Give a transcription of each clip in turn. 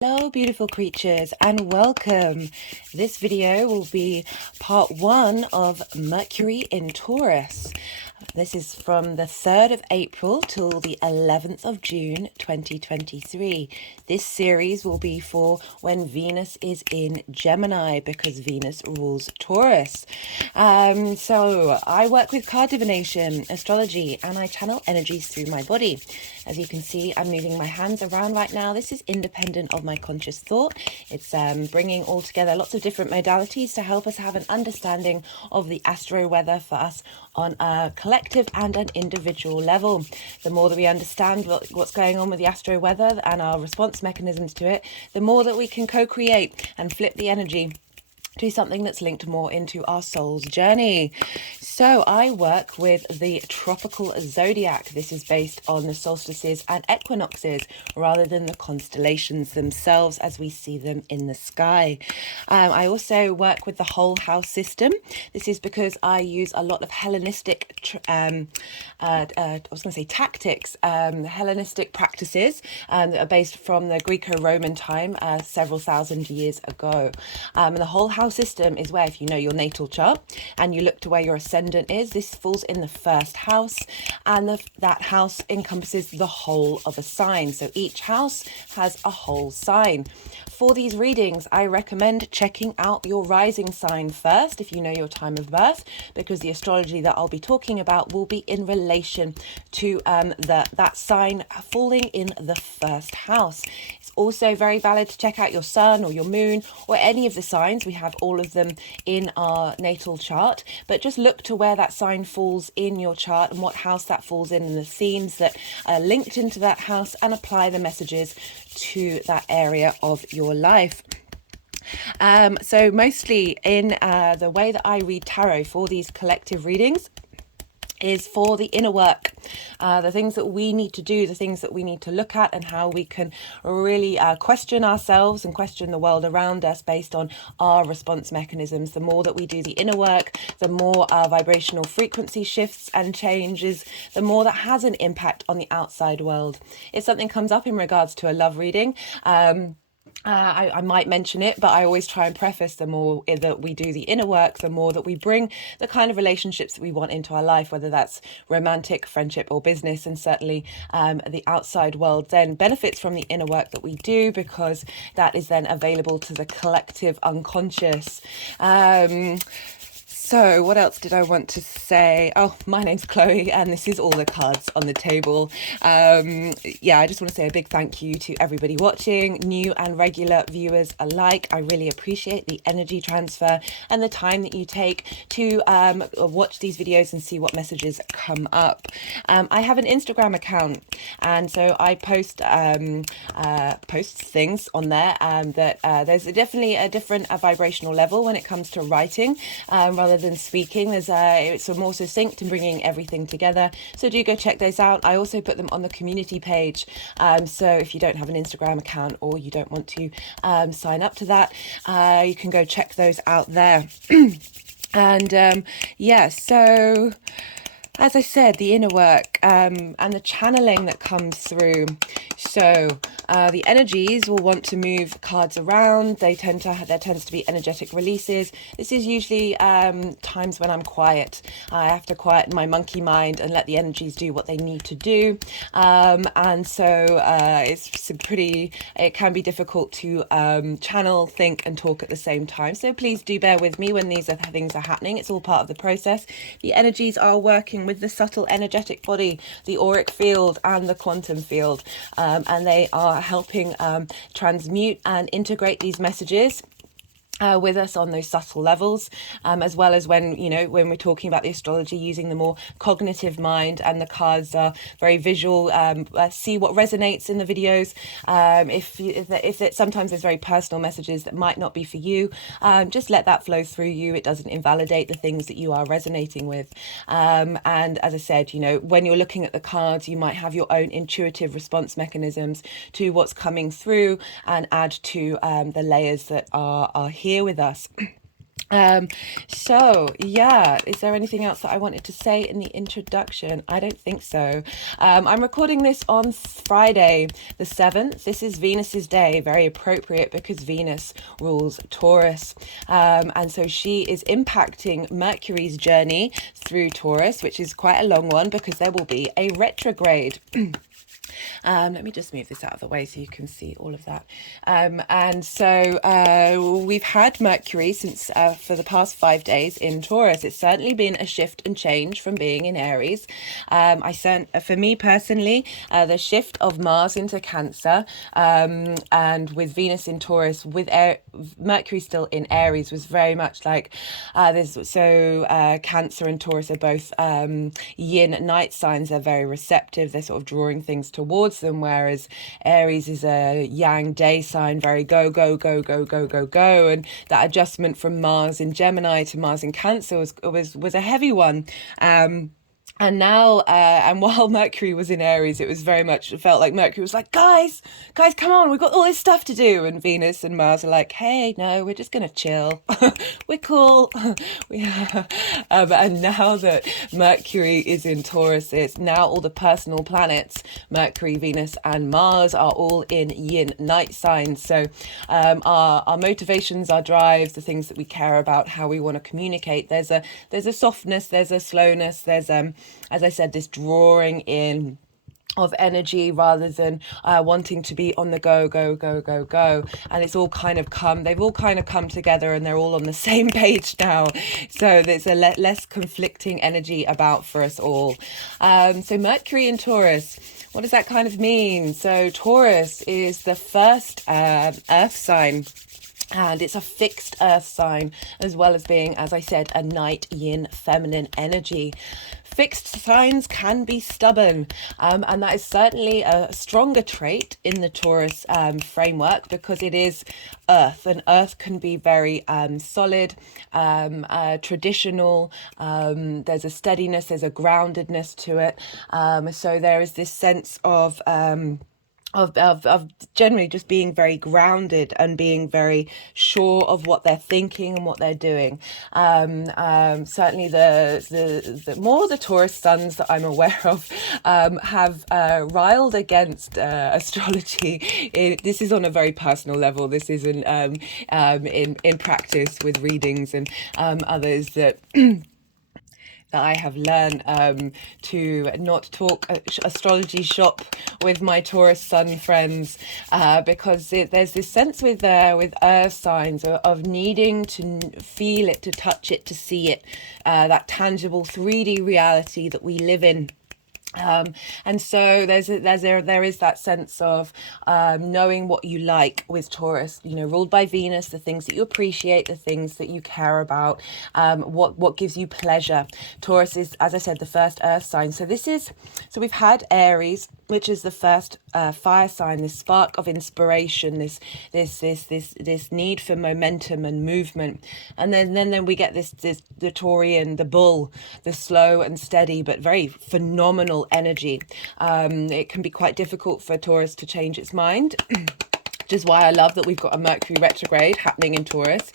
Hello beautiful creatures and welcome. This video will be part 1 of Mercury in Taurus. This is from the 3rd of April till the 11th of June 2023. This series will be for when Venus is in Gemini because Venus rules Taurus. So I work with card divination, astrology, and I channel energies through my body. As you can see, I'm moving my hands around right now. This is independent of my conscious thought. It's bringing all together lots of different modalities to help us have an understanding of the astro weather for us on a collective and an individual level. The more that we understand what's going on with the astro weather and our response mechanisms to it, the more that we can co-create and flip the energy to something that's linked more into our soul's journey. So I work with the tropical zodiac. This is based on the solstices and equinoxes rather than the constellations themselves as we see them in the sky. I also work with the whole house system. This is because I use a lot of Hellenistic tactics, Hellenistic practices that are based from the Greco-Roman time several thousand years ago. And the whole house system is where, if you know your natal chart and you look to where your ascendant is, this falls in the first house, and that house encompasses the whole of a sign. So each house has a whole sign. For these readings, I recommend checking out your rising sign first if you know your time of birth, because the astrology that I'll be talking about will be in relation to that sign falling in the first house. It's also very valid to check out your sun or your moon or any of the signs. We have all of them in our natal chart, but just look to where that sign falls in your chart and what house that falls in and the themes that are linked into that house, and apply the messages to that area of your life. So mostly in the way that I read tarot for these collective readings is for the inner work, the things that we need to do, the things that we need to look at, and how we can really question ourselves and question the world around us based on our response mechanisms. The more that we do the inner work, the more our vibrational frequency shifts and changes, the more that has an impact on the outside world. If something comes up in regards to a love reading, I might mention it, but I always try and preface, the more that we do the inner work, the more that we bring the kind of relationships that we want into our life, whether that's romantic, friendship, or business. And certainly the outside world then benefits from the inner work that we do, because that is then available to the collective unconscious. So what else did I want to say? Oh, my name's Chloe and this is all the cards on the table. Yeah, I just want to say a big thank you to everybody watching, new and regular viewers alike. I really appreciate the energy transfer and the time that you take to watch these videos and see what messages come up. I have an Instagram account, and so I post things on there that there's definitely a different vibrational level when it comes to writing rather than speaking. It's more succinct and bringing everything together, so do go check those out. I also put them on the community page, so if you don't have an Instagram account or you don't want to sign up to that, you can go check those out there. And yeah, so as I said, the inner work and the channeling that comes through. So the energies will want to move cards around. There tends to be energetic releases. This is usually times when I'm quiet. I have to quieten my monkey mind and let the energies do what they need to do. And so it can be difficult to channel, think, and talk at the same time. So please do bear with me when these things are happening. It's all part of the process. The energies are working with the subtle energetic body, the auric field, and the quantum field, and they are helping transmute and integrate these messages with us on those subtle levels, as well as when we're talking about the astrology using the more cognitive mind, and the cards are very visual. See what resonates in the videos. If sometimes there's very personal messages that might not be for you, just let that flow through you. It doesn't invalidate the things that you are resonating with. And as I said, when you're looking at the cards, you might have your own intuitive response mechanisms to what's coming through, and add to the layers that are here with us. Um, so yeah, is there anything else that I wanted to say in the introduction? I don't think so. I'm recording this on Friday, the 7th. This is Venus's day, very appropriate because Venus rules Taurus. And so she is impacting Mercury's journey through Taurus, which is quite a long one because there will be a retrograde. Let me just move this out of the way so you can see all of that. And so we've had Mercury since for the past 5 days in Taurus. It's certainly been a shift and change from being in Aries. For me personally, the shift of Mars into Cancer and with Venus in Taurus, with Mercury still in Aries, was very much like Cancer and Taurus are both yin night signs. They're very receptive. They're sort of drawing things towards them, whereas Aries is a yang day sign, very go, go, go, go, go, go, go. And that adjustment from Mars in Gemini to Mars in Cancer was a heavy one. And now, and while Mercury was in Aries, it felt like Mercury was like, guys, come on, we've got all this stuff to do. And Venus and Mars are like, hey, no, we're just going to chill. We're cool. And now that Mercury is in Taurus, it's now all the personal planets, Mercury, Venus, and Mars, are all in yin night signs. So our motivations, our drives, the things that we care about, how we want to communicate, there's a softness, there's a slowness, there's as I said, this drawing in of energy rather than wanting to be on the go, go, go, go, go. And they've all kind of come together and they're all on the same page now. So there's a less conflicting energy about for us all. So Mercury in Taurus, what does that kind of mean? So Taurus is the first earth sign. And it's a fixed earth sign, as well as being, as I said, a night yin feminine energy. Fixed signs can be stubborn, and that is certainly a stronger trait in the Taurus framework because it is earth, and earth can be very solid, traditional. There's a steadiness, there's a groundedness to it. So there is this sense of generally just being very grounded and being very sure of what they're thinking and what they're doing. Certainly the more the Taurus suns that I'm aware of have riled against astrology. This is on a very personal level. This isn't in practice with readings and others that that I have learned to not talk astrology shop with my Taurus sun friends because there's this sense with earth signs of needing to feel it, to touch it, to see it, that tangible 3D reality that we live in. And so there is that sense of knowing what you like with Taurus, ruled by Venus, the things that you appreciate, the things that you care about, what gives you pleasure. Taurus is, as I said, the first earth sign. So we've had Aries, which is the first fire sign, this spark of inspiration, this need for momentum and movement. And then we get the Taurian, the bull, the slow and steady, but very phenomenal energy. It can be quite difficult for Taurus to change its mind. Which is why I love that we've got a Mercury retrograde happening in Taurus.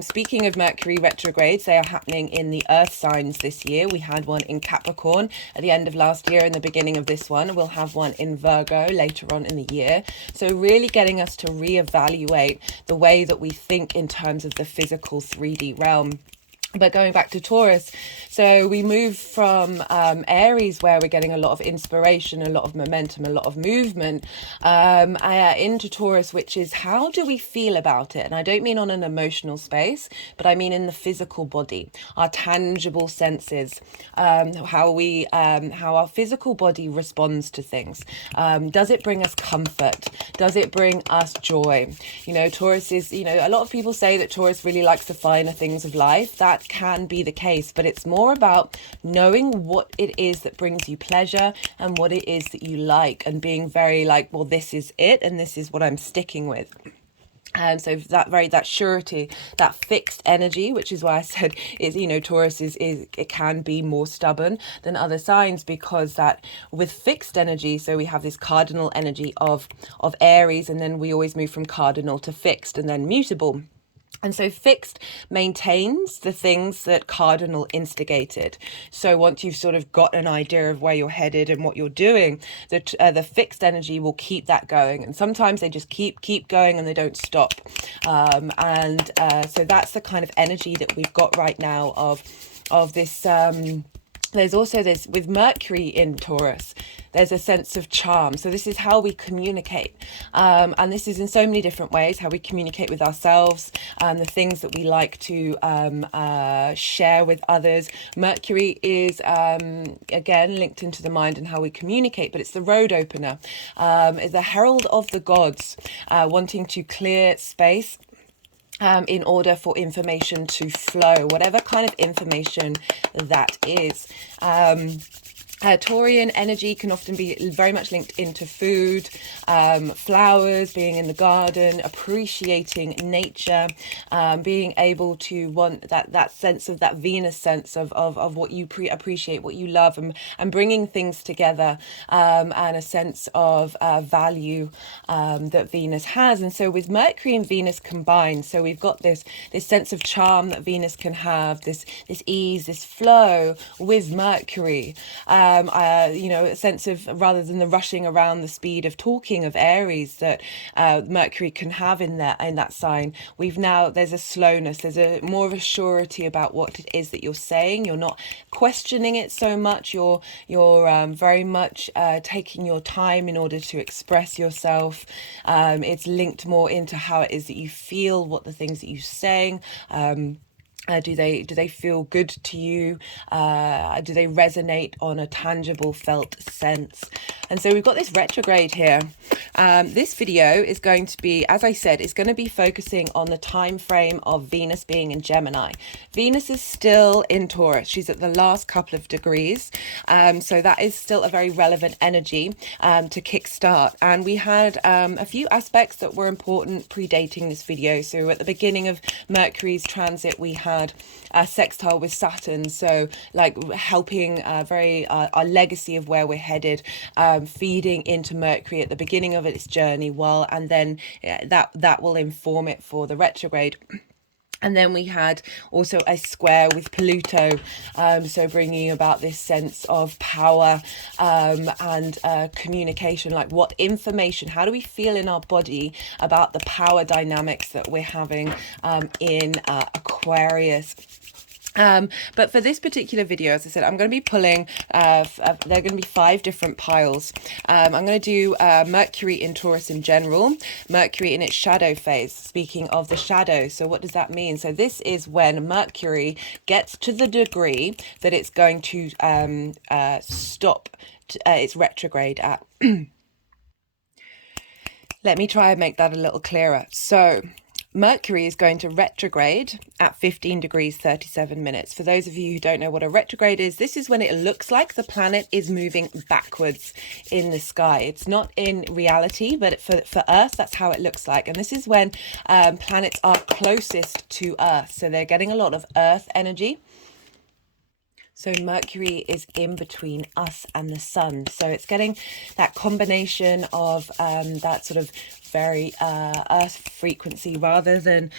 Speaking of Mercury retrogrades, they are happening in the earth signs this year. We had one in Capricorn at the end of last year and the beginning of this one. We'll have one in Virgo later on in the year. So really getting us to reevaluate the way that we think in terms of the physical 3D realm. But going back to Taurus, so we move from Aries, where we're getting a lot of inspiration, a lot of momentum, a lot of movement, into Taurus, which is how do we feel about it? And I don't mean on an emotional space, but I mean in the physical body, our tangible senses, how our physical body responds to things. Does it bring us comfort? Does it bring us joy? Taurus is, a lot of people say that Taurus really likes the finer things of life. That can be the case, but it's more about knowing what it is that brings you pleasure and what it is that you like, and being very like, well, this is it and this is what I'm sticking with. And so that surety, that fixed energy, which is why I said is, Taurus is it can be more stubborn than other signs, because that with fixed energy, so we have this cardinal energy of Aries, and then we always move from cardinal to fixed and then mutable. And so fixed maintains the things that cardinal instigated. So once you've sort of got an idea of where you're headed and what you're doing, the fixed energy will keep that going. And sometimes they just keep going and they don't stop. So that's the kind of energy that we've got right now of this. There's also this with Mercury in Taurus, there's a sense of charm. So this is how we communicate. And this is in so many different ways, how we communicate with ourselves and the things that we like to share with others. Mercury is, again, linked into the mind and how we communicate, but it's the road opener. It's the herald of the gods, wanting to clear space in order for information to flow, whatever kind of information that is. Taurian energy can often be very much linked into food, flowers, being in the garden, appreciating nature, being able to want that sense of that Venus sense of what you appreciate, what you love, and bringing things together, and a sense of value that Venus has. And so with Mercury and Venus combined, so we've got this sense of charm that Venus can have, this ease, this flow with Mercury. A sense of, rather than the rushing around the speed of talking of Aries that Mercury can have in that sign, there's a slowness, there's a more of a surety about what it is that you're saying. You're not questioning it so much. You're very much taking your time in order to express yourself. It's linked more into how it is that you feel, what the things that you're saying. Do they feel good to you? Do they resonate on a tangible, felt sense? And so we've got this retrograde here. This video is going to be, as I said, it's going to be focusing on the time frame of Venus being in Gemini. Venus is still in Taurus. She's at the last couple of degrees. So that is still a very relevant energy to kickstart. And we had a few aspects that were important predating this video. So at the beginning of Mercury's transit, we had a sextile with Saturn, so like helping our legacy of where we're headed, feeding into Mercury at the beginning of its journey, and then that will inform it for the retrograde. And then we had also a square with Pluto, so bringing about this sense of power and communication, like what information, how do we feel in our body about the power dynamics that we're having in Aquarius. But for this particular video, as I said, I'm going to be pulling, there are going to be 5 different piles. I'm going to do Mercury in Taurus in general, Mercury in its shadow phase, speaking of the shadow. So what does that mean? So this is when Mercury gets to the degree that it's going to stop its retrograde at. Let me try and make that a little clearer. So Mercury is going to retrograde at 15 degrees 37 minutes. For those of you who don't know what a retrograde is, this is when it looks like the planet is moving backwards in the sky. It's not in reality, but for Earth, that's how it looks like. And this is when planets are closest to Earth. So they're getting a lot of Earth energy. So Mercury is in between us and the sun. So it's getting that combination of that sort of very Earth frequency, rather than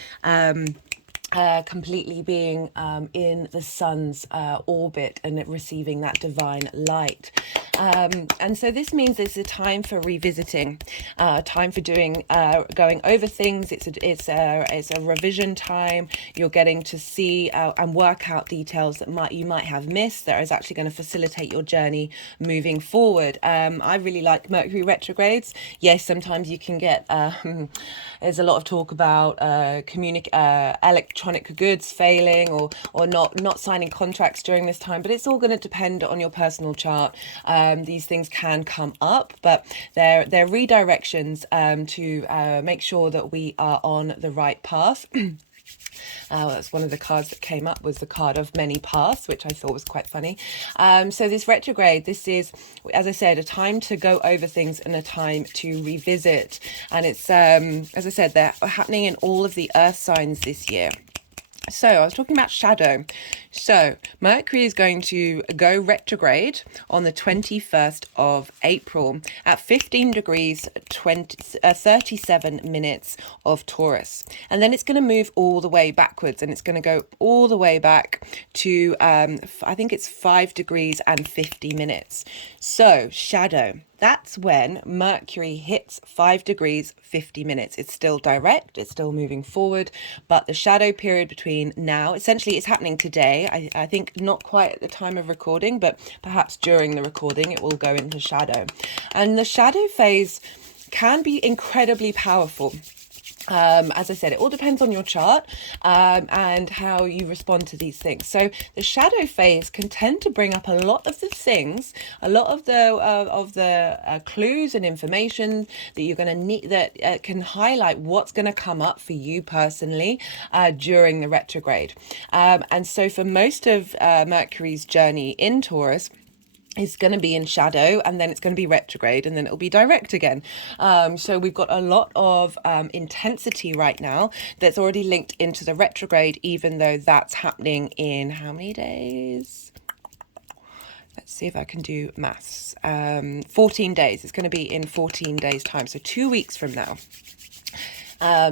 completely being in the sun's orbit and receiving that divine light. And so this means it's a time for revisiting, time for going over things. It's a revision time. You're getting to see and work out details that you might have missed, that is actually going to facilitate your journey moving forward. I really like Mercury retrogrades. Yes, sometimes you can get there's a lot of talk about electronic goods failing or not signing contracts during this time, but it's all going to depend on your personal chart. These things can come up, but they're redirections to make sure that we are on the right path. That's one of the cards that came up, was the card of many paths, which I thought was quite funny. So this retrograde, this is, as I said, a time to go over things and a time to revisit. And it's, as I said, they're happening in all of the earth signs this year. So I was talking about shadow. So Mercury is going to go retrograde on the 21st of April at 15 degrees 37 minutes of Taurus. And then it's going to move all the way backwards, and it's going to go all the way back to, I think it's 5 degrees and 50 minutes. So shadow. That's when Mercury hits 5 degrees 50 minutes. It's still direct, it's still moving forward, but the shadow period between now, essentially it's happening today. I think not quite at the time of recording, but perhaps during the recording it will go into shadow. And the shadow phase can be incredibly powerful. As I said, it all depends on your chart and how you respond to these things. So the shadow phase can tend to bring up a lot of the things, a lot of the clues and information that you're going to need, that can highlight what's going to come up for you personally during the retrograde. And so for most of Mercury's journey in Taurus, it's going to be in shadow, and then it's going to be retrograde, and then it'll be direct again. So we've got a lot of intensity right now that's already linked into the retrograde, even though that's happening in how many days? Let's see if I can do maths. 14 days. It's going to be in 14 days time, so 2 weeks from now.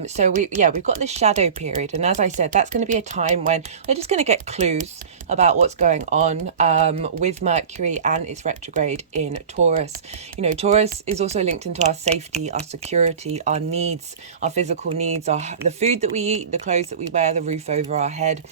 So we've got this shadow period, and as I said, that's going to be a time when we're just going to get clues about what's going on with Mercury and its retrograde in Taurus. You know, Taurus is also linked into our safety, our security, our needs, our physical needs, the food that we eat, the clothes that we wear, the roof over our head.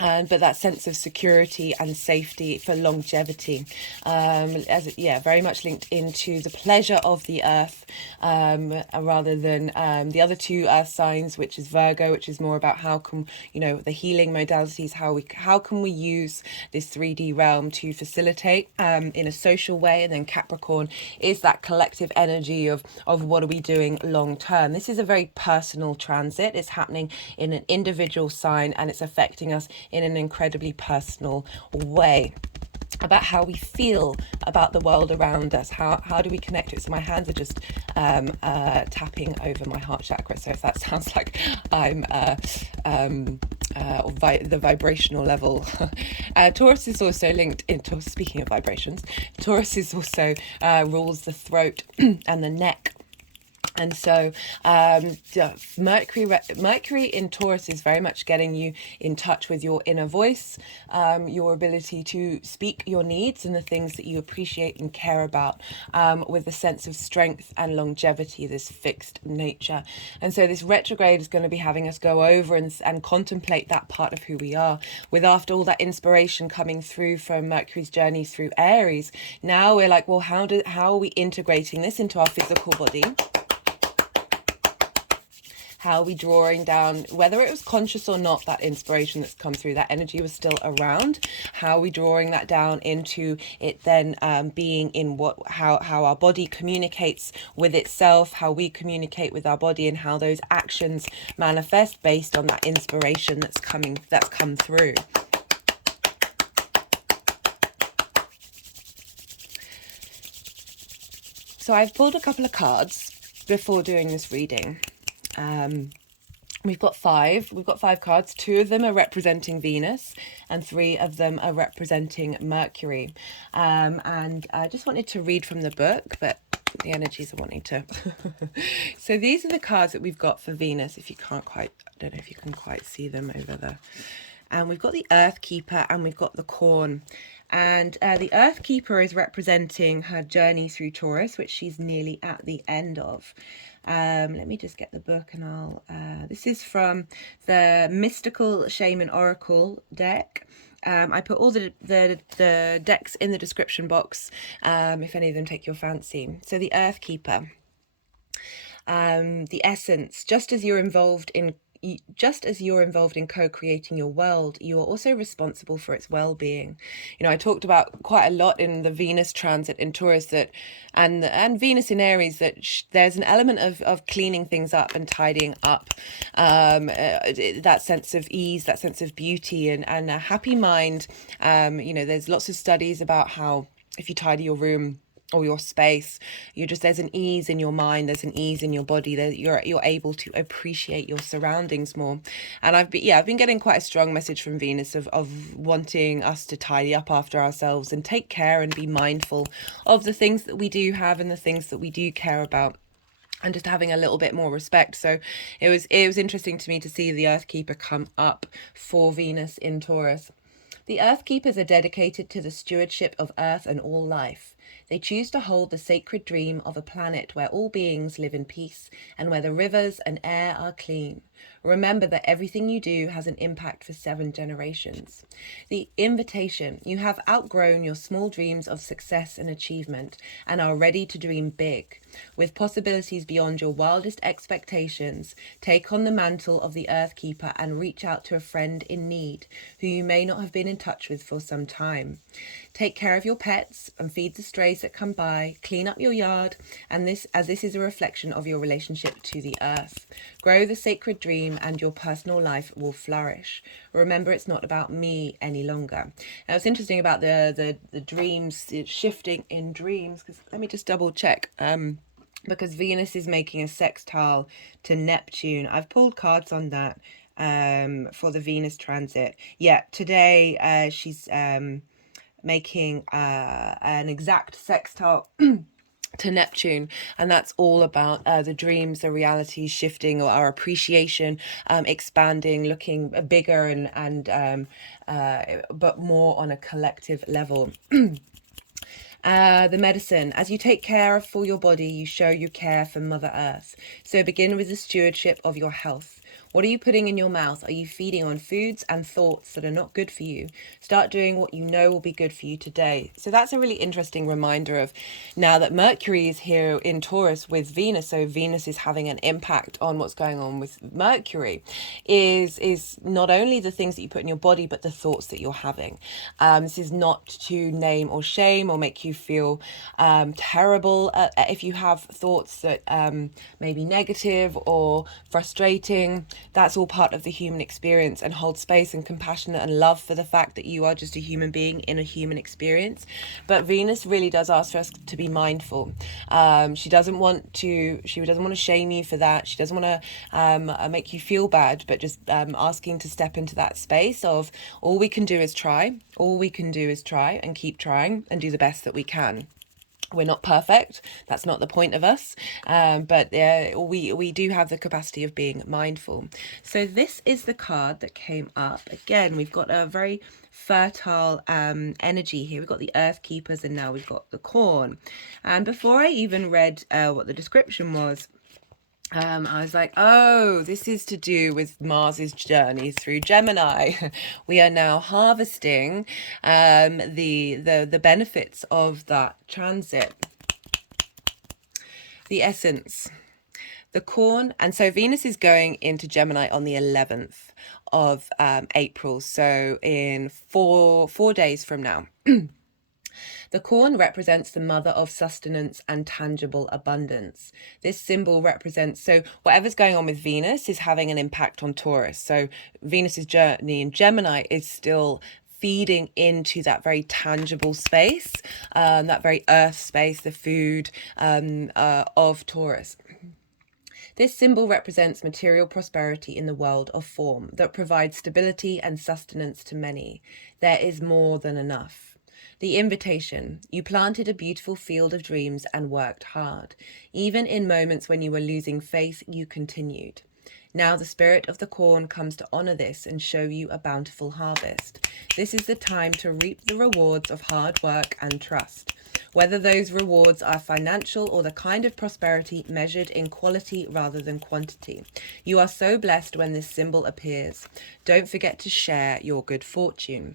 But that sense of security and safety for longevity, very much linked into the pleasure of the earth, rather than the other two earth signs, which is Virgo, which is more about how can, the healing modalities, how can we use this 3D realm to facilitate in a social way. And then Capricorn is that collective energy of what are we doing long term. This is a very personal transit. It's happening in an individual sign, and it's affecting us in an incredibly personal way about how we feel about the world around us. How do we connect to it? So my hands are just tapping over my heart chakra. So if that sounds like I'm the vibrational level. Taurus is also linked into, speaking of vibrations, Taurus is also rules the throat and the neck. And so Mercury in Taurus is very much getting you in touch with your inner voice, your ability to speak your needs and the things that you appreciate and care about, with a sense of strength and longevity, this fixed nature. And so this retrograde is going to be having us go over and contemplate that part of who we are. With after all that inspiration coming through from Mercury's journey through Aries, now we're like, well, how are we integrating this into our physical body? How are we drawing down, whether it was conscious or not, that inspiration that's come through, that energy was still around. How are we drawing that down into it then being in how our body communicates with itself, how we communicate with our body, and how those actions manifest based on that inspiration that's come through. So I've pulled a couple of cards before doing this reading. We've got five cards. 2 of them are representing Venus and 3 of them are representing Mercury. And I just wanted to read from the book, but the energies are wanting to. So these are the cards that we've got for Venus. I don't know if you can quite see them over there. And we've got the Earth Keeper and we've got the Corn. And the Earth Keeper is representing her journey through Taurus, which she's nearly at the end of. Let me just get the book, and this is from the Mystical Shaman Oracle deck. I put all the decks in the description box, if any of them take your fancy. So the Earth Keeper, the essence, just as you're involved in co-creating your world, you are also responsible for its well-being. I talked about quite a lot in the Venus transit in Taurus and Venus in Aries that there's an element of cleaning things up and tidying up, that sense of ease, that sense of beauty and a happy mind. There's lots of studies about how if you tidy your room, or your space. There's an ease in your mind, there's an ease in your body, that you're able to appreciate your surroundings more. And I've been getting quite a strong message from Venus of wanting us to tidy up after ourselves and take care and be mindful of the things that we do have and the things that we do care about, and just having a little bit more respect. So it was interesting to me to see the Earth Keeper come up for Venus in Taurus. The Earth Keepers are dedicated to the stewardship of Earth and all life. They choose to hold the sacred dream of a planet where all beings live in peace and where the rivers and air are clean. Remember that everything you do has an impact for 7 generations. The invitation: you have outgrown your small dreams of success and achievement and are ready to dream big. With possibilities beyond your wildest expectations, take on the mantle of the Earth Keeper and reach out to a friend in need who you may not have been in touch with for some time. Take care of your pets and feed the strays that come by. Clean up your yard, and this is a reflection of your relationship to the earth. Grow the sacred dream and your personal life will flourish. Remember, it's not about me any longer. Now, it's interesting about the dreams, shifting in dreams, because let me just double check. Because Venus is making a sextile to Neptune. I've pulled cards on that for the Venus transit. Yeah, today she's making an exact sextile to Neptune, and that's all about the dreams, the reality shifting, or our appreciation expanding, looking bigger and but more on a collective level. The medicine: as you take care for your body, you show you care for Mother Earth. So begin with the stewardship of your health. What are you putting in your mouth? Are you feeding on foods and thoughts that are not good for you? Start doing what you know will be good for you today. So that's a really interesting reminder of, now that Mercury is here in Taurus with Venus, so Venus is having an impact on what's going on with Mercury, is not only the things that you put in your body, but the thoughts that you're having. This is not to name or shame or make you feel terrible if you have thoughts that may be negative or frustrating. That's all part of the human experience, and hold space and compassion and love for the fact that you are just a human being in a human experience. But Venus really does ask for us to be mindful. She doesn't want to shame you for that. She doesn't want to make you feel bad, but just asking to step into that space of all we can do is try. All we can do is try and keep trying and do the best that we can. We're not perfect. That's not the point of us. But we do have the capacity of being mindful. So this is the card that came up. Again, we've got a very fertile energy here. We've got the Earth Keepers, and now we've got the Corn. And before I even read what the description was, I was like, oh, this is to do with Mars's journey through Gemini. We are now harvesting the benefits of that transit. The essence, the Corn, and so Venus is going into Gemini on the 11th of April, so in four days from now. The Corn represents the mother of sustenance and tangible abundance. This symbol represents, so whatever's going on with Venus is having an impact on Taurus. So Venus's journey in Gemini is still feeding into that very tangible space, that very earth space, the food of Taurus. This symbol represents material prosperity in the world of form that provides stability and sustenance to many. There is more than enough. The invitation: you planted a beautiful field of dreams and worked hard. Even in moments when you were losing faith, you continued. Now the spirit of the Corn comes to honor this and show you a bountiful harvest. This is the time to reap the rewards of hard work and trust. Whether those rewards are financial or the kind of prosperity measured in quality rather than quantity. You are so blessed when this symbol appears. Don't forget to share your good fortune.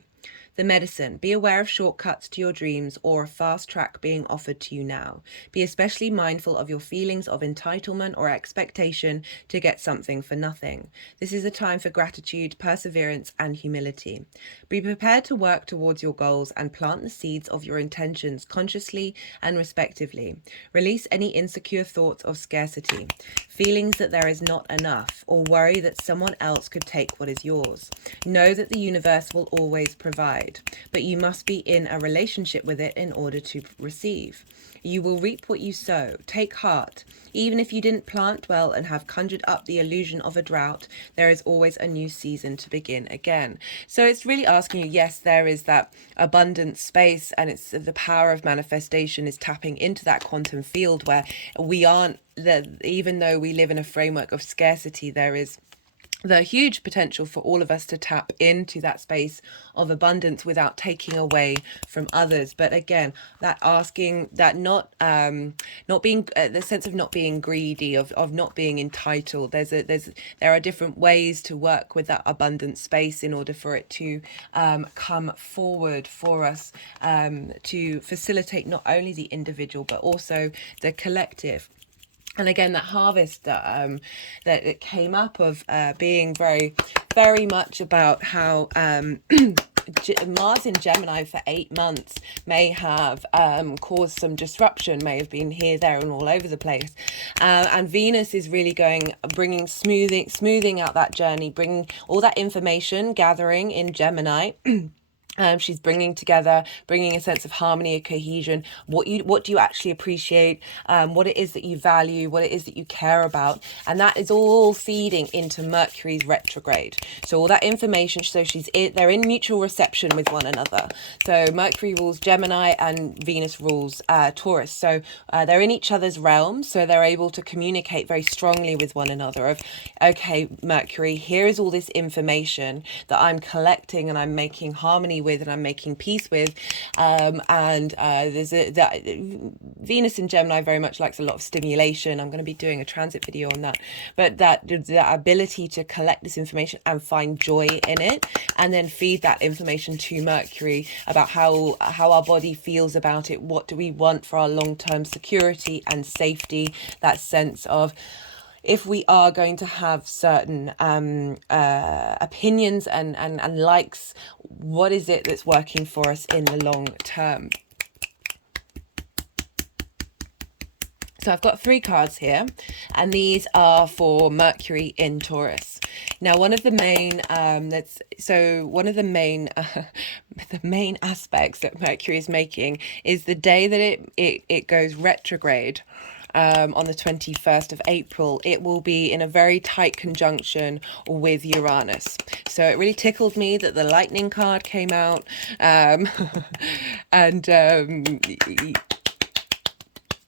The medicine: be aware of shortcuts to your dreams or a fast track being offered to you now. Be especially mindful of your feelings of entitlement or expectation to get something for nothing. This is a time for gratitude, perseverance, and humility. Be prepared to work towards your goals and plant the seeds of your intentions consciously and respectively. Release any insecure thoughts of scarcity, feelings that there is not enough, or worry that someone else could take what is yours. Know that the universe will always provide. provide, but you must be in a relationship with it in order to receive. You will reap what you sow. Take heart. Even if you didn't plant well and have conjured up the illusion of a drought, there is always a new season to begin again. So it's really asking you, yes, there is that abundant space, and it's the power of manifestation is tapping into that quantum field where we aren't, even though we live in a framework of scarcity, there is the huge potential for all of us to tap into that space of abundance without taking away from others. But again, that asking, that not being the sense of not being greedy, of not being entitled. There are different ways to work with that abundant space in order for it to come forward for us, to facilitate not only the individual but also the collective. And again, that harvest that it came up of being very, very much about how Mars in Gemini for 8 months may have caused some disruption, may have been here, there, and all over the place. And Venus is really smoothing out that journey, bringing all that information, gathering in Gemini. She's bringing together, bringing a sense of harmony, a cohesion, what do you actually appreciate, what it is that you value, what it is that you care about. And that is all feeding into Mercury's retrograde. So all that information, so they're in mutual reception with one another. So Mercury rules Gemini and Venus rules Taurus. So they're in each other's realms. So they're able to communicate very strongly with one another of, okay, Mercury, here is all this information that I'm collecting and I'm making harmony with and I'm making peace with, there's Venus in Gemini very much likes a lot of stimulation. I'm going to be doing a transit video on that, but that ability to collect this information and find joy in it, and then feed that information to Mercury about how our body feels about it. What do we want for our long-term security and safety? That sense of, if we are going to have certain opinions and likes, what is it that's working for us in the long term? So I've got 3 cards here, and these are for Mercury in Taurus. Now, one of the main the main aspects that Mercury is making is the day that it goes retrograde. On the 21st of April, it will be in a very tight conjunction with Uranus. So it really tickled me that the lightning card came out,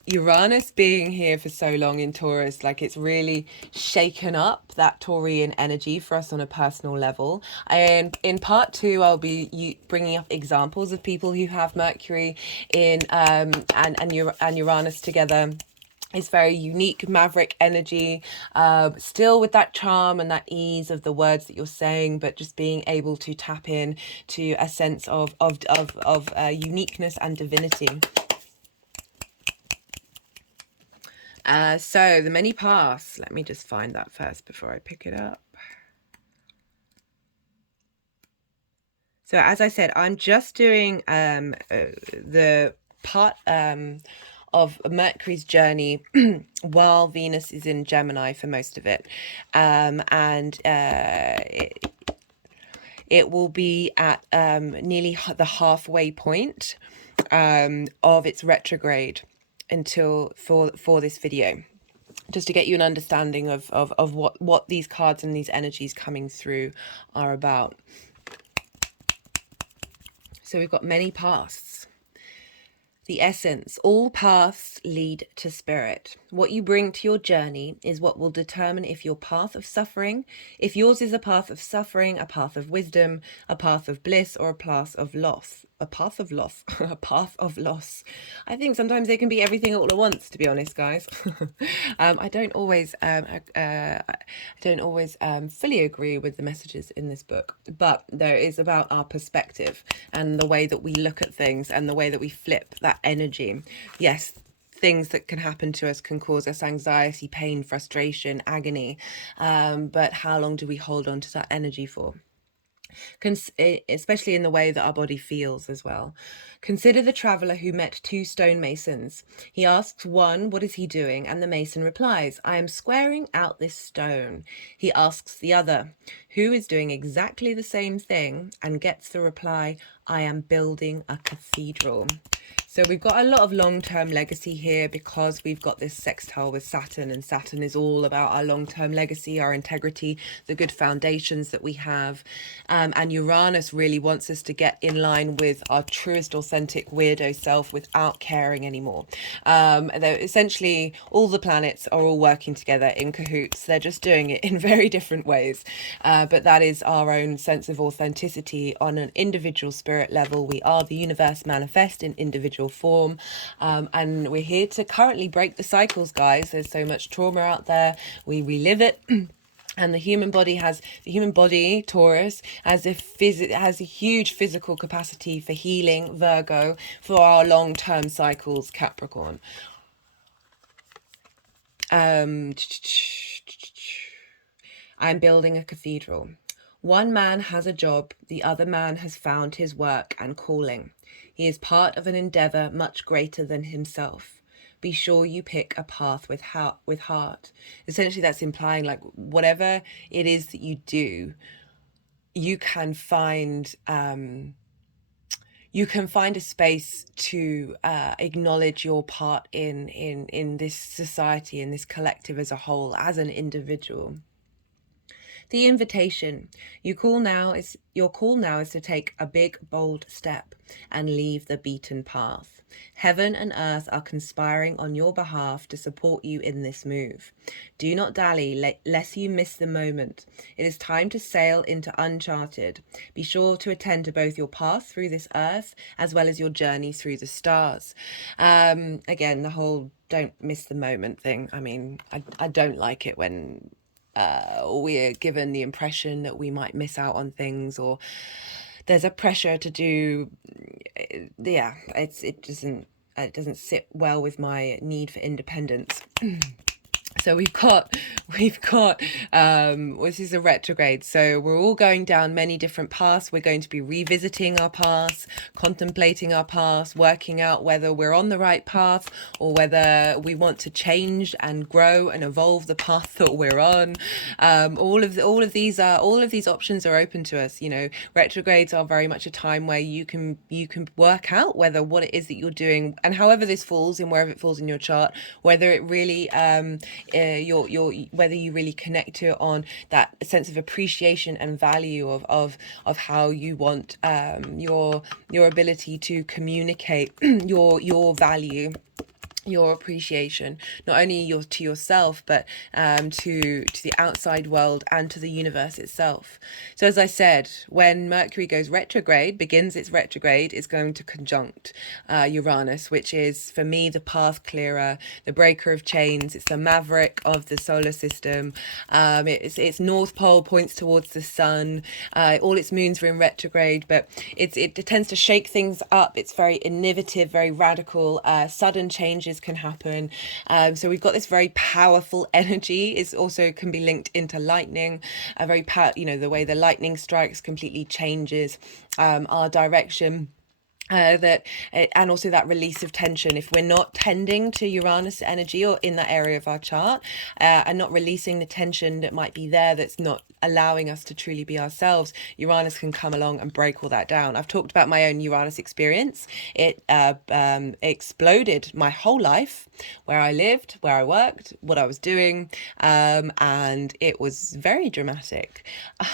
Uranus being here for so long in Taurus, like, it's really shaken up that Taurian energy for us on a personal level. And in part 2, I'll be bringing up examples of people who have Mercury in and Uranus together. It's very unique, maverick energy, still with that charm and that ease of the words that you're saying, but just being able to tap in to a sense of uniqueness and divinity. So the many paths. Let me just find that first before I pick it up. So as I said, I'm just doing the part of Mercury's journey while Venus is in Gemini for most of it. It will be at nearly the halfway point of its retrograde until for this video, just to get you an understanding of what these cards and these energies coming through are about. So we've got many paths. The essence, all paths lead to spirit. What you bring to your journey is what will determine if your path of suffering, if yours is a path of suffering, a path of wisdom, a path of bliss, or a path of loss. A path of loss. A path of loss. I think sometimes they can be everything all at once, to be honest, guys. I don't always fully agree with the messages in this book, but there is about our perspective and the way that we look at things and the way that we flip that energy. Yes, things that can happen to us can cause us anxiety, pain, frustration, agony, but how long do we hold on to that energy for? especially in the way that our body feels as well. Consider the traveller who met two stonemasons. He asks one, "What is he doing?" And the mason replies, "I am squaring out this stone." He asks the other, who is doing exactly the same thing, and gets the reply, "I am building a cathedral." So we've got a lot of long-term legacy here because we've got this sextile with Saturn, and Saturn is all about our long-term legacy, our integrity, the good foundations that we have. And Uranus really wants us to get in line with our truest, authentic, weirdo self without caring anymore. Essentially, all the planets are all working together in cahoots. They're just doing it in very different ways. But that is our own sense of authenticity on an individual spirit level. We are the universe manifest in individual form, and we're here to currently break the cycles, guys. There's so much trauma out there. We relive it. And the human body, Taurus, has a huge physical capacity for healing, Virgo, for our long-term cycles, Capricorn. I'm building a cathedral. One man has a job, the other man has found his work and calling. He is part of an endeavor much greater than himself. Be sure you pick a path with heart. Essentially, that's implying, like, whatever it is that you do, you can find a space to acknowledge your part in this society, in this collective as a whole, as an individual. The invitation. Your call now is to take a big, bold step and leave the beaten path. Heaven and earth are conspiring on your behalf to support you in this move. Do not dally, lest you miss the moment. It is time to sail into uncharted. Be sure to attend to both your path through this earth as well as your journey through the stars. Again, the whole don't miss the moment thing. I mean, I don't like it when we're given the impression that we might miss out on things, or there's a pressure to do. Yeah, it doesn't sit well with my need for independence. So we've got this is a retrograde, so we're all going down many different paths. We're going to be revisiting our past, contemplating our past, working out whether we're on the right path or whether we want to change and grow and evolve the path that we're on. All of these options are open to us. You know, retrogrades are very much a time where you can work out whether what it is that you're doing, and however this falls in, wherever it falls in your chart, whether it really whether you really connect to it on that sense of appreciation and value of how you want your ability to communicate your value, your appreciation, not only to yourself, but to the outside world and to the universe itself. So as I said, when Mercury begins its retrograde, it's going to conjunct Uranus, which is, for me, the path clearer, the breaker of chains. It's the maverick of the solar system. Its north pole points towards the sun. All its moons are in retrograde, but it tends to shake things up. It's very innovative, very radical. Sudden changes can happen. So we've got this very powerful energy. It also can be linked into lightning. The way the lightning strikes completely changes our direction. And also that release of tension. If we're not tending to Uranus energy or in that area of our chart, and not releasing the tension that might be there, that's not allowing us to truly be ourselves, Uranus can come along and break all that down. I've talked about my own Uranus experience. It exploded my whole life, where I lived, where I worked, what I was doing, and it was very dramatic.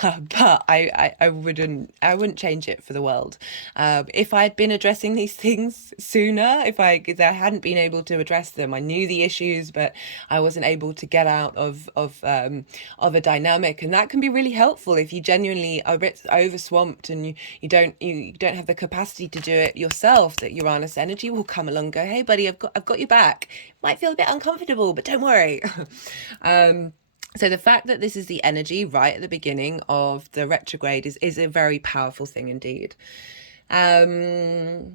But I wouldn't change it for the world. If I had been addressing these things sooner, if I hadn't been able to address them, I knew the issues, but I wasn't able to get out of a dynamic, and that can be really helpful if you genuinely are a bit over swamped and you don't have the capacity to do it yourself. That Uranus energy will come along and go, "Hey buddy, I've got your back." Might feel a bit uncomfortable, but don't worry. So the fact that this is the energy right at the beginning of the retrograde is a very powerful thing indeed. The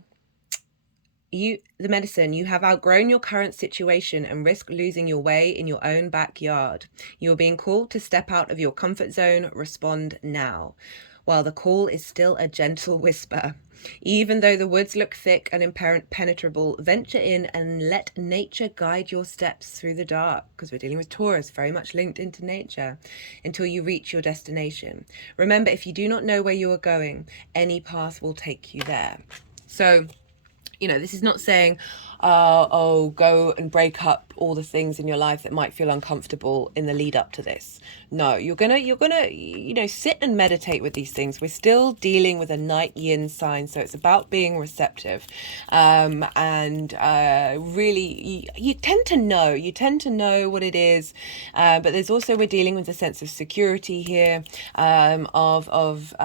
medicine: you have outgrown your current situation and risk losing your way in your own backyard. You are being called to step out of your comfort zone. Respond now. while the call is still a gentle whisper. Even though the woods look thick and impenetrable, venture in and let nature guide your steps through the dark, because we're dealing with Taurus, very much linked into nature, until you reach your destination. Remember, if you do not know where you are going, any path will take you there. So, this is not saying, go and break up all the things in your life that might feel uncomfortable in the lead up to this. No, you're gonna, sit and meditate with these things. We're still dealing with a night yin sign, so it's about being receptive, and really, you tend to know what it is, but there's also, we're dealing with a sense of security here, of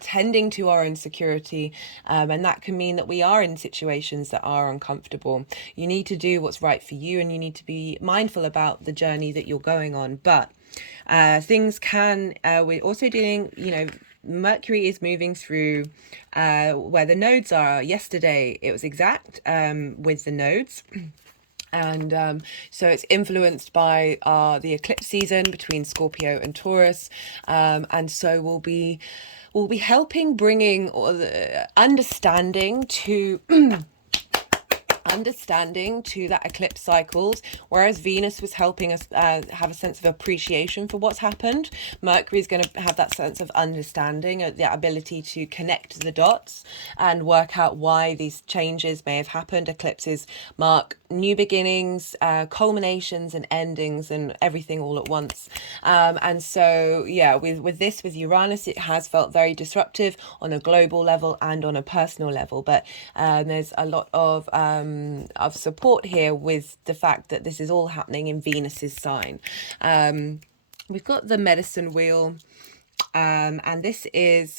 tending to our own security, and that can mean that we are in situations that are uncomfortable. You need to do what's right for you, and you need to be mindful about the journey that you're going on. But things can, we're also dealing, Mercury is moving through where the nodes are. Yesterday it was exact with the nodes. And so it's influenced by the eclipse season between Scorpio and Taurus, and so we'll be helping bringing understanding to that eclipse cycles. Whereas Venus was helping us have a sense of appreciation for what's happened, Mercury is going to have that sense of understanding, the ability to connect the dots and work out why these changes may have happened. Eclipses mark new beginnings, culminations and endings, and everything all at once. And so, with Uranus, it has felt very disruptive on a global level and on a personal level. But there's a lot of support here with the fact that this is all happening in Venus's sign. We've got the medicine wheel, and this is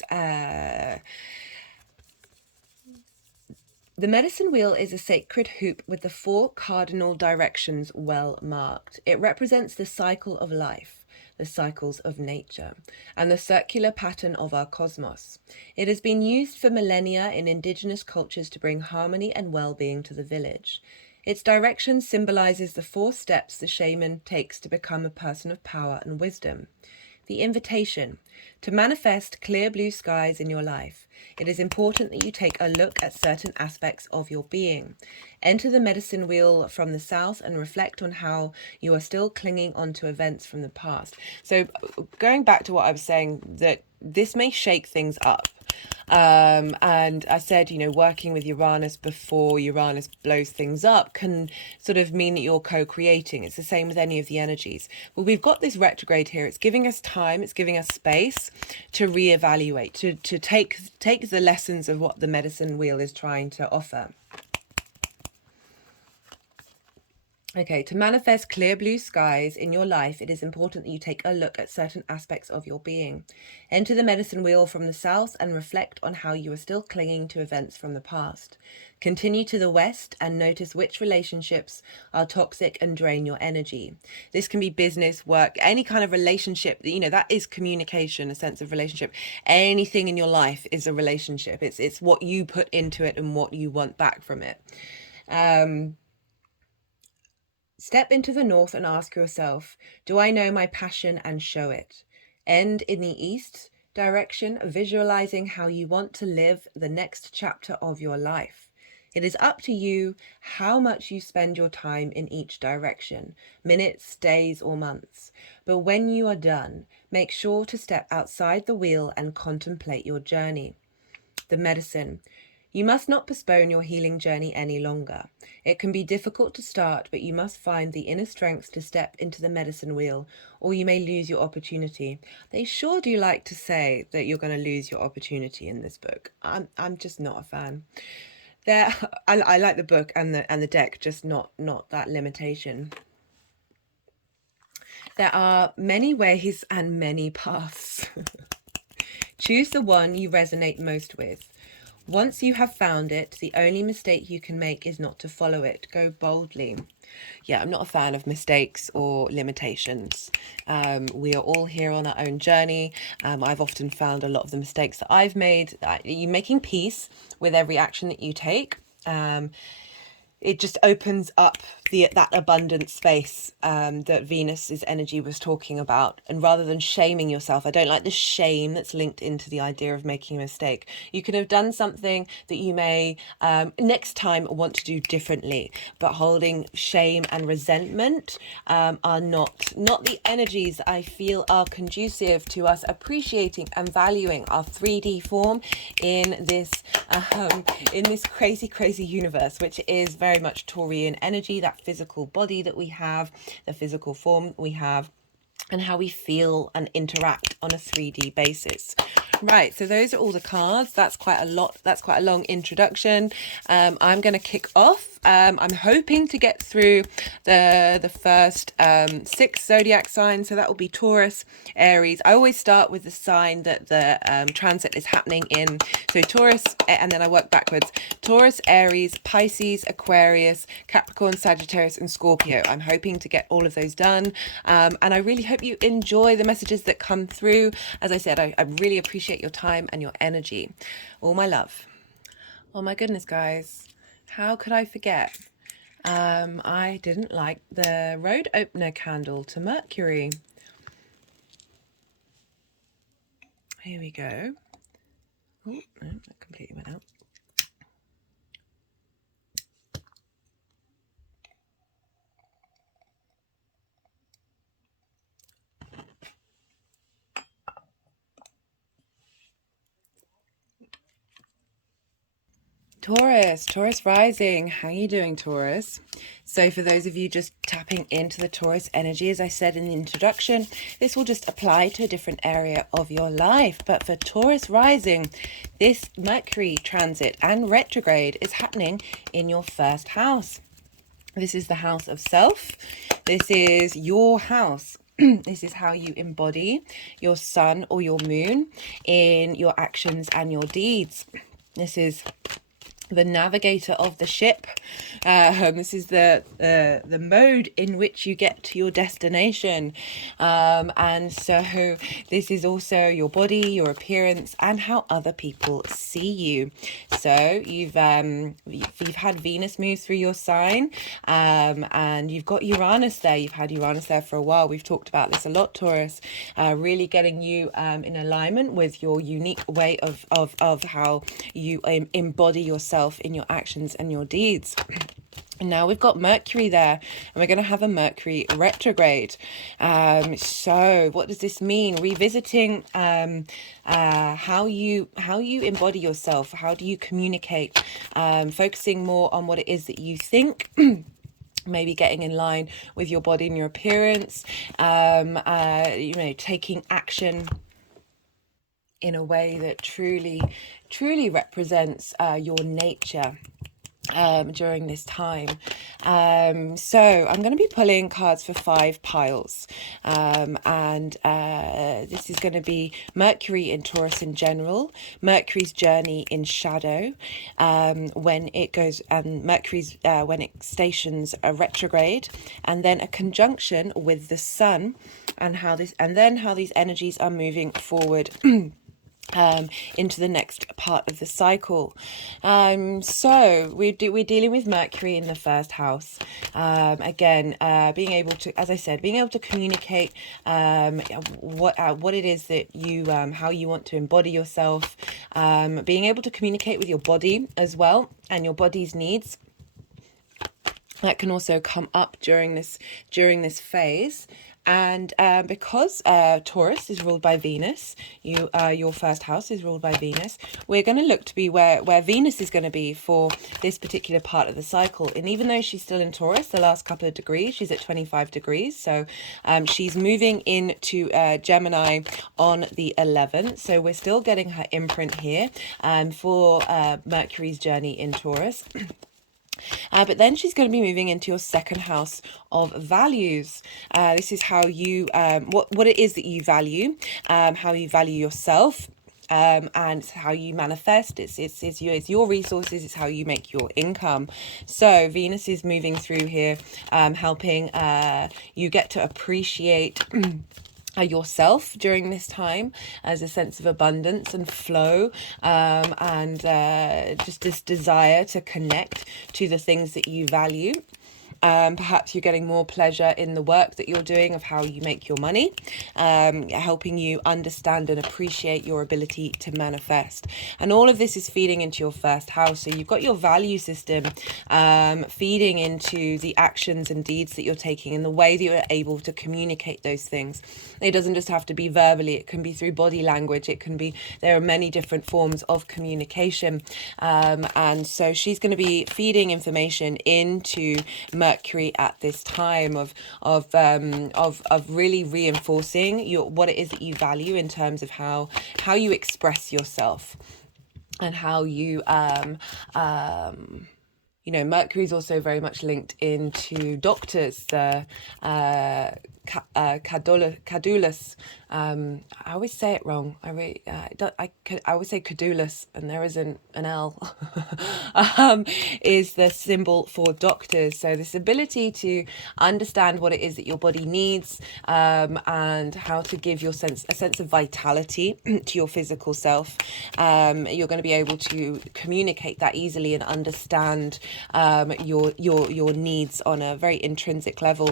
the medicine wheel is a sacred hoop with the 4 cardinal directions well marked. It represents the cycle of life, the cycles of nature, and the circular pattern of our cosmos. It has been used for millennia in indigenous cultures to bring harmony and well-being to the village. Its direction symbolizes the 4 steps the shaman takes to become a person of power and wisdom. The invitation to manifest clear blue skies in your life. It is important that you take a look at certain aspects of your being. Enter the medicine wheel from the south and reflect on how you are still clinging onto events from the past. So going back to what I was saying, that this may shake things up. And I said, working with Uranus before Uranus blows things up can sort of mean that you're co-creating. It's the same with any of the energies. Well, we've got this retrograde here. It's giving us time. It's giving us space to reevaluate, to take the lessons of what the medicine wheel is trying to offer. Okay, to manifest clear blue skies in your life, it is important that you take a look at certain aspects of your being. Enter the medicine wheel from the south and reflect on how you are still clinging to events from the past. Continue to the west and notice which relationships are toxic and drain your energy. This can be business, work, any kind of relationship, that is communication, a sense of relationship. Anything in your life is a relationship. It's what you put into it and what you want back from it. Step into the north and ask yourself, do I know my passion and show it? End in the east direction, visualizing how you want to live the next chapter of your life. It is up to you how much you spend your time in each direction, minutes, days, or months. But when you are done, make sure to step outside the wheel and contemplate your journey. The medicine. You must not postpone your healing journey any longer. It can be difficult to start, but you must find the inner strength to step into the medicine wheel, or you may lose your opportunity. They sure do like to say that you're going to lose your opportunity in this book. I'm just not a fan. I like the book and the deck, just not that limitation. There are many ways and many paths. Choose the one you resonate most with. Once you have found it, the only mistake you can make is not to follow it. Go boldly. Yeah, I'm not a fan of mistakes or limitations. We are all here on our own journey. I've often found a lot of the mistakes that I've made, you're making peace with every action that you take. It just opens up that abundant space that Venus's energy was talking about. And rather than shaming yourself, I don't like the shame that's linked into the idea of making a mistake. You could have done something that you may next time want to do differently, but holding shame and resentment are not the energies that I feel are conducive to us appreciating and valuing our 3D form in this crazy universe, which is very much Taurian energy, that physical body that we have, the physical form we have, and how we feel and interact on a 3D basis. Right, so those are all the cards. That's quite a lot. That's quite a long introduction. I'm going to kick off. I'm hoping to get through the first 6 zodiac signs. So that will be Taurus, Aries. I always start with the sign that the transit is happening in. So Taurus, and then I work backwards. Taurus, Aries, Pisces, Aquarius, Capricorn, Sagittarius, and Scorpio. I'm hoping to get all of those done. And I really hope you enjoy the messages that come through. As I said, I really appreciate your time and your energy. All my love. Oh my goodness, guys. How could I forget? I didn't like the road opener candle to Mercury. Here we go. Oh, no, that completely went out. Taurus rising. How are you doing, Taurus? So for those of you just tapping into the Taurus energy, as I said in the introduction, this will just apply to a different area of your life. But for Taurus rising, this Mercury transit and retrograde is happening in your first house. This is the house of self. This is your house. This is how you embody your sun or your moon in your actions and your deeds. This is the navigator of the ship. This is the mode in which you get to your destination, and so this is also your body, your appearance, and how other people see you. So you've had Venus move through your sign, and you've got Uranus there. You've had Uranus there for a while. We've talked about this a lot, Taurus. Really getting you in alignment with your unique way of how you embody yourself in your actions and your deeds. And now we've got Mercury there, and we're going to have a Mercury retrograde. So what does this mean? Revisiting how you embody yourself. How do you communicate? Focusing more on what it is that you think. Maybe getting in line with your body and your appearance. Taking action in a way that truly represents your nature during this time. So I'm going to be pulling cards for 5 piles, and this is going to be Mercury in Taurus in general, Mercury's journey in shadow, when it goes, and Mercury's when it stations a retrograde, and then a conjunction with the sun, and how these energies are moving forward into the next part of the cycle. So we're dealing with Mercury in the first house. Again, being able to, as I said, being able to communicate what it is that you how you want to embody yourself, being able to communicate with your body as well and your body's needs. That can also come up during this phase. And because Taurus is ruled by Venus, your first house is ruled by Venus, we're going to look to be where Venus is going to be for this particular part of the cycle. And even though she's still in Taurus, the last couple of degrees, she's at 25 degrees. So she's moving into Gemini on the 11th. So we're still getting her imprint here for Mercury's journey in Taurus. But then she's going to be moving into your second house of values. This is how you, what it is that you value, how you value yourself, and how you manifest. It's your resources. It's how you make your income. So Venus is moving through here, helping you get to appreciate yourself during this time as a sense of abundance and flow, and just this desire to connect to the things that you value. Perhaps you're getting more pleasure in the work that you're doing, of how you make your money, helping you understand and appreciate your ability to manifest. And all of this is feeding into your first house. So you've got your value system feeding into the actions and deeds that you're taking, and the way that you're able to communicate those things. It doesn't just have to be verbally, it can be through body language, it can be, there are many different forms of communication. And so she's going to be feeding information into Mercury at this time of really reinforcing what it is that you value in terms of how you express yourself, and how you you know, Mercury is also very much linked into doctors, cadulus. I always say it wrong. I always say cadulus, and there isn't an L. Is the symbol for doctors. So this ability to understand what it is that your body needs, and how to give a sense of vitality to your physical self. You're going to be able to communicate that easily and understand your needs on a very intrinsic level.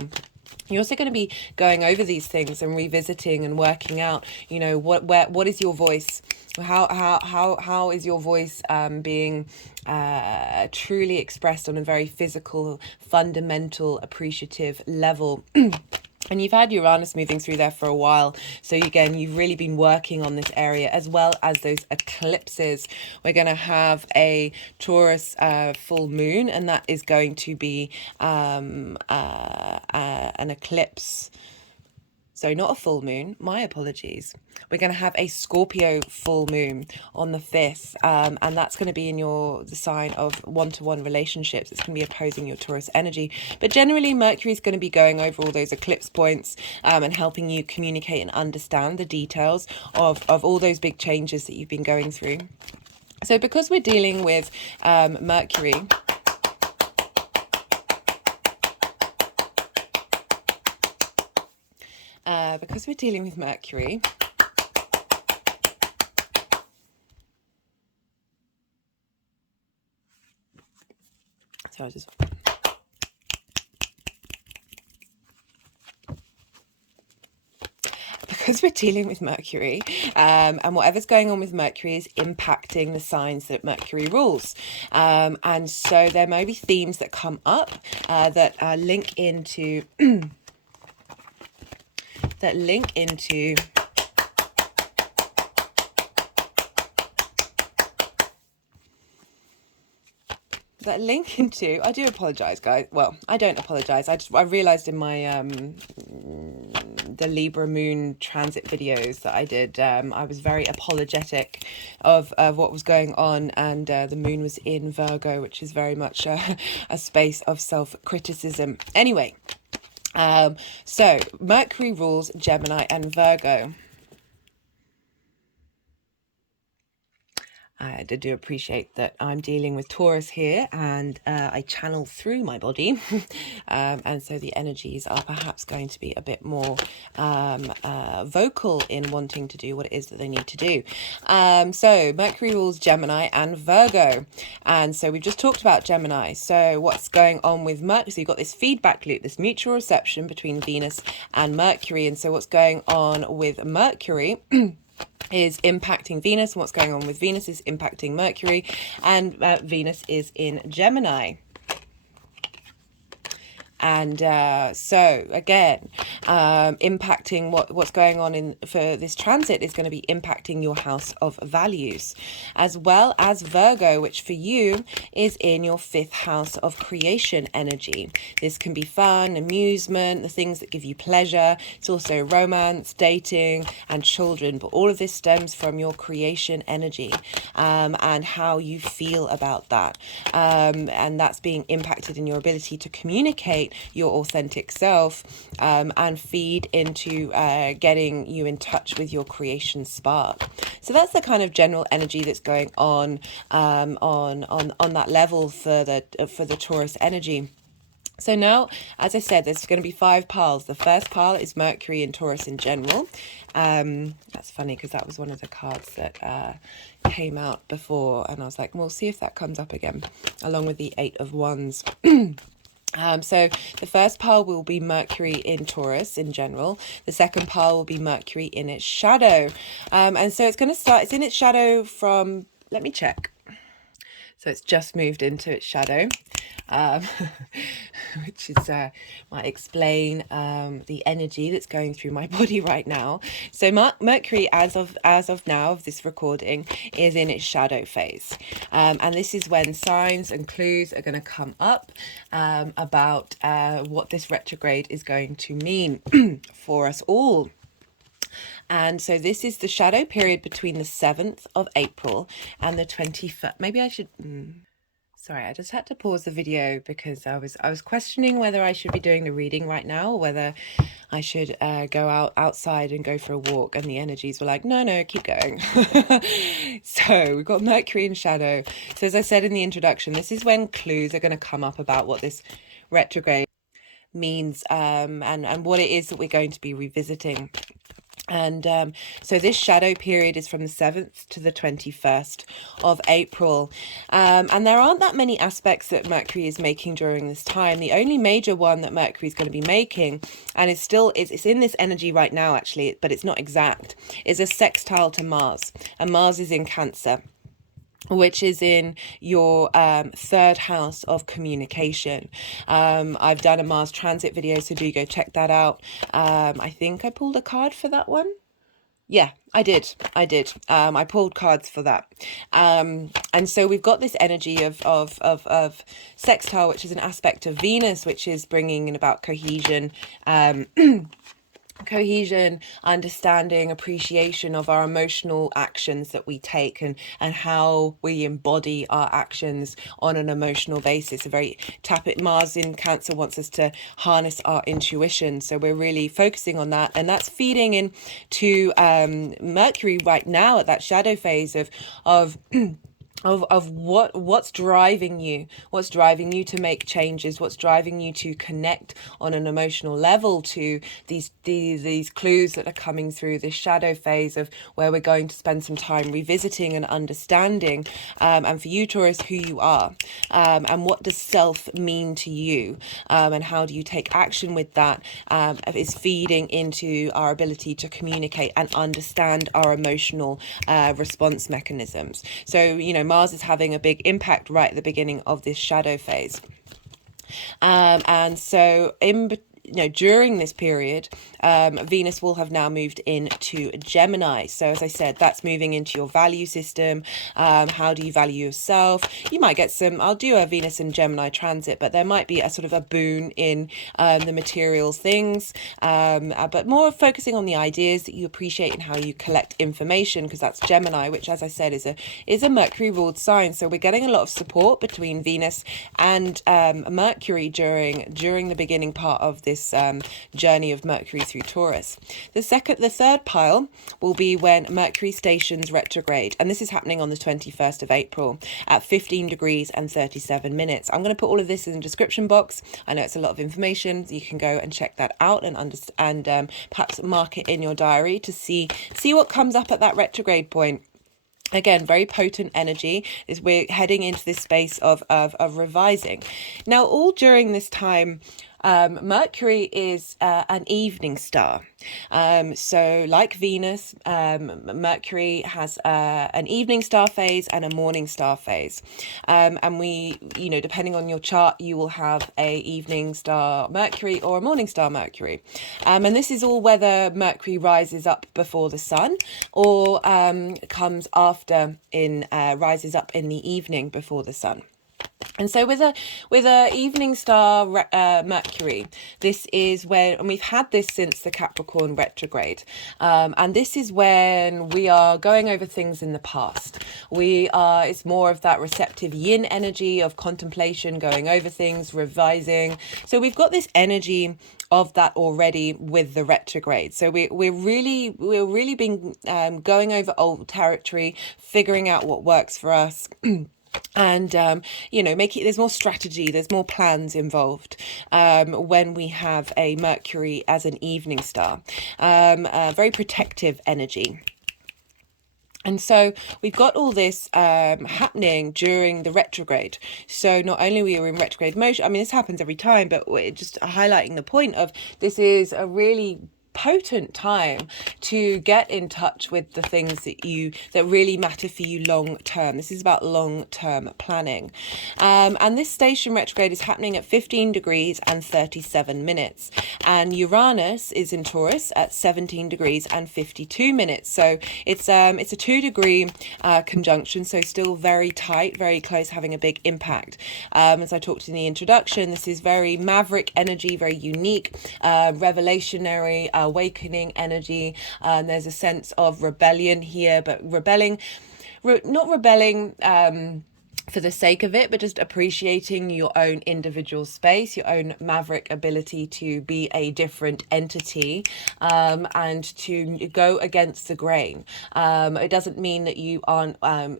You're also going to be going over these things and revisiting and working out, you know, what is your voice? How is your voice being truly expressed on a very physical, fundamental, appreciative level? And you've had Uranus moving through there for a while. So again, you've really been working on this area, as well as those eclipses. We're going to have a Taurus full moon, and that is going to be an eclipse. So not a full moon, my apologies. We're going to have a Scorpio full moon on the 5th, and that's going to be in the sign of one-to-one relationships. It's going to be opposing your Taurus energy. But generally, Mercury is going to be going over all those eclipse points, and helping you communicate and understand the details of all those big changes that you've been going through. So because we're dealing with Mercury... because we're dealing with Mercury, so I just... Because we're dealing with Mercury, and whatever's going on with Mercury is impacting the signs that Mercury rules. And so there may be themes that come up that link into... that link into I do apologize, guys. Well, I don't apologize. I realized in my the Libra moon transit videos that I did, I was very apologetic of what was going on, and the moon was in Virgo, which is very much a space of self-criticism. Anyway, so Mercury rules Gemini and Virgo. I do appreciate that I'm dealing with Taurus here, and I channel through my body, and so the energies are perhaps going to be a bit more vocal in wanting to do what it is that they need to do. So Mercury rules Gemini and Virgo, and so we've just talked about Gemini. So what's going on with Mercury? So you've got this feedback loop, this mutual reception between Venus and Mercury, and so what's going on with Mercury is impacting Venus, and what's going on with Venus is impacting Mercury, and Venus is in Gemini. And so again, impacting what's going on for this transit is going to be impacting your house of values, as well as Virgo, which for you is in your 5th house of creation energy. This can be fun, amusement, the things that give you pleasure. It's also romance, dating, and children, but all of this stems from your creation energy, and how you feel about that, and that's being impacted in your ability to communicate your authentic self, and feed into getting you in touch with your creation spark. So that's the kind of general energy that's going on that level for the Taurus energy. So now, as I said, there's going to be 5 piles. The first pile is Mercury and Taurus in general. That's funny because that was one of the cards that came out before, and I was like, we'll see if that comes up again, along with the 8 of Wands. So the first pile will be Mercury in Taurus in general. The second pile will be Mercury in its shadow. And so it's going to start, it's in its shadow from, let me check. So it's just moved into its shadow, which is might explain the energy that's going through my body right now. So Mercury, as of now of this recording, is in its shadow phase, and this is when signs and clues are going to come up about what this retrograde is going to mean for us all. And so this is the shadow period between the 7th of April and the 21st. Maybe I should... Sorry, I just had to pause the video because I was questioning whether I should be doing the reading right now or whether I should go outside and go for a walk. And the energies were like, no, keep going. So we've got Mercury in shadow. So as I said in the introduction, this is when clues are going to come up about what this retrograde means and what it is that we're going to be revisiting. And so this shadow period is from the 7th to the 21st of April. And there aren't that many aspects that Mercury is making during this time. The only major one that Mercury is going to be making, and it's in this energy right now, actually, but it's not exact, is a sextile to Mars. And Mars is in Cancer, which is in your third house of communication. I've done a Mars transit video, so do go check that out. I think I pulled a card for that one. Yeah, I did. I pulled cards for that. And so we've got this energy of sextile, which is an aspect of Venus, which is bringing in about cohesion, understanding, appreciation of our emotional actions that we take and how we embody our actions on an emotional basis. A very Mars in Cancer wants us to harness our intuition. So we're really focusing on that. And that's feeding into Mercury right now at that shadow phase of what's driving you to make changes, what's driving you to connect on an emotional level to these clues that are coming through this shadow phase of where we're going to spend some time revisiting and understanding, and for you, Taurus, who you are, and what does self mean to you, and how do you take action with that, is feeding into our ability to communicate and understand our emotional response mechanisms. So Mars is having a big impact right at the beginning of this shadow phase. And so during this period, Venus will have now moved into Gemini. So as I said, that's moving into your value system. How do you value yourself? You might get I'll do a Venus and Gemini transit, but there might be a sort of a boon in the material things, but more focusing on the ideas that you appreciate and how you collect information, because that's Gemini, which, as I said, is a Mercury ruled sign. So we're getting a lot of support between Venus and Mercury during the beginning part of this journey of Mercury through Taurus. The third pile will be when Mercury stations retrograde, and this is happening on the 21st of April at 15 degrees and 37 minutes. I'm going to put all of this in the description box. I know it's a lot of information. You can go and check that out and perhaps mark it in your diary to see what comes up at that retrograde point. Again, very potent energy is we're heading into this space of revising. Now, all during this time, Mercury is an evening star. So like Venus, Mercury has an evening star phase and a morning star phase. And we, depending on your chart, you will have a evening star Mercury or a morning star Mercury. And this is all whether Mercury rises up before the sun or comes after rises up in the evening before the sun. And so with a evening star Mercury, this is when, and we've had this since the Capricorn retrograde, and this is when we are going over things in the past. It's more of that receptive yin energy of contemplation, going over things, revising. So we've got this energy of that already with the retrograde. So we're really been going over old territory, figuring out what works for us. And, there's more strategy, there's more plans involved when we have a Mercury as an evening star, very protective energy. And so we've got all this happening during the retrograde. So not only we are in retrograde motion, I mean, this happens every time, but we're just highlighting the point of this is a really potent time to get in touch with the things that really matter for you long term. This is about long term planning, and this station retrograde is happening at 15 degrees and 37 minutes, and Uranus is in Taurus at 17 degrees and 52 minutes. So it's a 2-degree conjunction, so still very tight, very close, having a big impact. As I talked in the introduction, this is very maverick energy, very unique, revelationary, awakening energy. There's a sense of rebellion here, but not rebelling for the sake of it, but just appreciating your own individual space, your own maverick ability to be a different entity, and to go against the grain. It doesn't mean that you aren't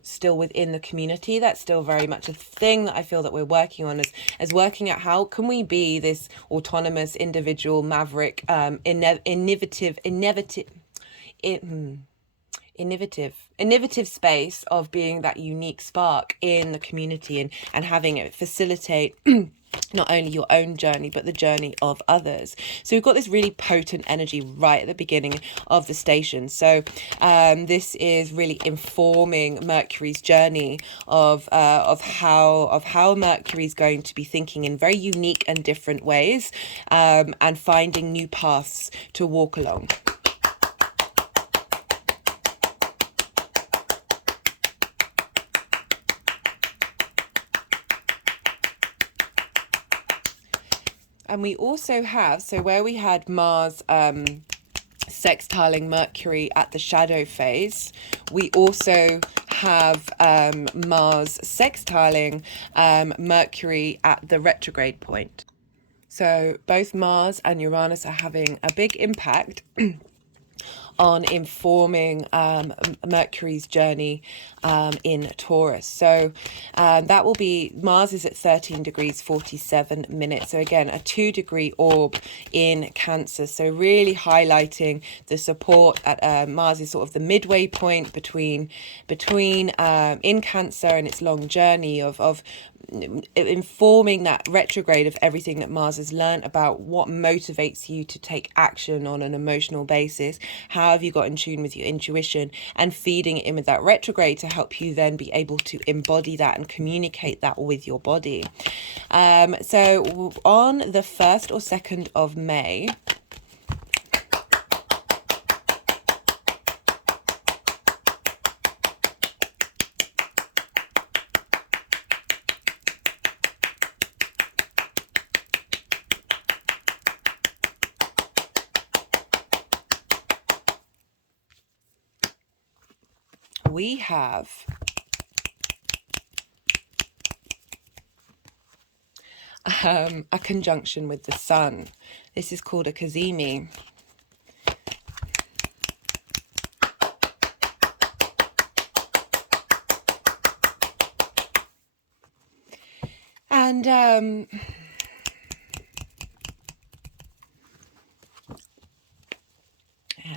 still within the community. That's still very much a thing that I feel that we're working on, as working out how can we be this autonomous individual maverick, innovative space of being that unique spark in the community, and having it facilitate not only your own journey but the journey of others. So we've got this really potent energy right at the beginning of the station. So this is really informing Mercury's journey of how Mercury's going to be thinking in very unique and different ways, and finding new paths to walk along. And we also have, so where we had Mars sextiling Mercury at the shadow phase, we also have Mars sextiling Mercury at the retrograde point. So both Mars and Uranus are having a big impact on informing Mercury's journey in Taurus. So that will be, Mars is at 13 degrees 47 minutes. So again, a 2-degree orb in Cancer. So really highlighting the support at Mars is sort of the midway point between in Cancer and its long journey of informing that retrograde of everything that Mars has learned about what motivates you to take action on an emotional basis. How have you got in tune with your intuition, and feeding it in with that retrograde to help you then be able to embody that and communicate that with your body. So on the 1st or 2nd of May, we have a conjunction with the Sun. This is called a cazimi. And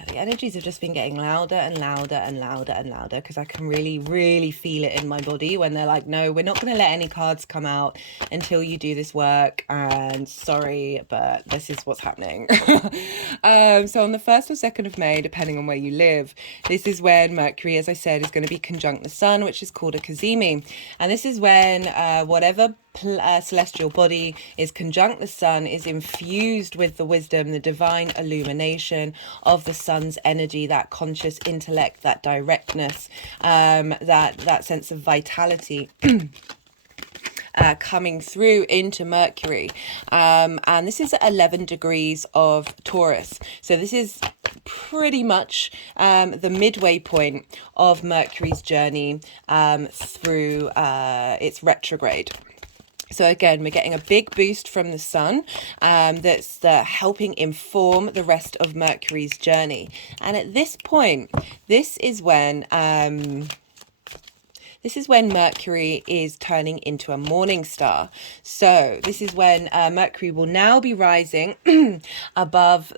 the energies have just been getting louder and louder and louder and louder, because I can really, really feel it in my body when they're like, no, we're not going to let any cards come out until you do this work, and sorry, but this is what's happening. So on the 1st or 2nd of May, depending on where you live, this is when Mercury, as I said, is going to be conjunct the Sun, which is called a cazimi. And this is when whatever celestial body is conjunct the Sun is infused with the wisdom, the divine illumination of the Sun's energy, that conscious intellect, that directness, that sense of vitality coming through into Mercury. And this is at 11 degrees of Taurus. So this is pretty much the midway point of Mercury's journey through its retrograde. So again, we're getting a big boost from the Sun that's helping inform the rest of Mercury's journey. And at this point, this is when this is when Mercury is turning into a morning star. So this is when Mercury will now be rising above,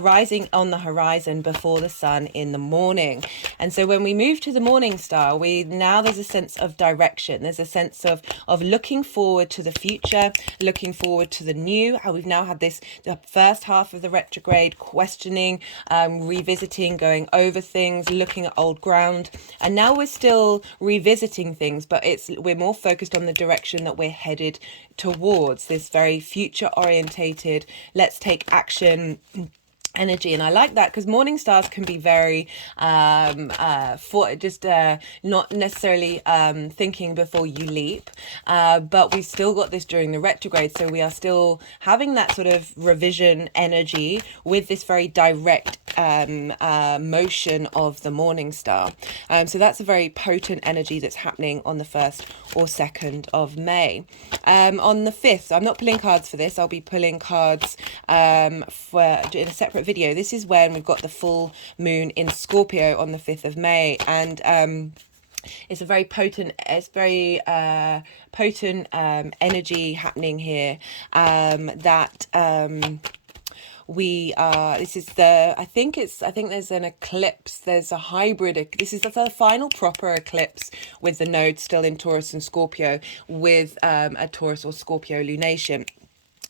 rising on the horizon before the sun in the morning. And so when we move to the morning star, there's a sense of direction. There's a sense of looking forward to the future, looking forward to the new. How we've now had the first half of the retrograde, questioning, revisiting, going over things, looking at old ground. And now we're still revisiting things, but we're more focused on the direction that we're headed towards, this very future orientated, let's take action energy. And I like that because morning stars can be very not necessarily thinking before you leap, but we've still got this during the retrograde, so we are still having that sort of revision energy with this very direct motion of the morning star. So that's a very potent energy that's happening on the 1st or 2nd of May. On the 5th, I'm not pulling cards for this, I'll be pulling cards in a separate video. This is when we've got the full moon in Scorpio on the 5th of May, and it's a very potent, energy happening here, I think there's an eclipse, there's a hybrid, this is the final proper eclipse with the nodes still in Taurus and Scorpio, with a Taurus or Scorpio lunation.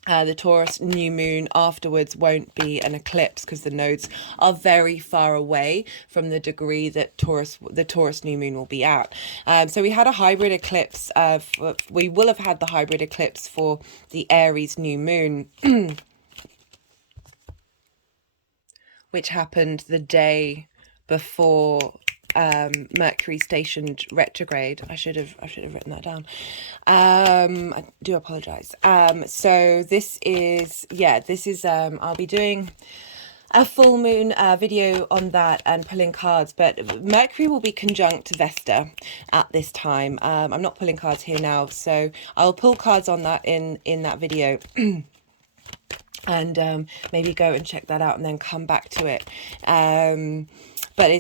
The Taurus new moon afterwards won't be an eclipse because the nodes are very far away from the degree that the Taurus new moon will be out. So we had a hybrid eclipse. We will have had the hybrid eclipse for the Aries new moon, which happened the day before Mercury stationed retrograde. I should have written that down. I do apologize. So this is I'll be doing a full moon video on that and pulling cards, but Mercury will be conjunct Vesta at this time. I'm not pulling cards here now, so I'll pull cards on that in that video. And maybe go and check that out and then come back to it. But I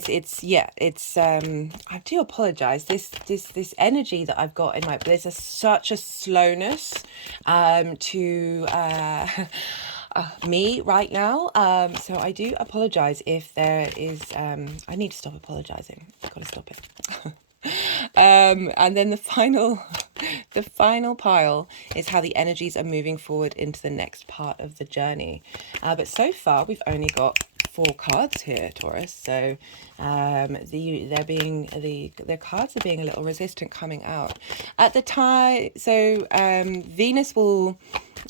do apologize. This energy that I've got in there's such a slowness to me right now. So I do apologize if there is. I need to stop apologizing. I've got to stop it. And then the final pile is how the energies are moving forward into the next part of the journey. But so far we've only got 4 cards here, Taurus. So the cards are being a little resistant coming out at the time. So Venus will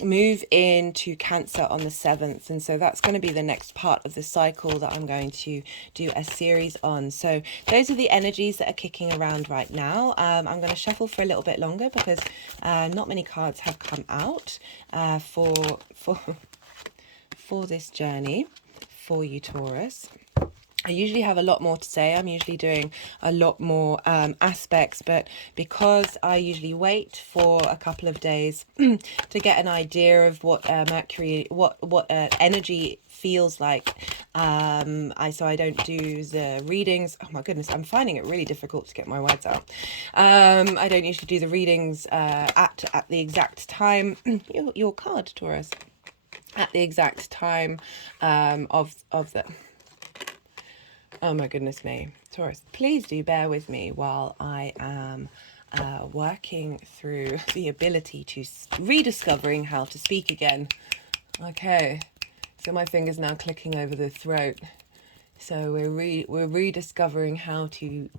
move into Cancer on the 7th, and so that's going to be the next part of the cycle that I'm going to do a series on. So those are the energies that are kicking around right now. I'm going to shuffle for a little bit longer because not many cards have come out for this journey for you, Taurus. I usually have a lot more to say. I'm usually doing a lot more aspects, but because I usually wait for a couple of days to get an idea of what Mercury, what energy feels like, so I don't do the readings. Oh my goodness, I'm finding it really difficult to get my words out. I don't usually do the readings at the exact time. Your card, Taurus. At the exact time of the... Oh my goodness me, Taurus, please do bear with me while I am working through the ability to rediscovering how to speak again. Okay, so my finger's now clicking over the throat. So we're rediscovering how to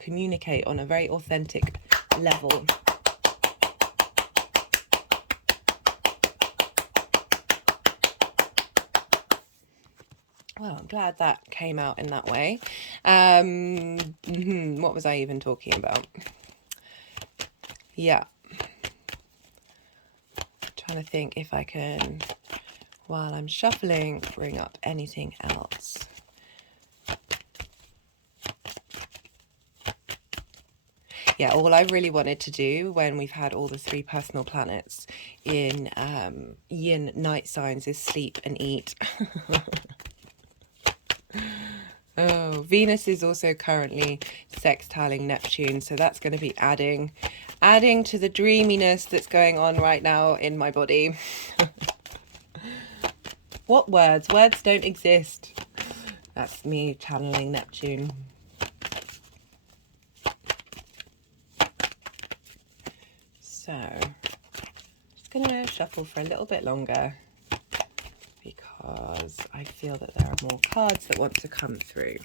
communicate on a very authentic level. Well, I'm glad that came out in that way. What was I even talking about? Yeah. Trying to think if I can, while I'm shuffling, bring up anything else. Yeah, all I really wanted to do when we've had all the 3 personal planets in yin night signs is sleep and eat. Oh, Venus is also currently sextiling Neptune, so that's going to be adding to the dreaminess that's going on right now in my body. What words? Words don't exist. That's me channeling Neptune. So, just going to shuffle for a little bit longer because I feel that there are more cards that want to come through.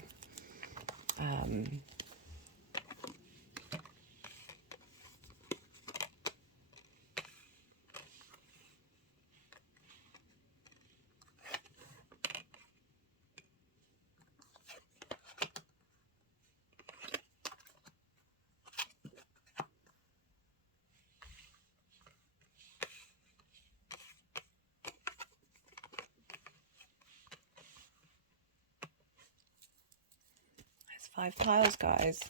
There's 5 piles, guys.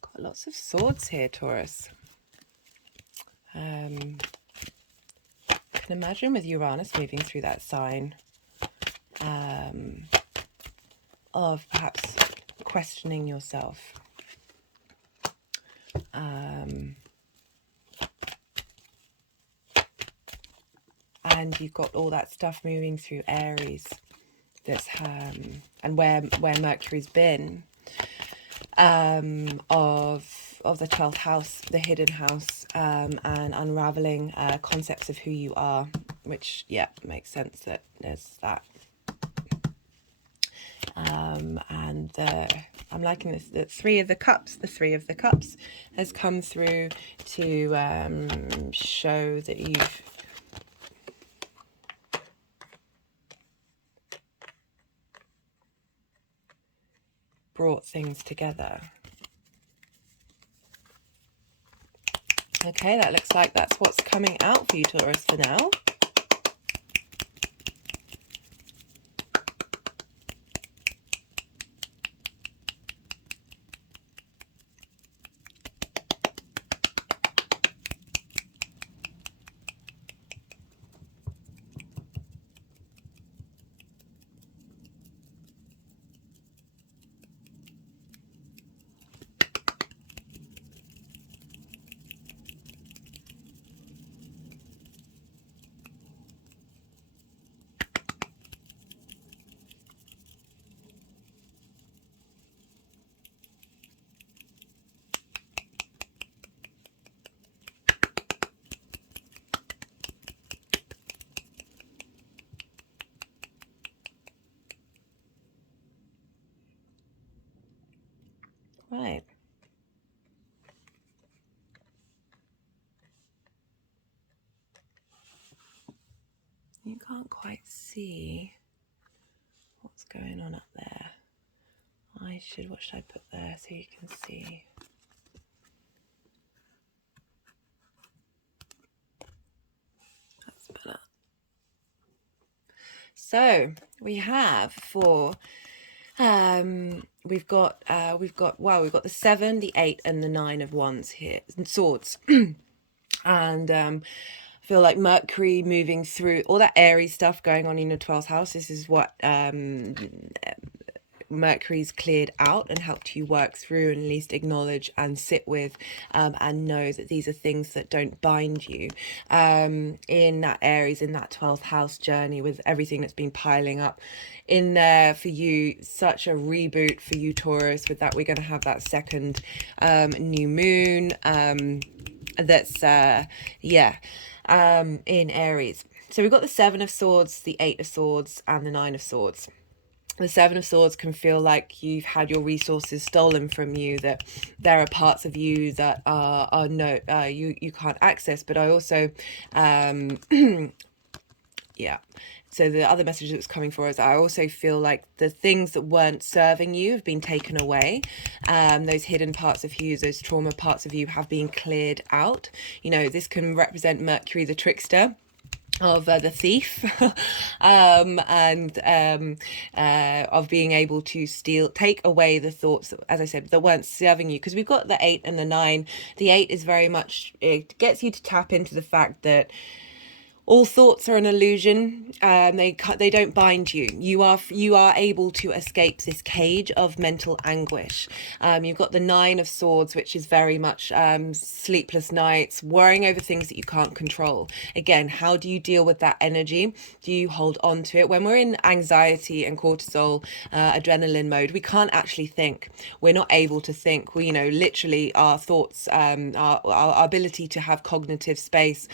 Got lots of swords here, Taurus. Can imagine with Uranus moving through that sign of perhaps questioning yourself. And you've got all that stuff moving through Aries. That's and where Mercury's been, of the 12th house, the hidden house, and unraveling concepts of who you are, which, yeah, makes sense that there's that. And I'm liking this, the Three of the Cups. The Three of the Cups has come through to show that you've brought things together. Okay, that looks like that's what's coming out for you, Taurus, for now. Right. You can't quite see what's going on up there. What should I put there so you can see? That's better. So we have we've got the 7, the 8, and the 9 of Wands here, swords. And I feel like Mercury moving through all that Aries stuff going on in your 12th house. This is what Mercury's cleared out and helped you work through and at least acknowledge and sit with, and know that these are things that don't bind you, in that Aries, in that 12th house journey, with everything that's been piling up in there for you. Such a reboot for you, Taurus. With that, we're going to have that second new moon that's in Aries. So we've got the 7 of Swords, the 8 of Swords, and the 9 of Swords. The 7 of Swords can feel like you've had your resources stolen from you, that there are parts of you that are you can't access. But I also yeah, so the other message that was coming for us, I also feel like the things that weren't serving you have been taken away. Those hidden parts of you, those trauma parts of you have been cleared out. You know, this can represent Mercury the trickster, of the thief, of being able to take away the thoughts, as I said, that weren't serving you. Because we've got the 8 and the 9. The 8 is very much, it gets you to tap into the fact that all thoughts are an illusion. They don't bind you. You are able to escape this cage of mental anguish. You've got the Nine of Swords, which is very much sleepless nights, worrying over things that you can't control. Again, how do you deal with that energy? Do you hold on to it? When we're in anxiety and cortisol, adrenaline mode, we can't actually think. We're not able to think. We, literally our thoughts, our ability to have cognitive space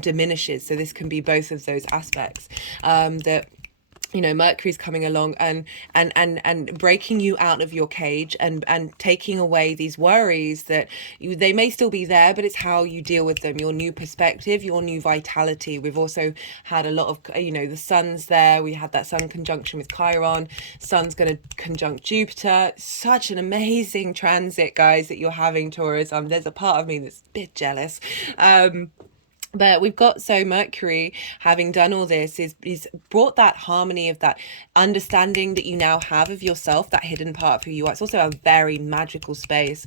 diminishes. So this can be both of those aspects, that Mercury's coming along and breaking you out of your cage and taking away these worries that they may still be there, but it's how you deal with them, your new perspective, your new vitality. We've also had a lot of, the sun's there. We had that sun conjunction with Chiron. Sun's going to conjunct Jupiter. Such an amazing transit, guys, that you're having, Taurus. There's a part of me that's a bit jealous. But we've got, so Mercury, having done all this, is brought that harmony of that understanding that you now have of yourself, that hidden part of who you are. It's also a very magical space,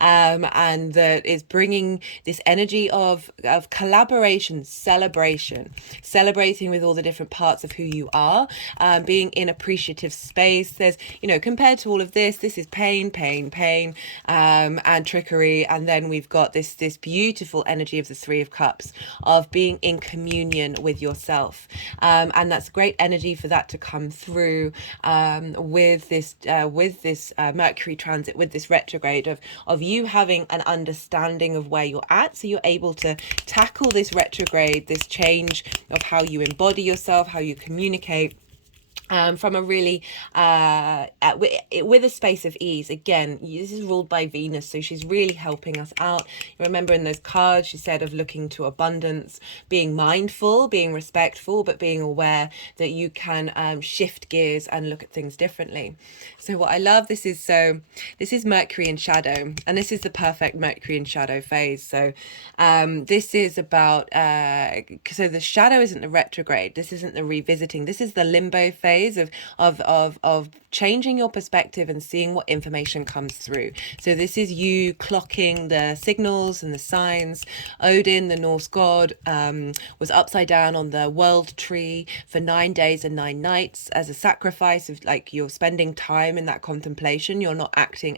and that is bringing this energy of collaboration, celebrating with all the different parts of who you are, being in appreciative space. There's, compared to all of this is pain, and trickery, and then we've got this beautiful energy of the Three of Cups, of being in communion with yourself, and that's great energy for that to come through with this Mercury transit, with this retrograde, of you having an understanding of where you're at, so you're able to tackle this retrograde, this change of how you embody yourself, how you communicate, from a really with a space of ease. Again, this is ruled by Venus, so she's really helping us out. You remember in those cards she said of looking to abundance, being mindful, being respectful, but being aware that you can shift gears and look at things differently. So what I love, this is Mercury in shadow, and this is the perfect Mercury in shadow phase. So this is about so the shadow isn't the retrograde, this isn't the revisiting, this is the limbo phase of changing your perspective and seeing what information comes through. So this is you clocking the signals and the signs. Odin, the Norse god, was upside down on the world tree for 9 days and 9 nights as a sacrifice of, like, you're spending time in that contemplation. You're not acting,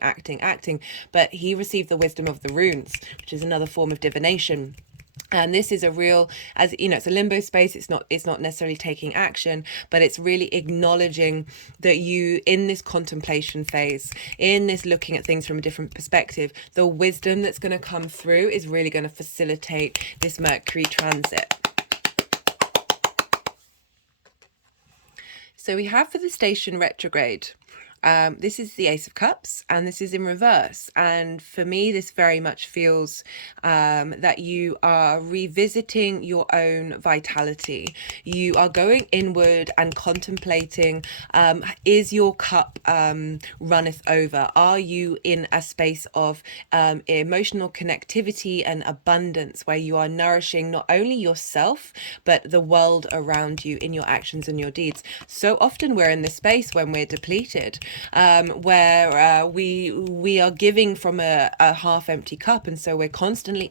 but he received the wisdom of the runes, which is another form of divination. And this is a real, as you know, it's a limbo space. It's not necessarily taking action, but it's really acknowledging that you, in this contemplation phase, in this looking at things from a different perspective, the wisdom that's going to come through is really going to facilitate this Mercury transit. So we have, for the station retrograde, this is the Ace of Cups, and this is in reverse. And for me, this very much feels that you are revisiting your own vitality. You are going inward and contemplating, is your cup runneth over? Are you in a space of emotional connectivity and abundance, where you are nourishing not only yourself, but the world around you in your actions and your deeds? So often we're in this space when we're depleted, where we are giving from a half empty cup, and so we're constantly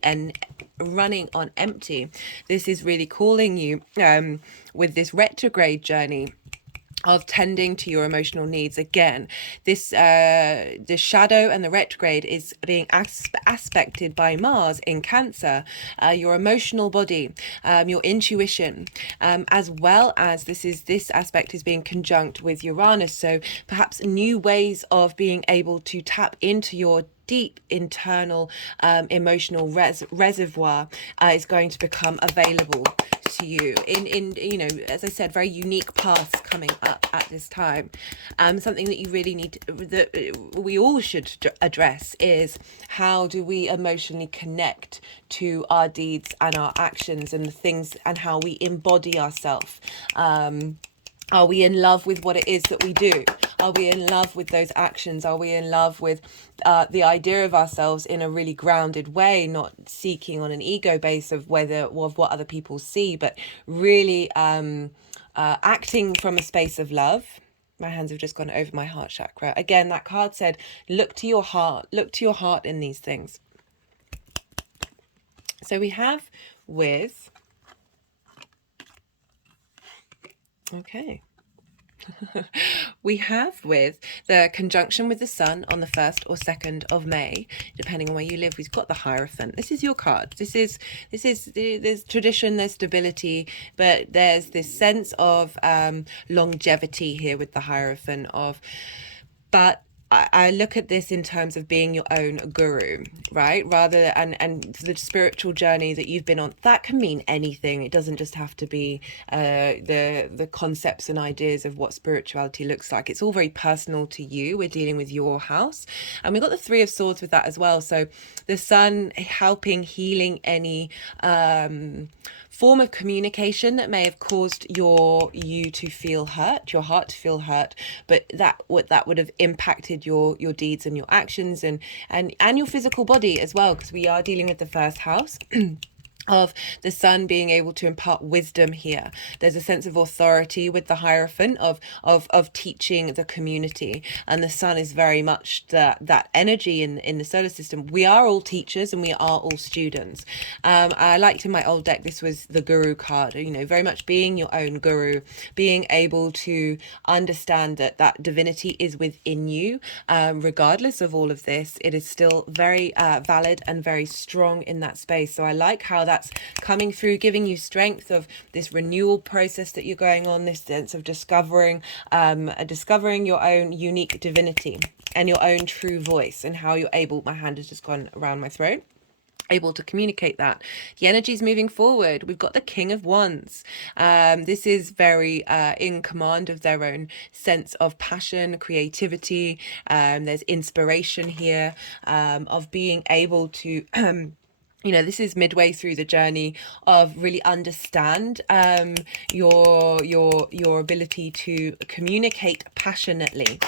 running on empty. This is really calling you with this retrograde journey of tending to your emotional needs. Again, this the shadow and the retrograde is being aspected by Mars in Cancer, your emotional body, your intuition, as well as this aspect is being conjunct with Uranus. So perhaps new ways of being able to tap into your deep internal emotional reservoir is going to become available to you in as I said, very unique paths coming up at this time. Something that you really need that we all should address is, how do we emotionally connect to our deeds and our actions and the things, and how we embody ourselves. Are we in love with what it is that we do? Are we in love with those actions? Are we in love with the idea of ourselves in a really grounded way, not seeking on an ego base of what other people see, but really acting from a space of love? My hands have just gone over my heart chakra. Again, that card said, look to your heart in these things. So we have with Okay. We have with the conjunction with the sun on the 1st or 2nd of May, depending on where you live. We've got the Hierophant. This is your card. There's tradition, there's stability, but there's this sense of longevity here with the Hierophant but I look at this in terms of being your own guru, right? Rather, and the spiritual journey that you've been on, that can mean anything. It doesn't just have to be the concepts and ideas of what spirituality looks like. It's all very personal to you. We're dealing with your house. And we've got the Three of Swords with that as well. So the sun helping, healing any form of communication that may have caused you to feel hurt, your heart to feel hurt, but that would have impacted your deeds and your actions and your physical body as well, because we are dealing with the first house. Of the sun being able to impart wisdom here. There's a sense of authority with the Hierophant of teaching the community, and the sun is very much that energy in the solar system. We are all teachers and we are all students. I liked in my old deck, this was the guru card, you know, very much being your own guru, being able to understand that divinity is within you. Regardless of all of this, it is still very valid and very strong in that space. So I like how that's coming through, giving you strength of this renewal process that you're going on, this sense of discovering your own unique divinity and your own true voice, and how you're able, my hand has just gone around my throat, able to communicate that. The energy is moving forward. We've got the King of Wands. This is very in command of their own sense of passion, creativity. There's inspiration here of being able to you know, this is midway through the journey of really understand your ability to communicate passionately.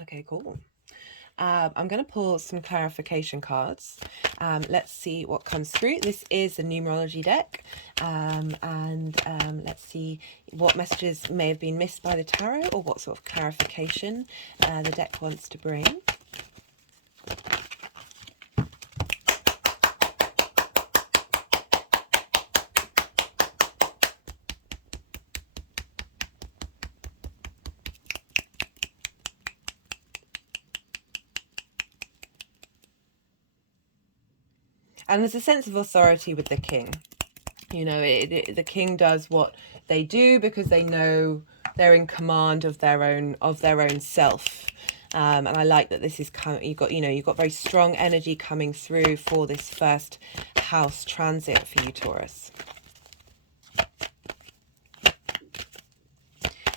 Okay, cool. I'm going to pull some clarification cards. Let's see what comes through. This is the numerology deck. Let's see what messages may have been missed by the tarot, or what sort of clarification the deck wants to bring. And there's a sense of authority with the king. You know, the king does what they do because they know they're in command of their own self. And I like that this is coming. You've got very strong energy coming through for this first house transit for you, Taurus.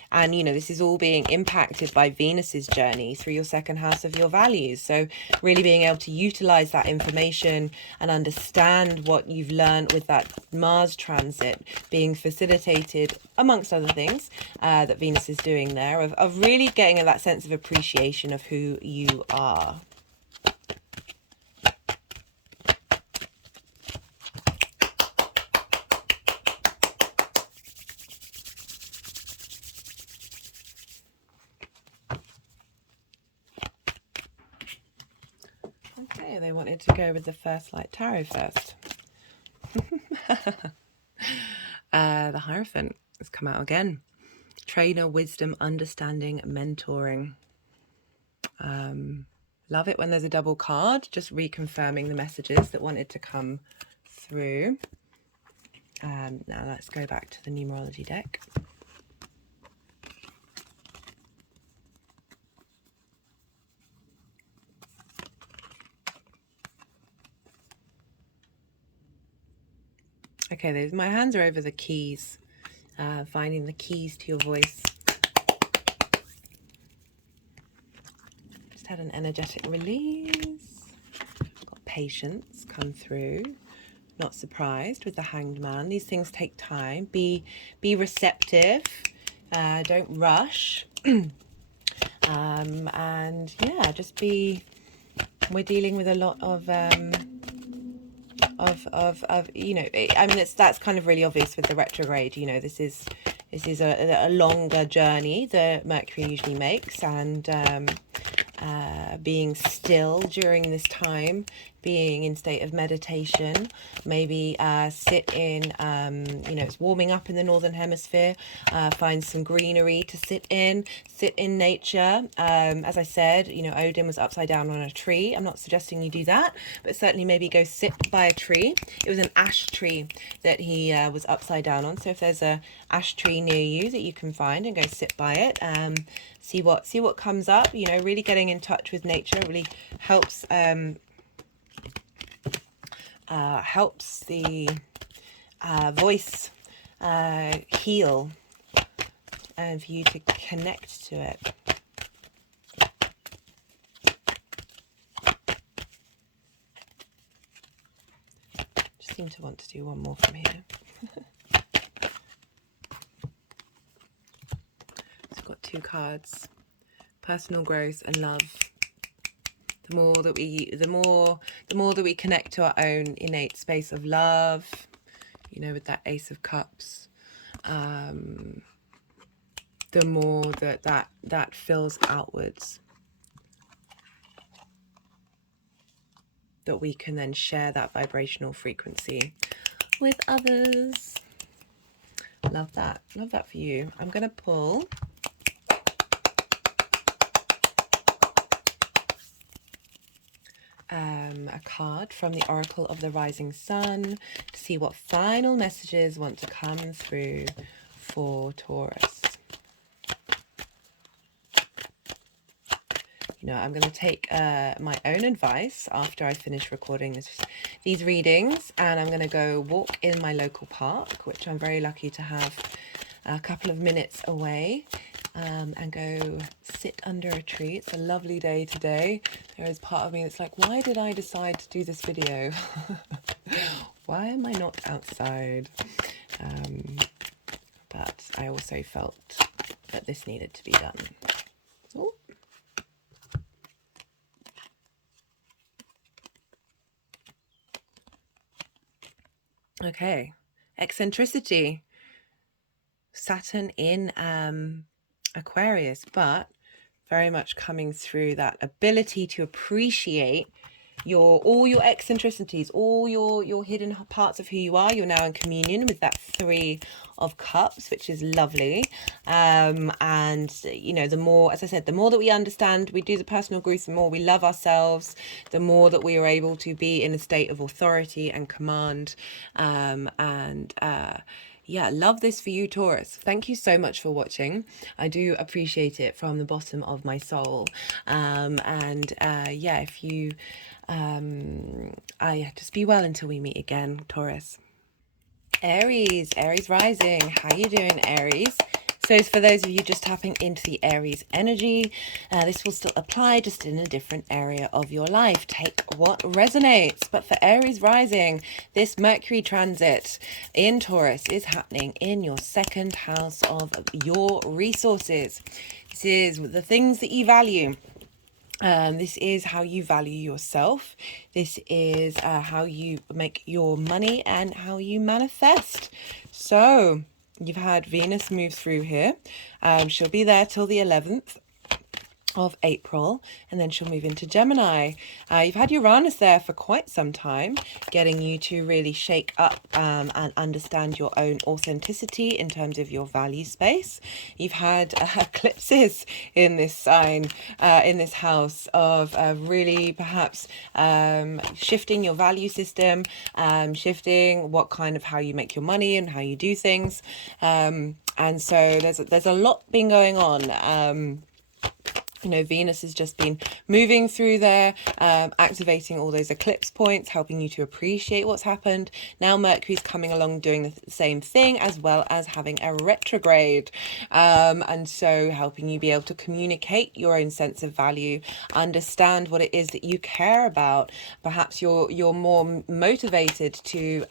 And, you know, this is all being impacted by Venus's journey through your second house of your values. So really being able to utilize that information and understand what you've learned with that Mars transit being facilitated, amongst other things, that Venus is doing there, of really getting that sense of appreciation of who you are. Okay, they wanted to go with the First Light Tarot first. The Hierophant has come out again. Trainer, wisdom, understanding, mentoring. Love it when there's a double card, just reconfirming the messages that wanted to come through. Now let's go back to the numerology deck. Okay, my hands are over the keys, finding the keys to your voice. Just had an energetic release. Got patience come through. Not surprised with the Hanged Man. These things take time. Be receptive. Don't rush. And yeah, just be. We're dealing with a lot of you know, I mean, that's kind of really obvious with the retrograde. You know, this is a longer journey that Mercury usually makes, and being still during this time, being in state of meditation. Maybe sit in, you know, it's warming up in the northern hemisphere. Find some greenery to sit in nature. As I said, you know, Odin was upside down on a tree. I'm not suggesting you do that, but certainly maybe go sit by a tree. It was an ash tree that he was upside down on. So if there's a ash tree near you that you can find, and go sit by it, see what comes up. You know, really getting in touch with nature really helps helps the voice heal, and for you to connect to it. Just seem to want to do one more from here. So I've got 2 cards: personal growth and love. The more that we connect to our own innate space of love, you know, with that Ace of Cups, the more that fills outwards, that we can then share that vibrational frequency with others. Love that for you. I'm gonna pull a card from the Oracle of the Rising Sun to see what final messages want to come through for Taurus. You know, I'm going to take my own advice after I finish recording these readings, and I'm going to go walk in my local park, which I'm very lucky to have a couple of minutes away, and go sit under a tree. It's a lovely day today. There is part of me that's like, why did I decide to do this video? Why am I not outside? But I also felt that this needed to be done. Ooh. Okay, eccentricity. Saturn in Aquarius, but very much coming through that ability to appreciate all your eccentricities, all your hidden parts of who you are. You're now in communion with that 3 of Cups, which is lovely. And you know, the more, as I said, the more that we understand, we do the personal growth, the more we love ourselves, the more that we are able to be in a state of authority and command. Yeah, love this for you, Taurus. Thank you so much for watching. I do appreciate it from the bottom of my soul. Yeah, if you, just be well until we meet again, Taurus. Aries rising. How you doing, Aries? So for those of you just tapping into the Aries energy, this will still apply, just in a different area of your life. Take what resonates. But for Aries rising, this Mercury transit in Taurus is happening in your 2nd house of your resources. This is the things that you value. This is how you value yourself. This is how you make your money and how you manifest. So you've had Venus move through here. She'll be there till the 11th of April, and then she'll move into Gemini. You've had Uranus there for quite some time, getting you to really shake up and understand your own authenticity in terms of your value space. You've had eclipses in this sign, in this house, of really perhaps shifting your value system, shifting what kind of how you make your money and how you do things. And so there's a lot been going on. You know, Venus has just been moving through there, activating all those eclipse points, helping you to appreciate what's happened. Now Mercury's coming along doing the same thing, as well as having a retrograde. And so helping you be able to communicate your own sense of value, understand what it is that you care about. Perhaps you're more motivated to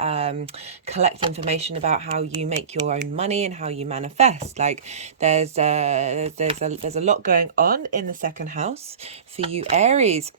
collect information about how you make your own money and how you manifest. Like there's a lot going on in the 2nd house for you, Aries.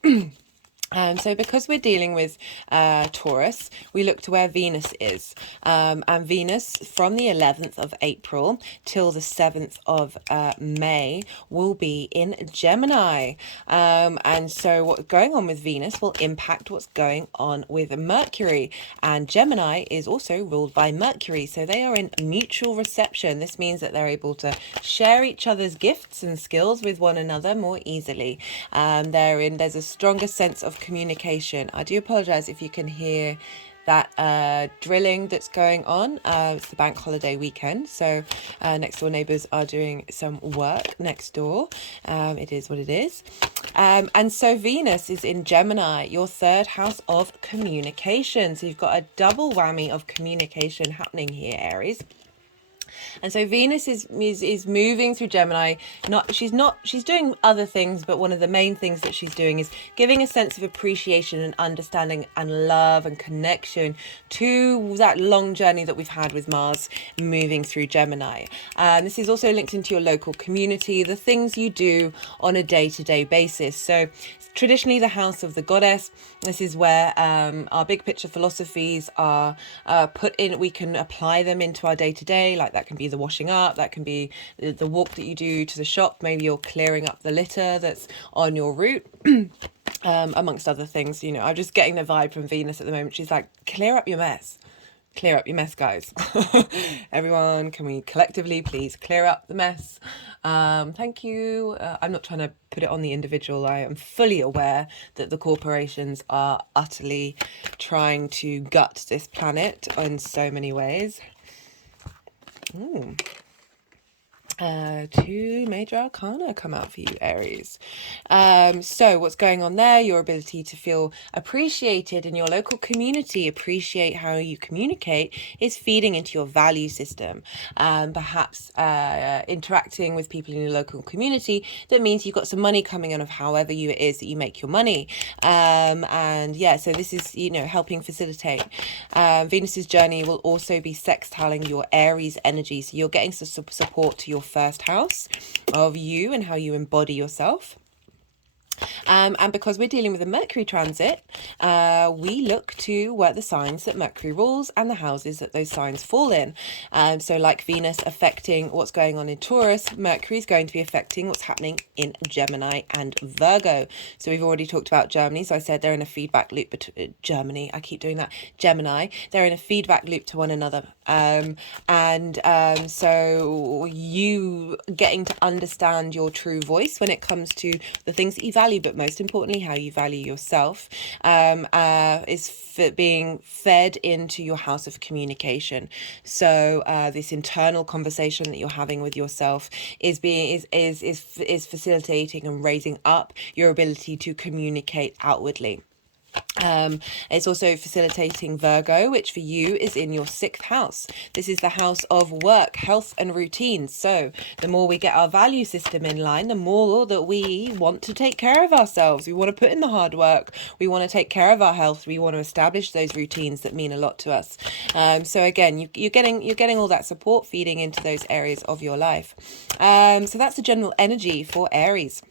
So because we're dealing with Taurus, we look to where Venus is. And Venus from the 11th of April till the 7th of May will be in Gemini. And so what's going on with Venus will impact what's going on with Mercury. And Gemini is also ruled by Mercury. So they are in mutual reception. This means that they're able to share each other's gifts and skills with one another more easily. There's a stronger sense of communication. I do apologize if you can hear that drilling that's going on. It's the bank holiday weekend, so next door neighbors are doing some work next door. It is what it is. And so Venus is in Gemini, your third house of communication. So you've got a double whammy of communication happening here, Aries. And so Venus is moving through Gemini. She's doing other things, but one of the main things that she's doing is giving a sense of appreciation and understanding and love and connection to that long journey that we've had with Mars moving through Gemini. This is also linked into your local community, the things you do on a day-to-day basis. So traditionally the house of the goddess. This is where our big picture philosophies are put in. We can apply them into our day-to-day, like that can be the washing up, that can be the walk that you do to the shop. Maybe you're clearing up the litter that's on your route. Amongst other things, you know, I'm just getting the vibe from Venus at the moment. She's like, clear up your mess. Clear up your mess, guys. Everyone, can we collectively please clear up the mess? Thank you. I'm not trying to put it on the individual. I am fully aware that the corporations are utterly trying to gut this planet in so many ways. Ooh. Two major arcana come out for you, Aries. So what's going on there? Your ability to feel appreciated in your local community, appreciate how you communicate, is feeding into your value system. Perhaps interacting with people in your local community, that means you've got some money coming in of however it is that you make your money. And yeah, so this is, you know, helping facilitate. Venus's journey will also be sextiling your Aries energy. So you're getting some support to your first house of you and how you embody yourself. And because we're dealing with a Mercury transit, we look to work the signs that Mercury rules and the houses that those signs fall in. So like Venus affecting what's going on in Taurus, Mercury is going to be affecting what's happening in Gemini and Virgo. So we've already talked about Germany. So I said they're in a feedback loop between Germany. I keep doing that. Gemini. They're in a feedback loop to one another. So you getting to understand your true voice when it comes to the things that you value, but most importantly, how you value yourself, is being fed into your house of communication. So this internal conversation that you're having with yourself is facilitating and raising up your ability to communicate outwardly. It's also facilitating Virgo, which for you is in your 6th house. This is the house of work, health and routine. So the more we get our value system in line, the more that we want to take care of ourselves. We want to put in the hard work. We want to take care of our health. We want to establish those routines that mean a lot to us. So again, you're getting all that support feeding into those areas of your life. So that's the general energy for Aries.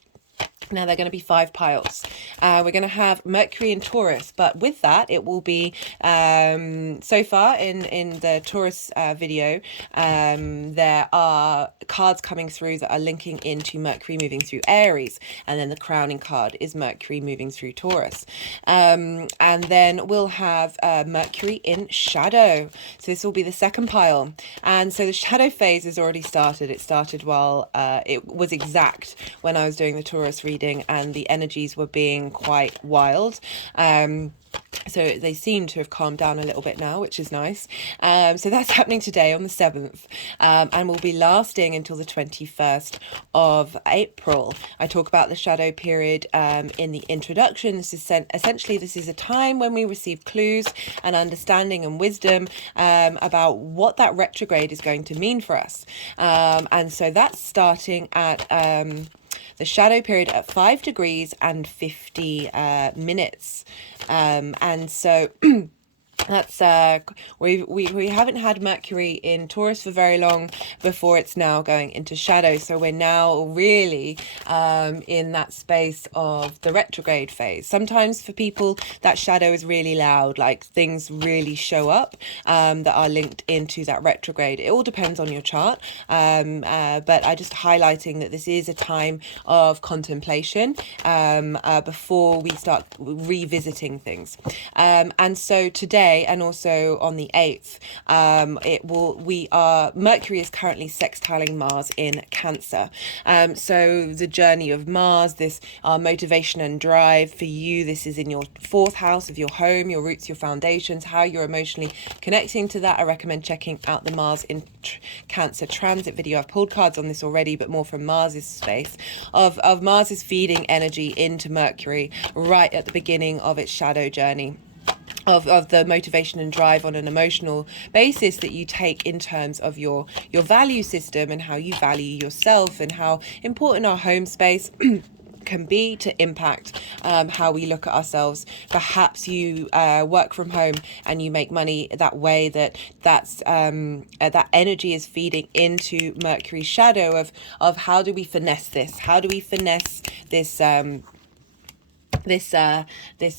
Now they're going to be 5 piles. We're going to have Mercury in Taurus, but with that it will be so far in the Taurus video, there are cards coming through that are linking into Mercury moving through Aries, and then the crowning card is Mercury moving through Taurus. And then we'll have Mercury in shadow. So this will be the 2nd pile. And so the shadow phase has already started. It started while it was exact when I was doing the Taurus reading, and the energies were being quite wild. So they seem to have calmed down a little bit now, which is nice. So that's happening today on the 7th, and will be lasting until the 21st of April. I talk about the shadow period in the introduction. This is essentially, this is a time when we receive clues and understanding and wisdom about what that retrograde is going to mean for us. And so that's starting at the shadow period at 5 degrees and 50 minutes. And so That's we haven't had Mercury in Taurus for very long before it's now going into shadow. So we're now really in that space of the retrograde phase. Sometimes for people that shadow is really loud, like things really show up that are linked into that retrograde. It all depends on your chart, but I just highlighting that this is a time of contemplation before we start revisiting things. And so today, and also on the 8th, Mercury is currently sextiling Mars in Cancer. So the journey of Mars, this motivation and drive for you, this is in your 4th house of your home, your roots, your foundations, how you're emotionally connecting to that. I recommend checking out the Mars in Cancer transit video. I've pulled cards on this already, but more from Mars's space of Mars's feeding energy into Mercury right at the beginning of its shadow journey. Of the motivation and drive on an emotional basis that you take in terms of your value system and how you value yourself, and how important our home space can be to impact how we look at ourselves. Perhaps you work from home and you make money that way, that energy is feeding into Mercury's shadow of how do we finesse this? How do we finesse this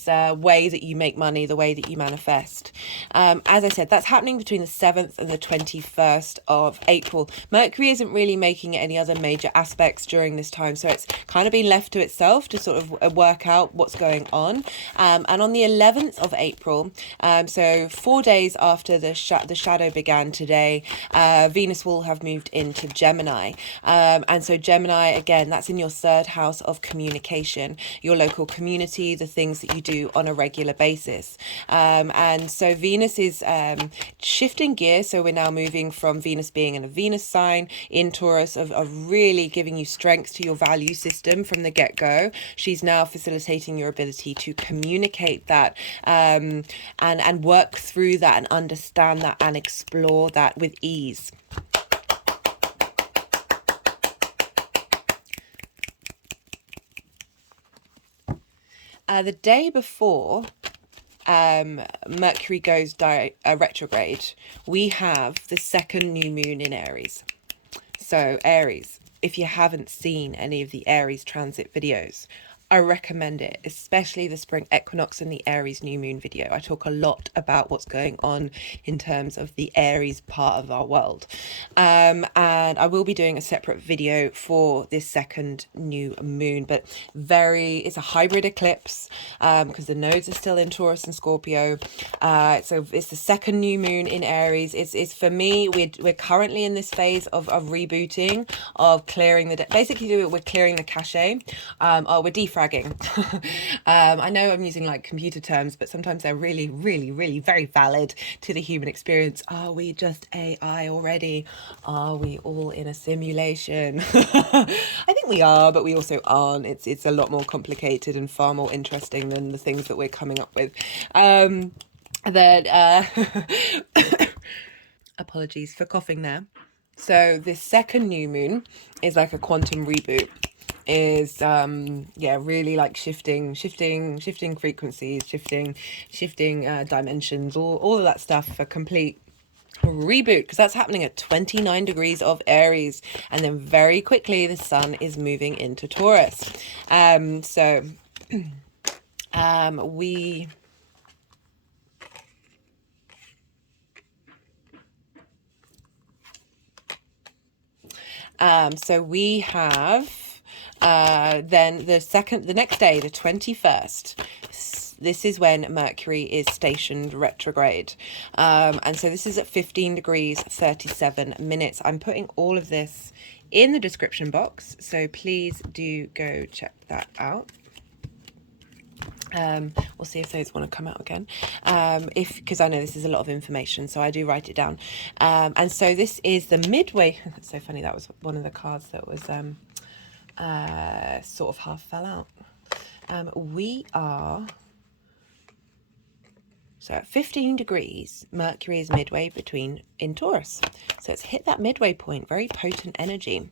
way that you make money, the way that you manifest? As I said, that's happening between the 7th and the 21st of April. Mercury isn't really making any other major aspects during this time, so it's kind of been left to itself to sort of work out what's going on. And on the 11th of April, so 4 days after the shadow began today, Venus will have moved into Gemini. And so Gemini, again, that's in your 3rd house of communication, your local community, the things that you do on a regular basis. And so Venus is shifting gear. So we're now moving from Venus being in a Venus sign in Taurus of really giving you strength to your value system from the get-go. She's now facilitating your ability to communicate that and work through that and understand that and explore that with ease. The day before Mercury goes retrograde, we have the 2nd new moon in Aries. So Aries, if you haven't seen any of the Aries transit videos, I recommend it, especially the spring equinox and the Aries new moon video. I talk a lot about what's going on in terms of the Aries part of our world. And I will be doing a separate video for this 2nd new moon, but it's a hybrid eclipse because the nodes are still in Taurus and Scorpio. So it's the 2nd new moon in Aries. It's for me, we're currently in this phase of rebooting, of clearing basically we're clearing the cache. We're defragging. I know I'm using like computer terms, but sometimes they're really, really, really very valid to the human experience. Are we just AI already? Are we all in a simulation? I think we are, but we also aren't. It's a lot more complicated and far more interesting than the things that we're coming up with. Apologies for coughing there. So this 2nd new moon is like a quantum reboot. Is really like shifting frequencies, shifting dimensions, all of that stuff, a complete reboot, because that's happening at 29 degrees of Aries, and then very quickly the sun is moving into Taurus. So we have then the next day, the 21st, this is when Mercury is stationed retrograde. And so this is at 15 degrees 37 minutes. I'm putting all of this in the description box, so please do go check that out. We'll see if those want to come out again, because I know this is a lot of information, so I do write it down. And so this is the midway. That's so funny, that was one of the cards that was sort of half fell out. We are So at 15 degrees, Mercury is midway in Taurus. So it's hit that midway point, very potent energy,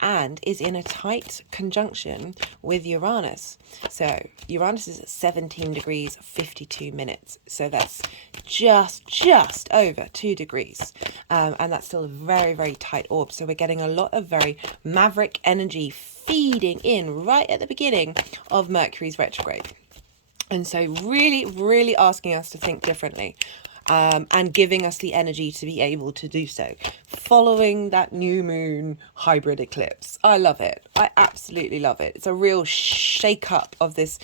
and is in a tight conjunction with Uranus. So Uranus is at 17 degrees, 52 minutes. So that's just over 2 degrees. And that's still a very, very tight orb. So we're getting a lot of very maverick energy feeding in right at the beginning of Mercury's retrograde. And so really, really asking us to think differently, and giving us the energy to be able to do so, following that new moon hybrid eclipse. I love it. I absolutely love it. It's a real shake up of this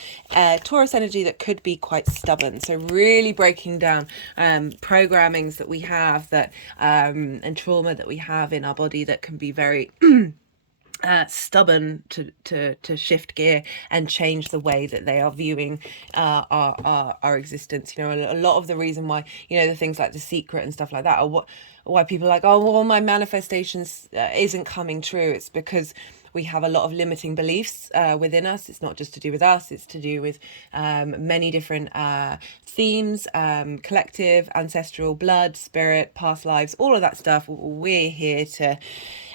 Taurus energy that could be quite stubborn. So really breaking down programmings that we have that and trauma that we have in our body that can be very stubborn to shift gear and change the way that they are viewing our existence. You know, a lot of the reason why, you know, the things like The Secret and stuff like that are why people are like, oh, well, my manifestations isn't coming true. It's because we have a lot of limiting beliefs within us. It's not just to do with us, it's to do with many different themes, collective, ancestral, blood, spirit, past lives, all of that stuff. We're here to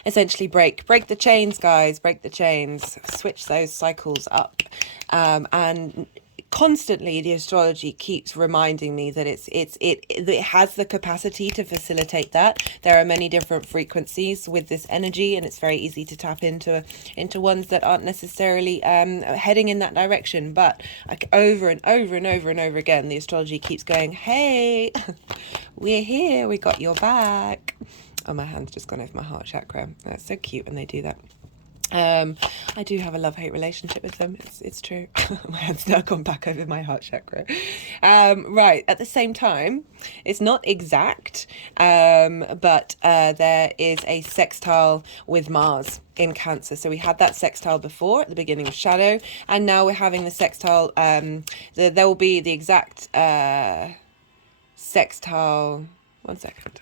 essentially break the chains, guys, break the chains, switch those cycles up. And constantly the astrology keeps reminding me that it has the capacity to facilitate that. There are many different frequencies with this energy, and it's very easy to tap into ones that aren't necessarily heading in that direction. But like over and over and over and over again, the astrology keeps going, hey, we're here, we got your back. Oh, my hand's just gone over my heart chakra. That's so cute when they do that. I do have a love-hate relationship with them. It's true. My hand's now gone back over my heart chakra. Right. At the same time, it's not exact, but there is a sextile with Mars in Cancer. So we had that sextile before at the beginning of Shadow, and now we're having the sextile. There will be the exact sextile. 1 second.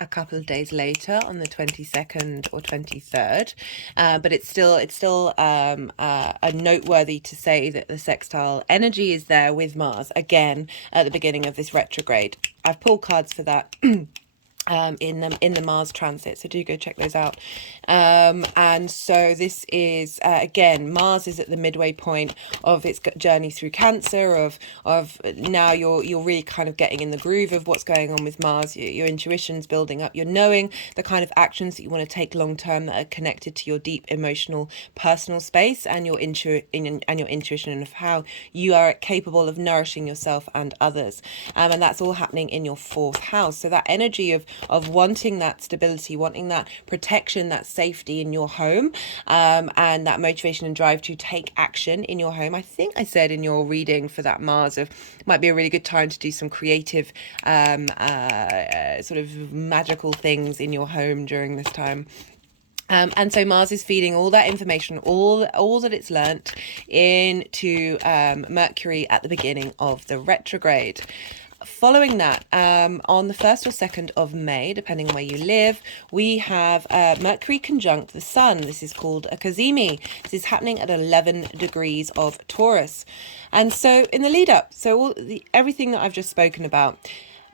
A couple of days later on the 22nd or 23rd, but it's still a noteworthy to say that the sextile energy is there with Mars again at the beginning of this retrograde. I've pulled cards for that in the Mars transit, so do go check those out. And so this is again, Mars is at the midway point of its journey through Cancer, of now you're really kind of getting in the groove of what's going on with Mars. Your intuition's building up, you're knowing the kind of actions that you want to take long term that are connected to your deep emotional personal space and your intuition of how you are capable of nourishing yourself and others, and that's all happening in your 4th house. So that energy of wanting that stability, wanting that protection, that safety in your home, and that motivation and drive to take action in your home. I think I said in your reading for that Mars might be a really good time to do some creative sort of magical things in your home during this time. And so Mars is feeding all that information, all that it's learnt into Mercury at the beginning of the retrograde. Following that, on the 1st or 2nd of May, depending on where you live, we have Mercury conjunct the Sun. This is called a cazimi. This is happening at 11 degrees of Taurus. And so in the lead up, so everything that I've just spoken about,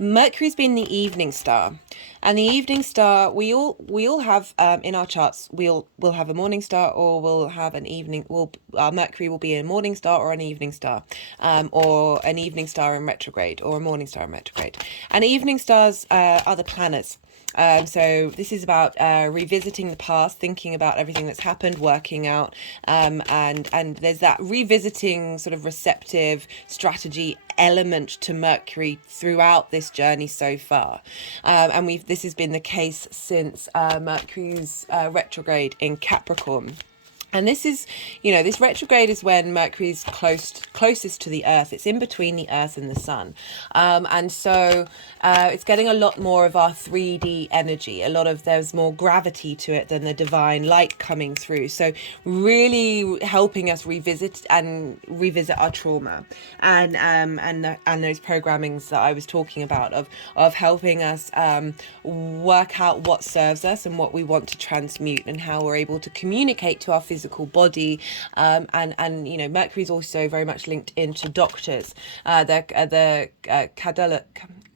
Mercury's been the evening star, and the evening star we all have in our charts. We'll have a morning star, or we'll have an evening. Our Mercury will be a morning star or an evening star, or an evening star in retrograde or a morning star in retrograde. And evening stars are the planners. So this is about revisiting the past, thinking about everything that's happened, working out, and there's that revisiting sort of receptive strategy element to Mercury throughout this journey so far, and this has been the case since Mercury's retrograde in Capricorn. And this is, this retrograde is when Mercury's closest to the Earth. It's in between the Earth and the Sun. And so it's getting a lot more of our 3D energy. There's more gravity to it than the divine light coming through. So really helping us revisit our trauma and those programmings that I was talking about of helping us work out what serves us and what we want to transmute, and how we're able to communicate to our physical physical body, and you know, Mercury is also very much linked into doctors. The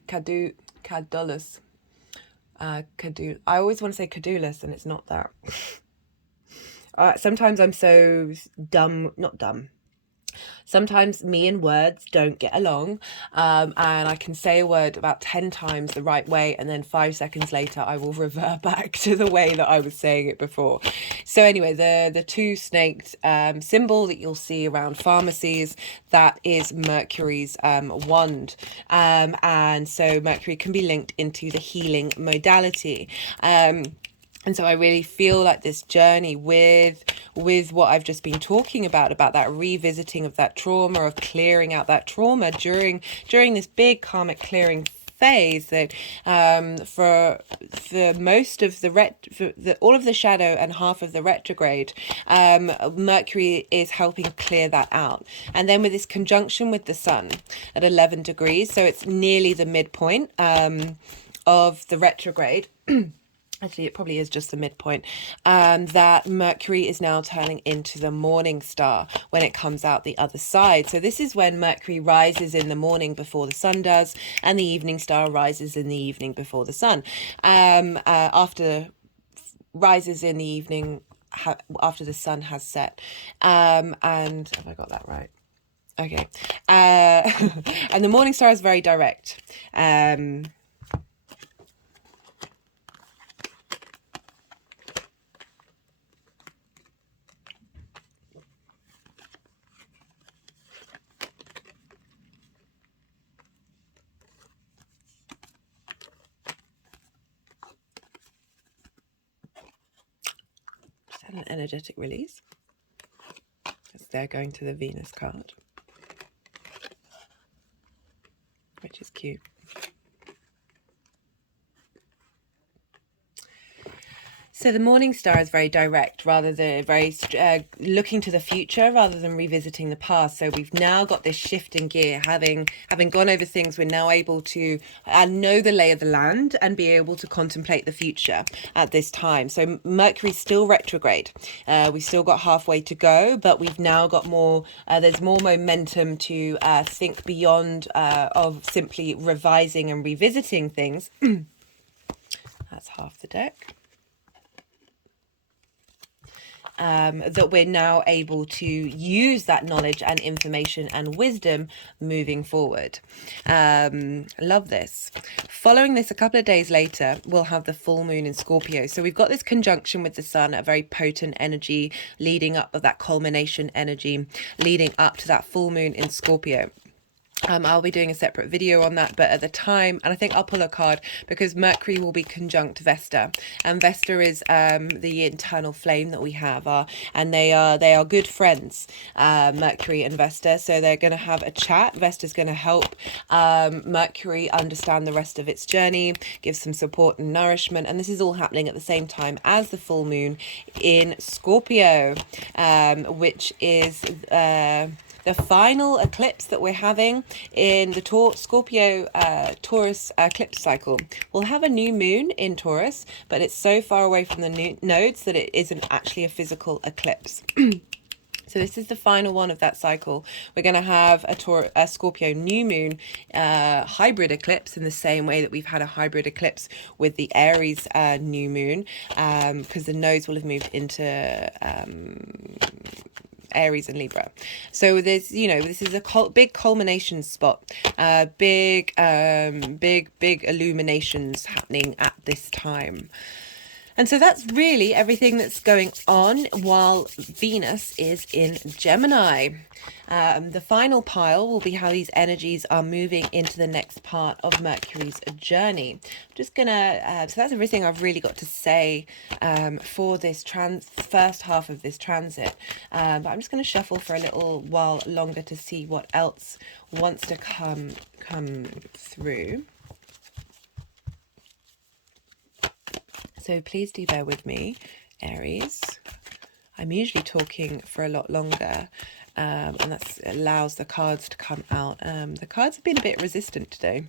cadulus. I always want to say cadulus, and it's not that. Sometimes I'm so dumb, not dumb. Sometimes me and words don't get along, and I can say a word about 10 times the right way, and then 5 seconds later I will revert back to the way that I was saying it before. So anyway, the two-snaked symbol that you'll see around pharmacies, that is Mercury's wand, and so Mercury can be linked into the healing modality. And so I really feel like this journey with what I've just been talking about that revisiting of that trauma, of clearing out that trauma during this big karmic clearing phase, that for most of all of the shadow and half of the retrograde, Mercury is helping clear that out. And then with this conjunction with the sun at 11 degrees, so it's nearly the midpoint of the retrograde. Actually, it probably is just the midpoint, that Mercury is now turning into the morning star when it comes out the other side. So this is when Mercury rises in the morning before the sun does, and the evening star rises in the evening before the sun. Rises in the evening after the sun has set. And have I got that right? Okay. And the morning star is very direct. An energetic release, as they're going to the Venus card, which is cute. So the morning star is very direct, rather than very looking to the future rather than revisiting the past. So we've now got this shift in gear, having gone over things. We're now able to know the lay of the land and be able to contemplate the future at this time. So Mercury's still retrograde. We've still got halfway to go, but we've now got more. There's more momentum to think beyond of simply revising and revisiting things. That's half the deck. That we're now able to use that knowledge and information and wisdom moving forward. Love this. Following this, a couple of days later, we'll have the full moon in Scorpio. So we've got this conjunction with the sun, a very potent energy leading up of that culmination energy, leading up to that full moon in Scorpio. I'll be doing a separate video on that, but at the time, and I think I'll pull a card because Mercury will be conjunct Vesta, and Vesta is the internal flame that we have, and they are good friends, Mercury and Vesta. So they're going to have a chat. Vesta's going to help Mercury understand the rest of its journey, give some support and nourishment, and this is all happening at the same time as the full moon in Scorpio, which is the final eclipse that we're having in the Scorpio Taurus eclipse cycle. We'll have a new moon in Taurus, but it's so far away from the nodes that it isn't actually a physical eclipse. So this is the final one of that cycle. We're going to have a Scorpio new moon hybrid eclipse in the same way that we've had a hybrid eclipse with the Aries new moon, because the nodes will have moved into Aries and Libra. So there's, this is a big culmination spot, big illuminations happening at this time. And so that's really everything that's going on while Venus is in Gemini. The final pile will be how these energies are moving into the next part of Mercury's journey. I'm just gonna, so that's everything I've really got to say for this first half of this transit. But I'm just gonna shuffle for a little while longer to see what else wants to come through. So please do bear with me, Aries. I'm usually talking for a lot longer, and that allows the cards to come out. The cards have been a bit resistant today.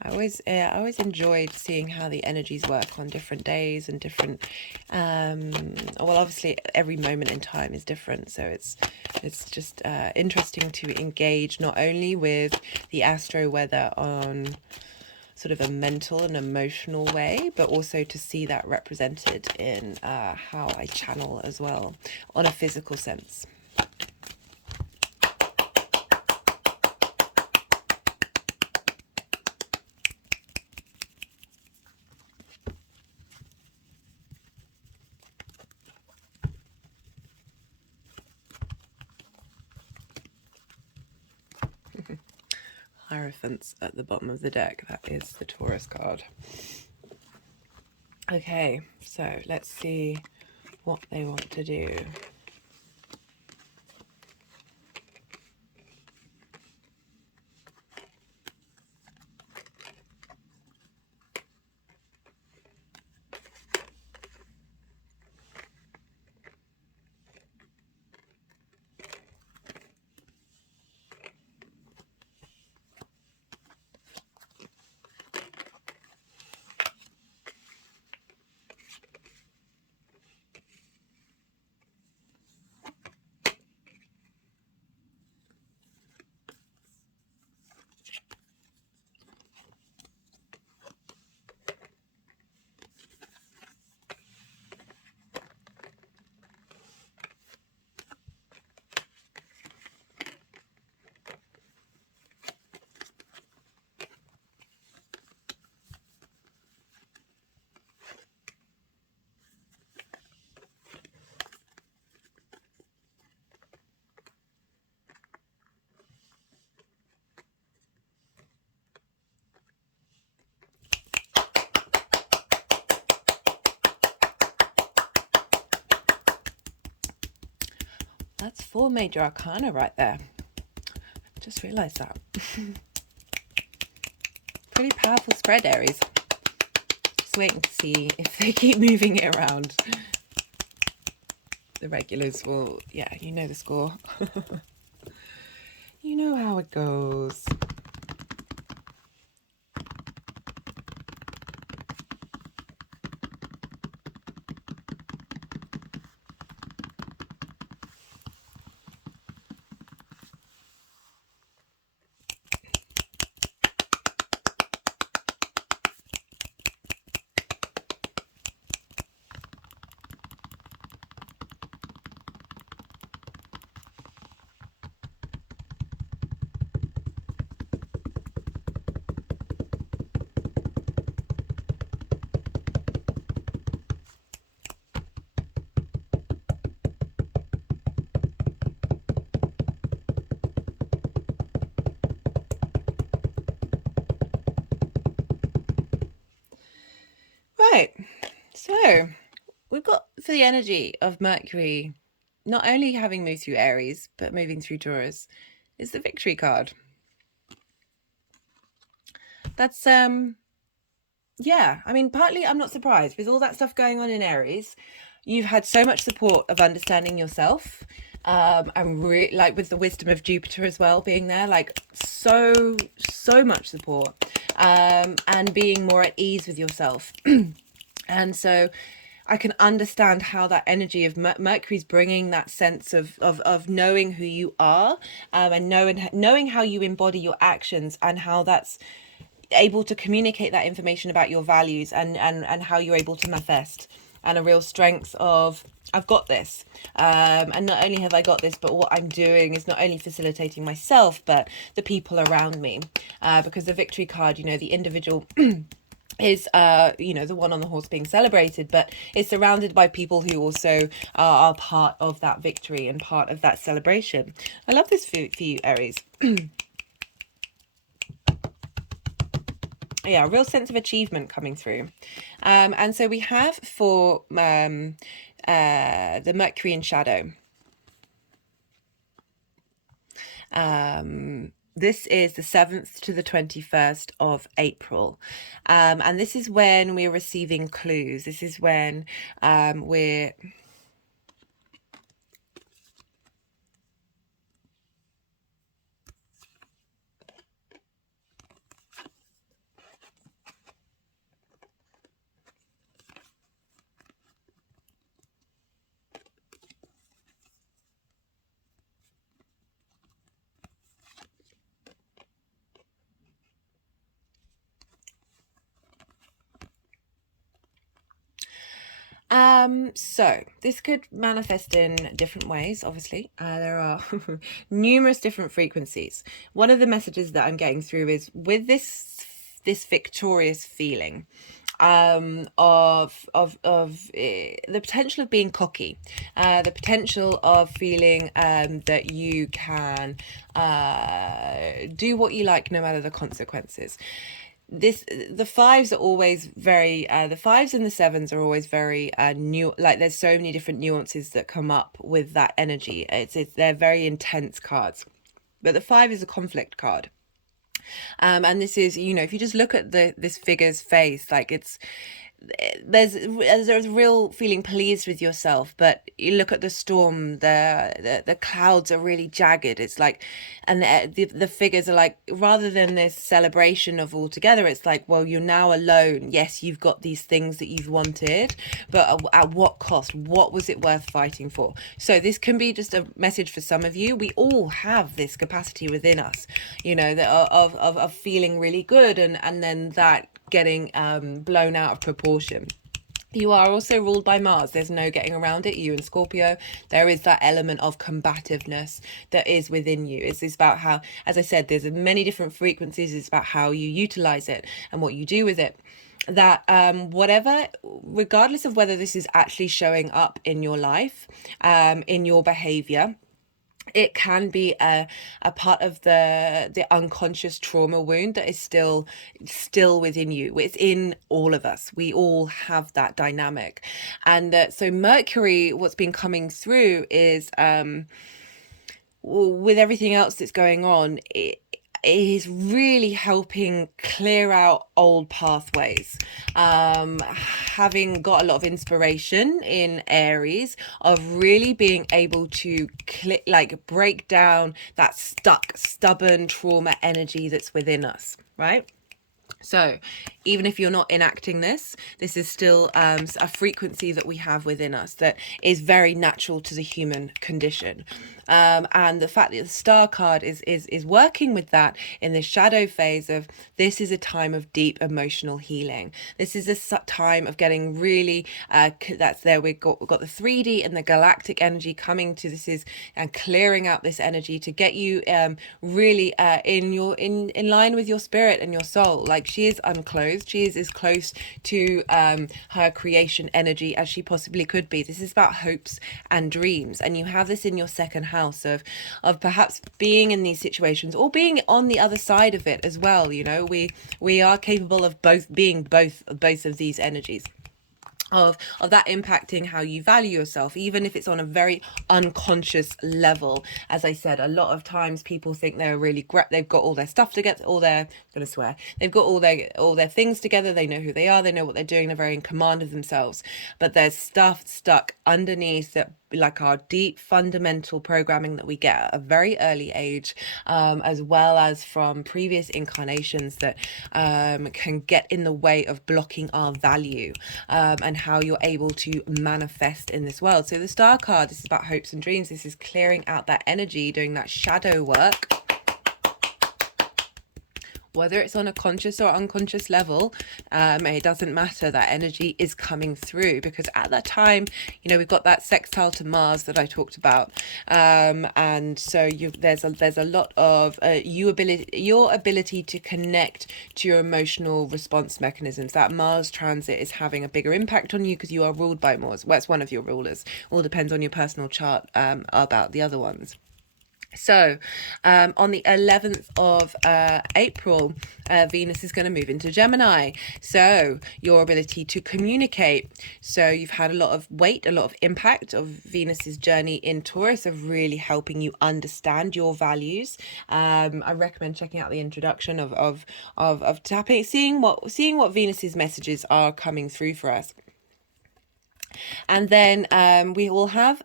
I always enjoyed seeing how the energies work on different days and different. Well, obviously, every moment in time is different, so it's just interesting to engage not only with the astro weather on sort of a mental and emotional way, but also to see that represented in how I channel as well on a physical sense. Hierophants at the bottom of the deck. That is the Taurus card. Okay, so let's see what they want to do. That's 4 major arcana right there. Just realised that. Pretty powerful spread, Aries. Just waiting to see if they keep moving it around. The regulars will, yeah, you know the score. You know how it goes. Right, so we've got for the energy of Mercury not only having moved through Aries but moving through Taurus is the Victory card. That's yeah, I mean, partly I'm not surprised with all that stuff going on in Aries. You've had so much support of understanding yourself, and like with the wisdom of Jupiter as well being there, like so much support, and being more at ease with yourself. And so I can understand how that energy of Mercury's bringing that sense of knowing who you are, and knowing how you embody your actions, and how that's able to communicate that information about your values, and how you're able to manifest, and a real strength of I've got this, and not only have I got this, but what I'm doing is not only facilitating myself but the people around me, because the Victory card, you know, the individual is you know, the one on the horse being celebrated, but is surrounded by people who also are part of that victory and part of that celebration. I love this for you, Aries. Yeah, a real sense of achievement coming through. And so we have for the Mercury in shadow. This is the 7th to the 21st of April. And this is when we're receiving clues. This is when we're... So this could manifest in different ways, obviously. There are numerous different frequencies. One of the messages that I'm getting through is with this victorious feeling the potential of being cocky, the potential of feeling that you can do what you like no matter the consequences. The fives are always very the fives and the sevens are always very new, like there's so many different nuances that come up with that energy. They're very intense cards, but the five is a conflict card. And this is, you know, if you just look at this figure's face, like there's a real feeling pleased with yourself, but you look at the storm, the clouds are really jagged. It's like, and the figures are like, rather than this celebration of all together, it's like, well, you're now alone. Yes, you've got these things that you've wanted, but at what cost? What was it worth fighting for? So this can be just a message for some of you. We all have this capacity within us, you know, that of feeling really good, and then that getting blown out of proportion. You are also ruled by Mars. There's no getting around it. You and Scorpio, there is that element of combativeness that is within you. It's about how, as I said, there's many different frequencies. It's about how you utilize it and what you do with it. That whatever, regardless of whether this is actually showing up in your life, in your behavior, it can be a part of the unconscious trauma wound that is still within you. It's in all of us. We all have that dynamic. And so Mercury, what's been coming through is with everything else that's going on, it is really helping clear out old pathways. Having got a lot of inspiration in Aries of really being able to break down that stubborn trauma energy that's within us, right? So even if you're not enacting this is still a frequency that we have within us that is very natural to the human condition. And the fact that the star card is working with that in the shadow phase of, this is a time of deep emotional healing. This is a time of getting really that's there. We've got the 3D and the galactic energy coming to this is and clearing out this energy to get you really in line with your spirit and your soul. Like, she is unclothed. She is as close to her creation energy as she possibly could be. This is about hopes and dreams, and you have this in your second house of perhaps being in these situations or being on the other side of it as well. You know, we are capable of being both of these energies. Of that impacting how you value yourself, even if it's on a very unconscious level. As I said, a lot of times people think they're really great, they've got all their stuff together, they've got all their things together, they know who they are, they know what they're doing, they're very in command of themselves, but there's stuff stuck underneath that, like our deep fundamental programming that we get at a very early age, as well as from previous incarnations, that can get in the way of blocking our value and how you're able to manifest in this world. So the star card, this is about hopes and dreams. This is clearing out that energy, doing that shadow work. Whether it's on a conscious or unconscious level, it doesn't matter. That energy is coming through, because at that time, you know, we've got that sextile to Mars that I talked about, and so there's a lot of your ability to connect to your emotional response mechanisms. That Mars transit is having a bigger impact on you because you are ruled by Mars. Well, it's one of your rulers. All depends on your personal chart about the other ones. So on the 11th of April, Venus is going to move into Gemini. So your ability to communicate. So you've had a lot of weight, a lot of impact of Venus's journey in Taurus of really helping you understand your values. I recommend checking out the introduction of tapping, seeing what Venus's messages are coming through for us. And then we will have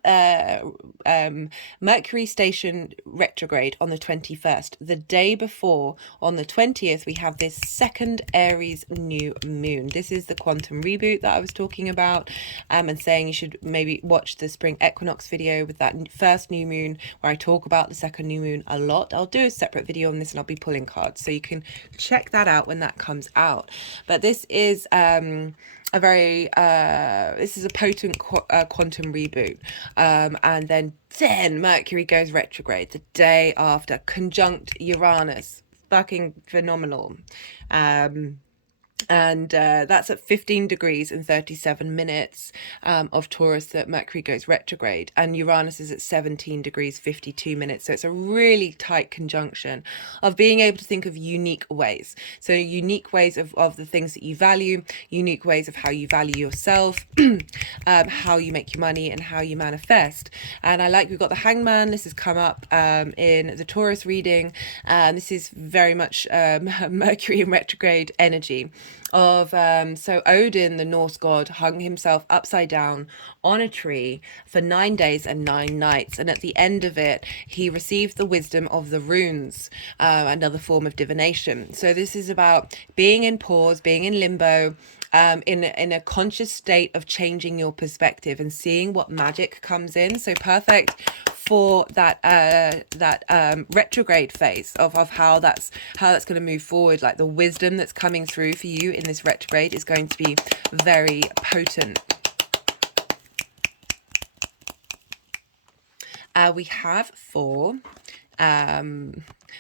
Mercury station retrograde on the 21st. The day before, on the 20th, we have this second Aries new moon. This is the quantum reboot that I was talking about, and saying you should maybe watch the spring equinox video with that first new moon, where I talk about the second new moon a lot. I'll do a separate video on this, and I'll be pulling cards, so you can check that out when that comes out. But this is a very this is a potent quantum reboot, and then Mercury goes retrograde the day after, conjunct Uranus, fucking phenomenal. And that's at 15 degrees and 37 minutes of Taurus that Mercury goes retrograde, and Uranus is at 17 degrees 52 minutes. So it's a really tight conjunction of being able to think of unique ways. So unique ways of the things that you value, unique ways of how you value yourself, how you make your money, and how you manifest. And I like, we've got the Hangman. This has come up in the Taurus reading. This is very much Mercury in retrograde energy of so Odin, the Norse god, hung himself upside down on a tree for 9 days and 9 nights, and at the end of it he received the wisdom of the runes, another form of divination. So this is about being in pause, being in limbo, in a conscious state of changing your perspective and seeing what magic comes in. So perfect for that retrograde phase of how that's going to move forward. Like the wisdom that's coming through for you in this retrograde is going to be very potent. We have for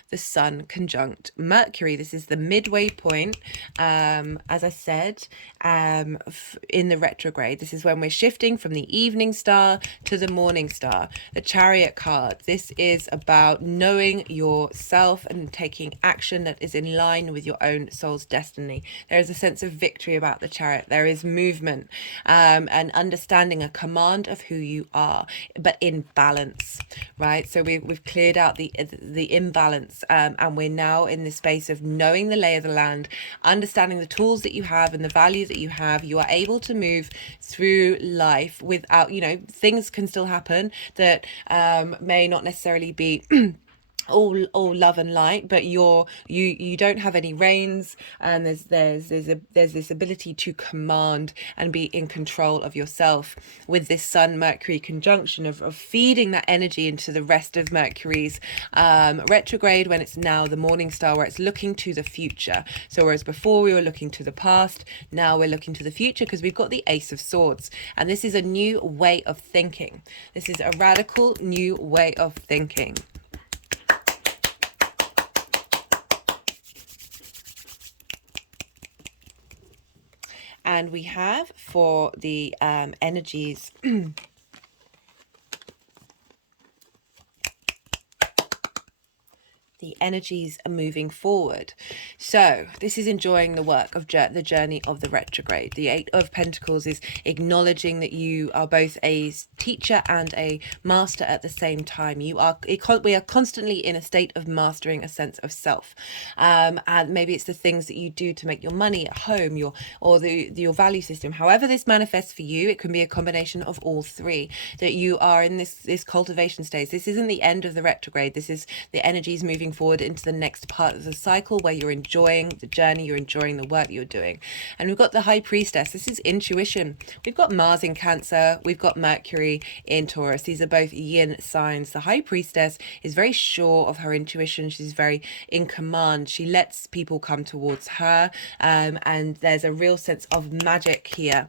the Sun conjunct Mercury. This is the midway point, as I said, in the retrograde. This is when we're shifting from the evening star to the morning star. The Chariot card. This is about knowing yourself and taking action that is in line with your own soul's destiny. There is a sense of victory about the Chariot. There is movement, and understanding a command of who you are, but in balance, right? So we've cleared out the imbalance, and we're now in the space of knowing the lay of the land, understanding the tools that you have and the value that you have. You are able to move through life without, things can still happen that may not necessarily be all love and light, but you don't have any reins, and there's this ability to command and be in control of yourself with this Sun Mercury conjunction of feeding that energy into the rest of Mercury's retrograde, when it's now the morning star, where it's looking to the future. So whereas before we were looking to the past, now we're looking to the future, because we've got the Ace of Swords, and this is a new way of thinking. This is a radical new way of thinking. And we have for the energies the energies are moving forward. So this is enjoying the work of the journey of the retrograde. The Eight of Pentacles is acknowledging that you are both a teacher and a master at the same time. We are constantly in a state of mastering a sense of self, and maybe it's the things that you do to make your money at home, your value system. However this manifests for you, it can be a combination of all three, that you are in this cultivation stage. This isn't the end of the retrograde. This is the energies moving forward into the next part of the cycle, where you're enjoying the journey, you're enjoying the work you're doing. And we've got the High Priestess. This is intuition. We've got Mars in Cancer, we've got Mercury in Taurus. These are both yin signs. The High Priestess is very sure of her intuition. She's very in command. She lets people come towards her, and there's a real sense of magic here,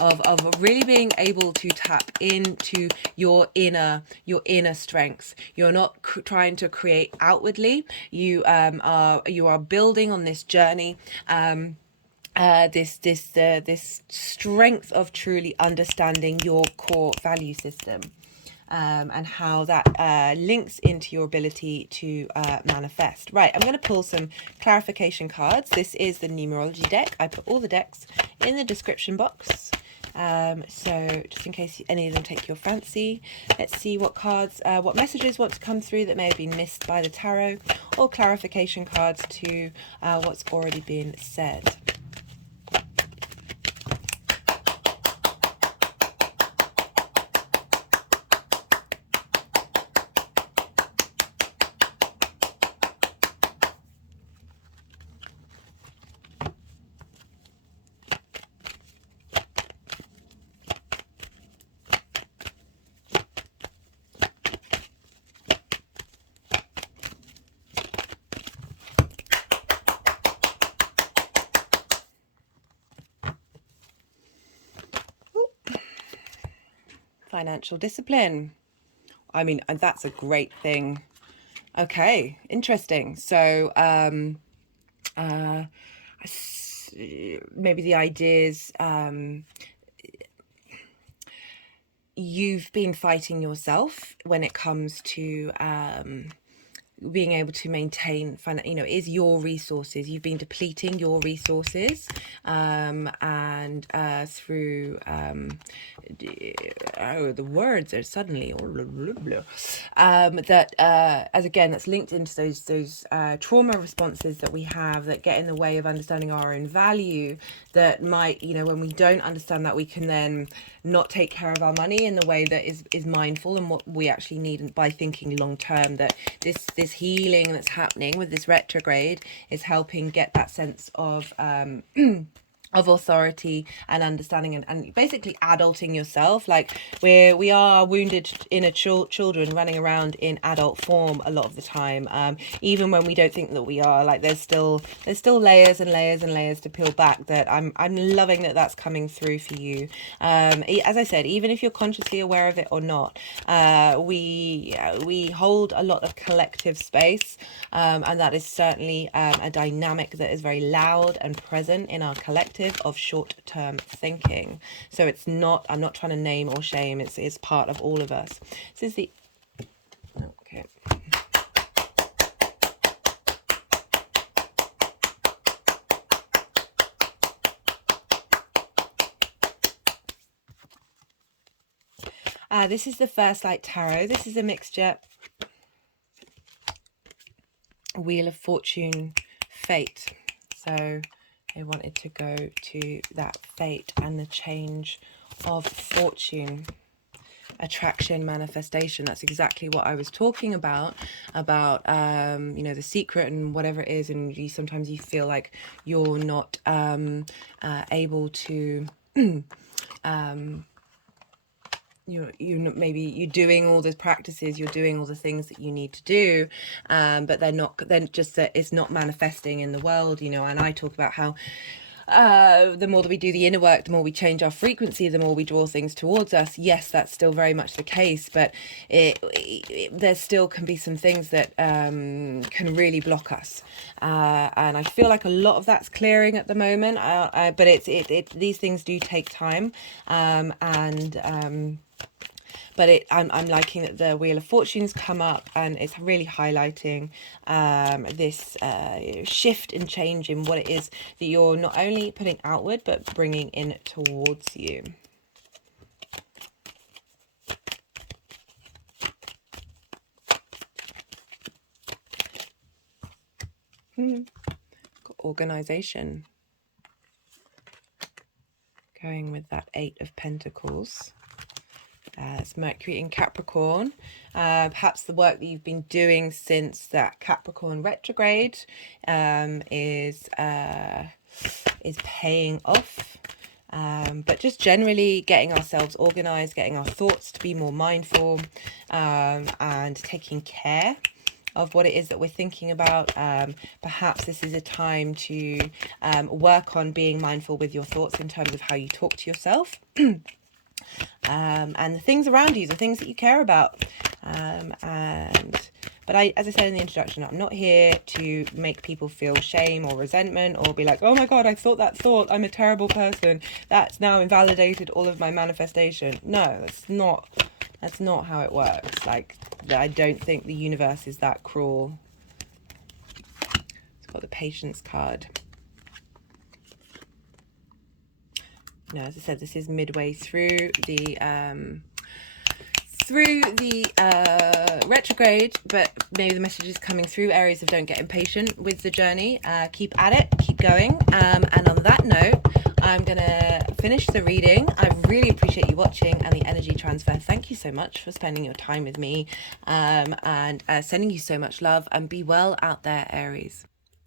of really being able to tap into your inner strengths. You're not trying to create outwardly. You are building on this journey, this strength of truly understanding your core value system, and how that links into your ability to manifest. Right, I'm going to pull some clarification cards. This is the numerology deck. I put all the decks in the description box. So just in case any of them take your fancy, let's see what cards, what messages want to come through that may have been missed by the tarot, or clarification cards to what's already been said. financial discipline. I mean, and that's a great thing. Okay, interesting. So maybe the ideas, you've been fighting yourself when it comes to being able to maintain, is your resources. You've been depleting your resources, and through the words are suddenly that as again, that's linked into those trauma responses that we have that get in the way of understanding our own value. That might, when we don't understand that, we can then not take care of our money in the way that is mindful and what we actually need, by thinking long term. That this healing that's happening with this retrograde is helping get that sense of authority and understanding, and basically adulting yourself. Like we are wounded inner children running around in adult form a lot of the time, even when we don't think that we are. Like there's still layers and layers and layers to peel back. That I'm loving that that's coming through for you. As I said, even if you're consciously aware of it or not, we hold a lot of collective space, and that is certainly a dynamic that is very loud and present in our collective of short-term thinking. So it's not, I'm not trying to name or shame, it's part of all of us. This is the okay. This is the First Light Tarot. This is a mixture. Wheel of Fortune, Fate. So I wanted to go to that fate and the change of fortune, attraction, manifestation. That's exactly what I was talking about the secret and whatever it is. And sometimes you feel like you're not able to you're doing all those practices, you're doing all the things that you need to do, but then just that it's not manifesting in the world, and I talk about how the more that we do the inner work, the more we change our frequency, the more we draw things towards us. Yes, that's still very much the case, but there still can be some things that can really block us, and I feel like a lot of that's clearing at the moment, but these things do take time, but I'm liking that the Wheel of Fortune's come up, and it's really highlighting this shift and change in what it is that you're not only putting outward, but bringing in towards you. Got organization. Going with that Eight of Pentacles. It's Mercury in Capricorn. Perhaps the work that you've been doing since that Capricorn retrograde is paying off. But just generally getting ourselves organized, getting our thoughts to be more mindful, and taking care of what it is that we're thinking about. Perhaps this is a time to work on being mindful with your thoughts in terms of how you talk to yourself. And the things around you, the things that you care about. But as I said in the introduction, I'm not here to make people feel shame or resentment or be like, oh my God, I thought that thought, I'm a terrible person, that's now invalidated all of my manifestation. No, that's not how it works. Like, I don't think the universe is that cruel. It's got the Patience card. As I said, this is midway through the retrograde, but maybe the message is coming through, Aries, of don't get impatient with the journey. Keep at it, keep going. And on that note, I'm going to finish the reading. I really appreciate you watching and the energy transfer. Thank you so much for spending your time with me, and sending you so much love, and be well out there, Aries.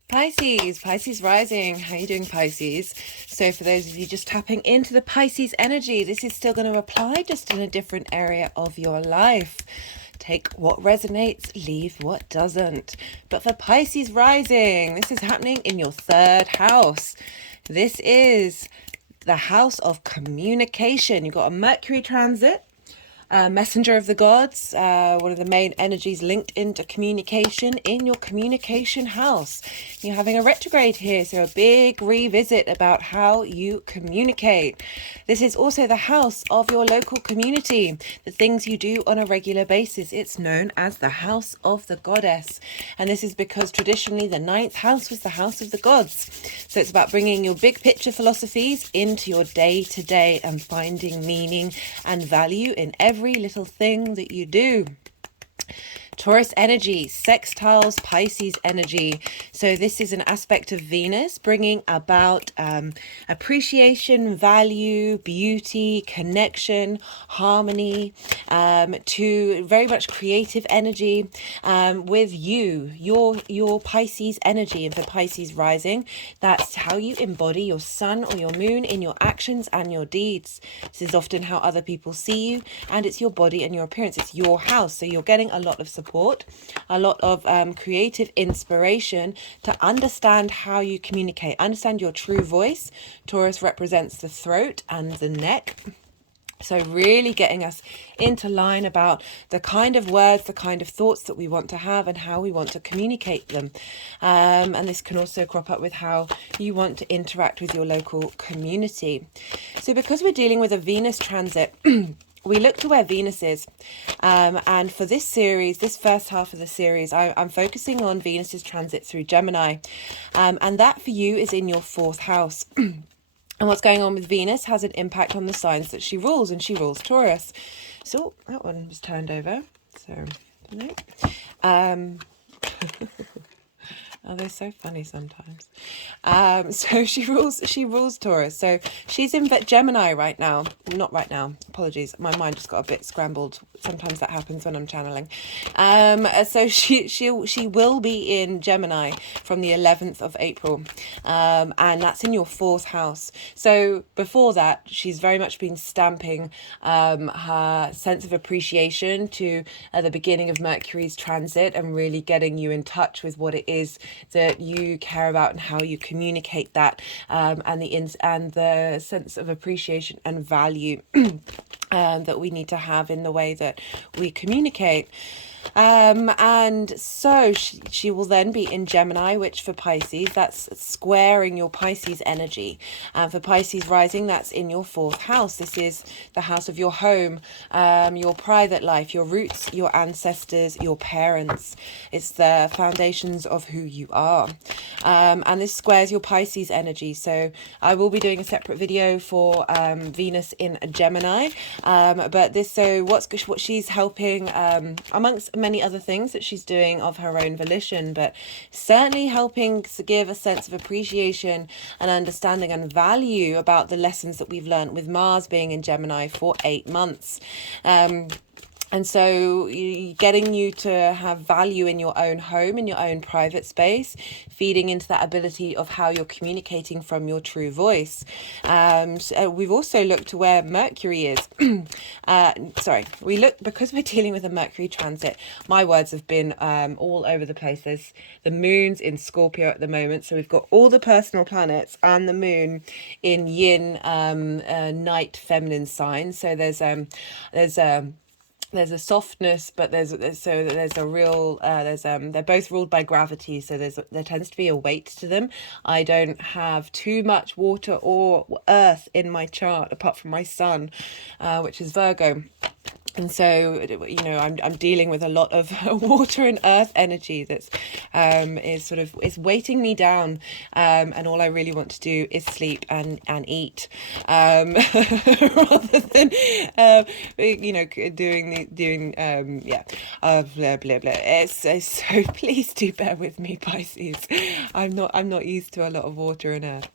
Pisces rising. How are you doing, Pisces? So for those of you just tapping into the Pisces energy, this is still going to apply, just in a different area of your life. Take what resonates, leave what doesn't. But for Pisces rising, this is happening in your third house. This is the house of communication. You've got a Mercury transit messenger of the gods, one of the main energies linked into communication in your communication house. You're having a retrograde here, so a big revisit about how you communicate. This is also the house of your local community, the things you do on a regular basis. It's known as the house of the goddess, and this is because traditionally the ninth house was the house of the gods. So it's about bringing your big picture philosophies into your day-to-day and finding meaning and value in every little thing that you do. Taurus energy, sextiles Pisces energy. So this is an aspect of Venus bringing about appreciation, value, beauty, connection, harmony, to very much creative energy with your Pisces energy. And for Pisces rising, that's how you embody your sun or your moon in your actions and your deeds. This is often how other people see you, and it's your body and your appearance. It's your house. So you're getting a lot of support, a lot of creative inspiration to understand how you communicate, understand your true voice. Taurus represents the throat and the neck. So really getting us into line about the kind of words, the kind of thoughts that we want to have and how we want to communicate them. And this can also crop up with how you want to interact with your local community. So because we're dealing with a Venus transit, we look to where Venus is, and for this series, this first half of the series, I'm focusing on Venus's transit through Gemini, and that for you is in your 4th house. And what's going on with Venus has an impact on the signs that she rules, and she rules Taurus. So that one was turned over. So no. Oh, they're so funny sometimes. So she rules Taurus. So she's in Gemini right now. Not right now. Apologies. My mind just got a bit scrambled. Sometimes that happens when I'm channeling. So she will be in Gemini from the 11th of April. And that's in your 4th house. So before that, she's very much been stamping her sense of appreciation to the beginning of Mercury's transit and really getting you in touch with what it is that you care about and how you communicate that, and the sense of appreciation and value that we need to have in the way that we communicate. And so she will then be in Gemini, which for Pisces, that's squaring your Pisces energy. And for Pisces rising, that's in your 4th house. This is the house of your home, your private life, your roots, your ancestors, your parents. It's the foundations of who you are. And this squares your Pisces energy. So I will be doing a separate video for Venus in Gemini. But this, so what she's helping, amongst many other things that she's doing of her own volition, but certainly helping to give a sense of appreciation and understanding and value about the lessons that we've learned with Mars being in Gemini for 8 months. And so getting you to have value in your own home, in your own private space, feeding into that ability of how you're communicating from your true voice. So we've also looked to where Mercury is. Because we're dealing with a Mercury transit, my words have been all over the place. There's the moon's in Scorpio at the moment. So we've got all the personal planets and the moon in yin, night, feminine signs. So there's a softness, but there's a real they're both ruled by gravity, so there tends to be a weight to them. I don't have too much water or earth in my chart apart from my sun, which is Virgo. And so, you know, I'm dealing with a lot of water and earth energy that's is weighting me down, and all I really want to do is sleep and eat, rather than blah blah blah. So please do bear with me, Pisces. I'm not used to a lot of water and earth.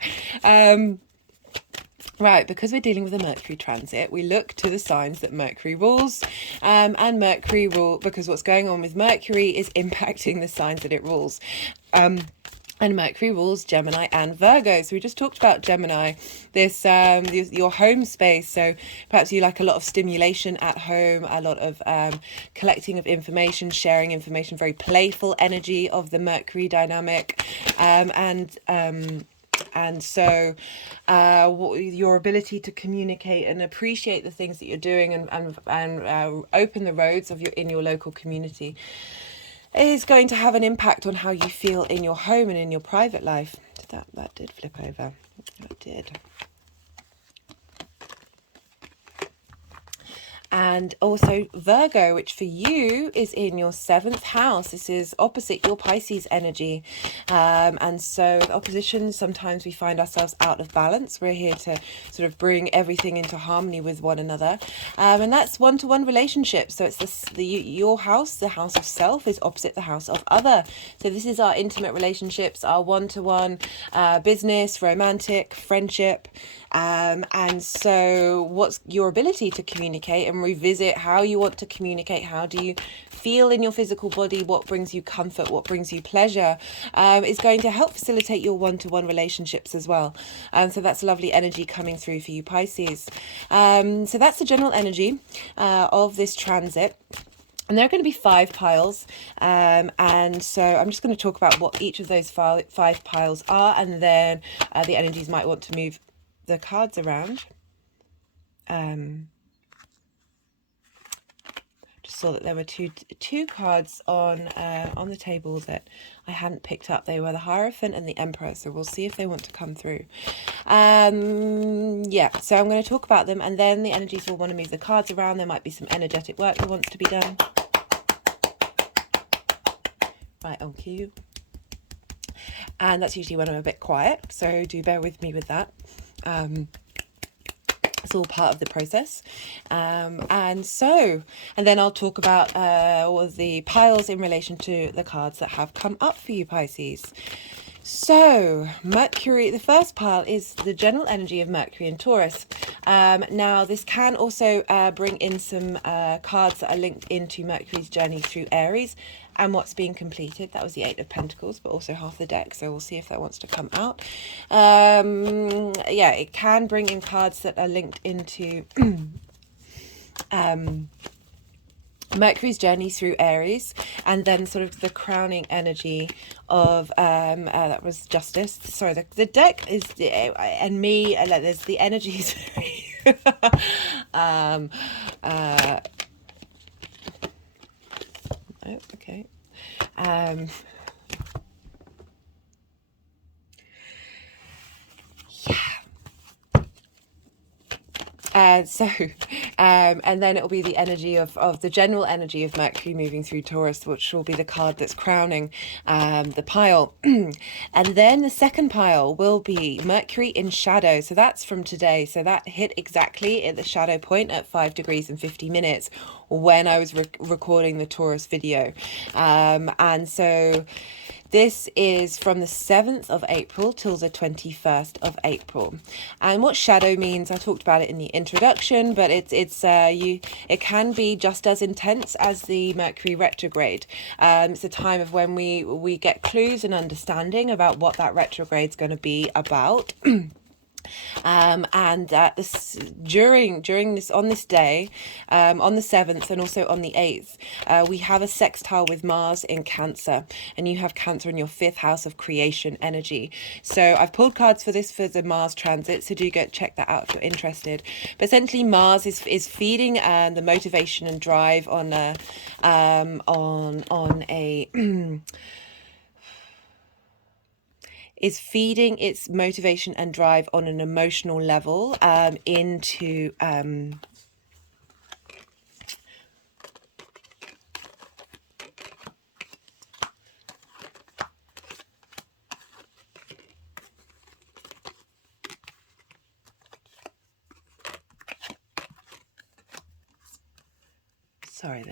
Right, because we're dealing with a Mercury transit, we look to the signs that Mercury rules, and Mercury because what's going on with Mercury is impacting the signs that it rules. And Mercury rules Gemini and Virgo. So we just talked about Gemini, this your home space. So perhaps you like a lot of stimulation at home, a lot of collecting of information, sharing information, very playful energy of the Mercury dynamic, and And so your ability to communicate and appreciate the things that you're doing and open the roads of in your local community is going to have an impact on how you feel in your home and in your private life. That did flip over. That did. And also Virgo, which for you is in your 7th house. This is opposite your Pisces energy. And so with opposition, sometimes we find ourselves out of balance. We're here to sort of bring everything into harmony with one another. And that's one-to-one relationships. So it's your house, the house of self, is opposite the house of other. So this is our intimate relationships, our one-to-one business, romantic, friendship. And so what's your ability to communicate and revisit how you want to communicate? How do you feel in your physical body? What brings you comfort? What brings you pleasure? Is going to help facilitate your one-to-one relationships as well. So that's lovely energy coming through for you, Pisces. So that's the general energy of this transit. And there are going to be 5 piles, and so I'm just going to talk about what each of those 5 piles are, and then the energies might want to move the cards around. Just saw that there were two cards on the table that I hadn't picked up. They were the Hierophant and the Emperor, so we'll see if they want to come through. Yeah, so I'm going to talk about them, and then the energies will want to move the cards around. There might be some energetic work that wants to be done. Right on cue. And that's usually when I'm a bit quiet, so do bear with me with that. It's all part of the process. And then I'll talk about all of the piles in relation to the cards that have come up for you, Pisces. So Mercury, the first pile is the general energy of Mercury and Taurus. Now this can also bring in some cards that are linked into Mercury's journey through Aries and what's being completed. That was the 8 of Pentacles, but also half the deck, so we'll see if that wants to come out. Yeah, it can bring in cards that are linked into Mercury's journey through Aries, and then sort of the crowning energy of that was Justice. Sorry, the deck is and me, there's the energies. Oh, okay. And then it will be the energy of the general energy of Mercury moving through Taurus, which will be the card that's crowning the pile. And then the second pile will be Mercury in shadow. So that's from today. So that hit exactly at the shadow point at 5 degrees and 50 minutes when I was recording the Taurus video. And so this is from the 7th of April till the 21st of April. And what shadow means, I talked about it in the introduction, but it can be just as intense as the Mercury retrograde. It's a time of when we get clues and understanding about what that retrograde's going to be about. And during this, on this day, on the 7th and also on the 8th, we have a sextile with Mars in Cancer, and you have Cancer in your 5th house of creation energy. So I've pulled cards for this for the Mars transit, so do check that out if you're interested. But essentially Mars is feeding the motivation and drive on a is feeding its motivation and drive on an emotional level into sorry,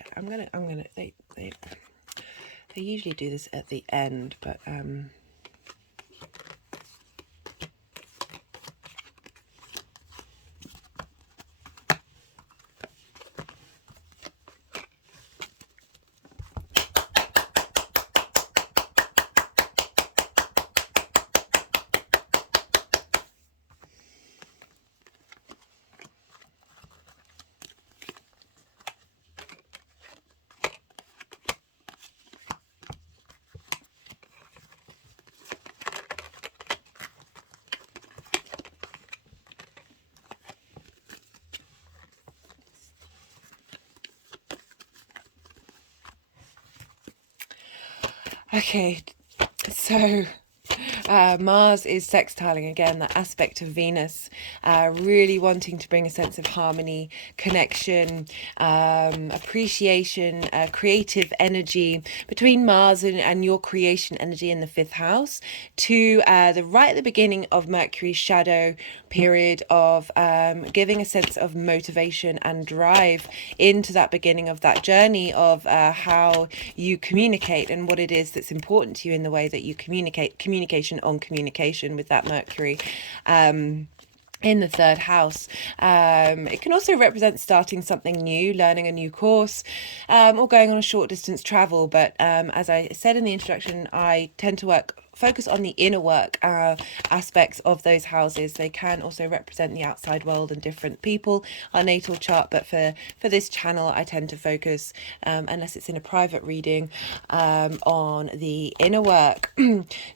they usually do this at the end, but Okay, so Mars is sextiling again, that aspect of Venus, really wanting to bring a sense of harmony, connection, appreciation, creative energy between Mars and your creation energy in the fifth house to the right at the beginning of Mercury's shadow period of giving a sense of motivation and drive into that beginning of that journey of how you communicate and what it is that's important to you in the way that you communication on communication with that Mercury in the third house. It can also represent starting something new, learning a new course, or going on a short distance travel. But as I said in the introduction, I tend to focus on the inner work aspects of those houses. They can also represent the outside world and different people, our natal chart, but for this channel I tend to focus, unless it's in a private reading, on the inner work.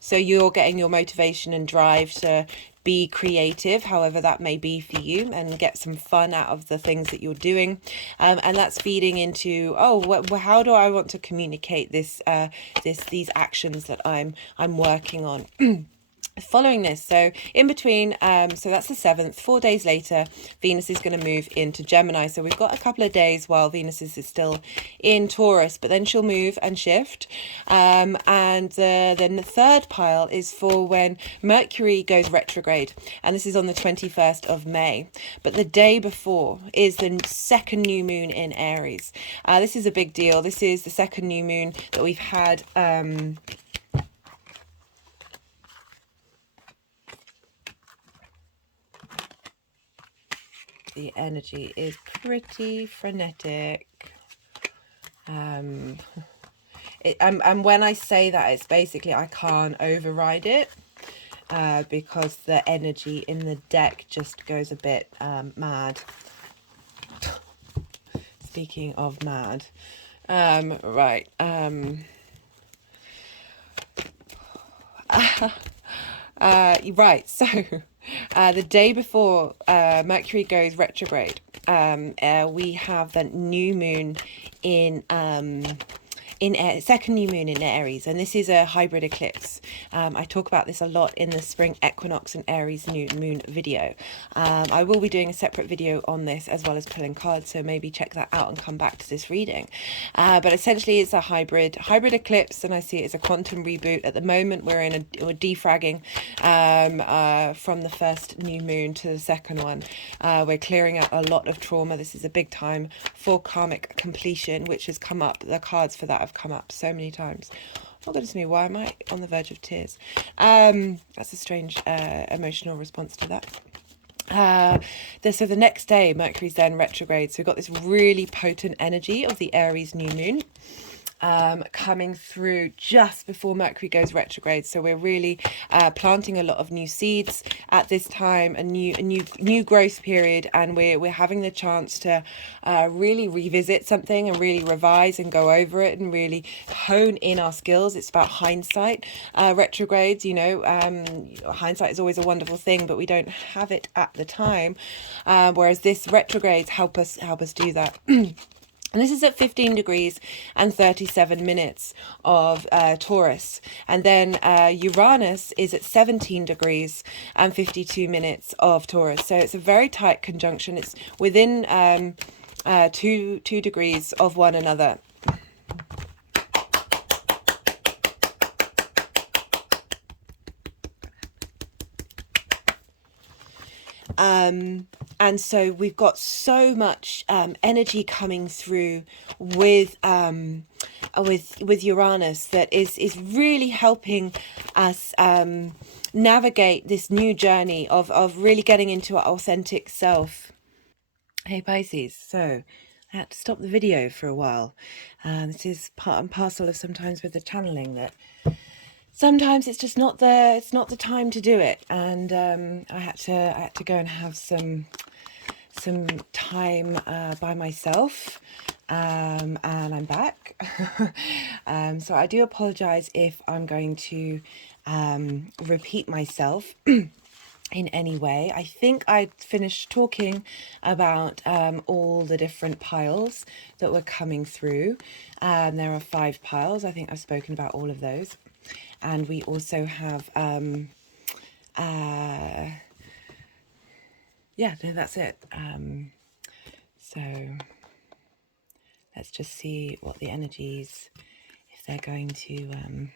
So you're getting your motivation and drive to be creative, however that may be for you, and get some fun out of the things that you're doing, and that's feeding into, how do I want to communicate these actions that I'm working on. Following this, so in between, so that's the 7th, 4 days later, Venus is going to move into Gemini. So we've got a couple of days while Venus is still in Taurus, but then she'll move and shift. And then the third pile is for when Mercury goes retrograde, and this is on the 21st of May. But the day before is the second new moon in Aries. This is a big deal. This is the second new moon that we've had. The energy is pretty frenetic. And when I say that, it's basically I can't override it, because the energy in the deck just goes a bit mad. Speaking of mad, right. Right, so the day before Mercury goes retrograde, we have the new moon in second new moon in Aries, and this is a hybrid eclipse. I talk about this a lot in the spring equinox and Aries new moon video. I will be doing a separate video on this as well as pulling cards, so maybe check that out and come back to this reading. But essentially it's a hybrid eclipse, and I see it as a quantum reboot. At the moment we're we're defragging from the first new moon to the second one. We're clearing out a lot of trauma. This is a big time for karmic completion, which has come up. The cards for that have come up so many times. Oh goodness me, why am I on the verge of tears? That's a strange emotional response to that. So the next day Mercury's then retrograde, so we've got this really potent energy of the Aries new moon coming through just before Mercury goes retrograde. So we're really planting a lot of new seeds at this time, a new growth period, and we're having the chance to really revisit something and really revise and go over it and really hone in our skills. It's about hindsight. Retrogrades, hindsight is always a wonderful thing, but we don't have it at the time. Whereas this retrogrades help us do that. And this is at 15 degrees and 37 minutes of Taurus. And then Uranus is at 17 degrees and 52 minutes of Taurus. So it's a very tight conjunction. It's within 2 degrees of one another. And so we've got so much energy coming through with Uranus that is really helping us navigate this new journey of really getting into our authentic self. Hey Pisces, so I had to stop the video for a while. This is part and parcel of sometimes with the channeling that sometimes it's just not the time to do it, and I had to go and have some time by myself, and I'm back. So I do apologize if I'm going to repeat myself. in any way. I think I finished talking about all the different piles that were coming through. There are 5 piles. I think I've spoken about all of those. And we also have, yeah, no, that's it. So let's just see what the energies, if they're going to...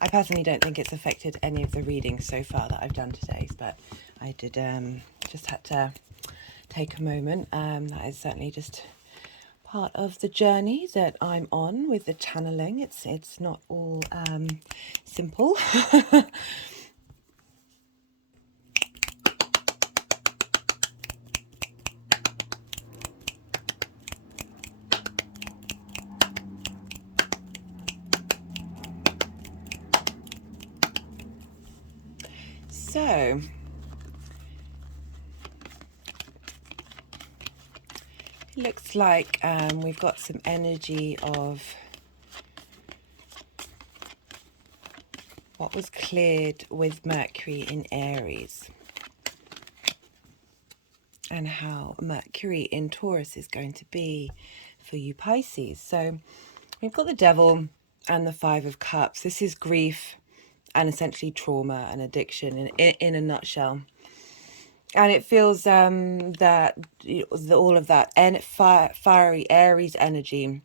I personally don't think it's affected any of the readings so far that I've done today, but I did just had to take a moment. That is certainly just part of the journey that I'm on with the channeling. It's not all simple. So, it looks like we've got some energy of what was cleared with Mercury in Aries, and how Mercury in Taurus is going to be for you Pisces. So we've got the Devil and the 5 of Cups. This is grief and essentially trauma and addiction in a nutshell. And it feels that all of that fiery Aries energy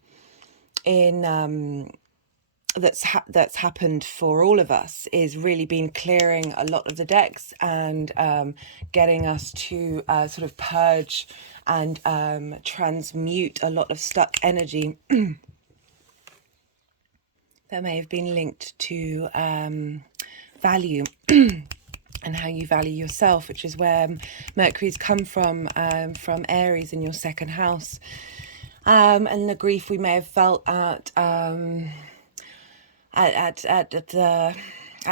in that's happened for all of us is really been clearing a lot of the decks and getting us to sort of purge and transmute a lot of stuck energy that may have been linked to value and how you value yourself, which is where Mercury's come from Aries in your 2nd house, and the grief we may have felt at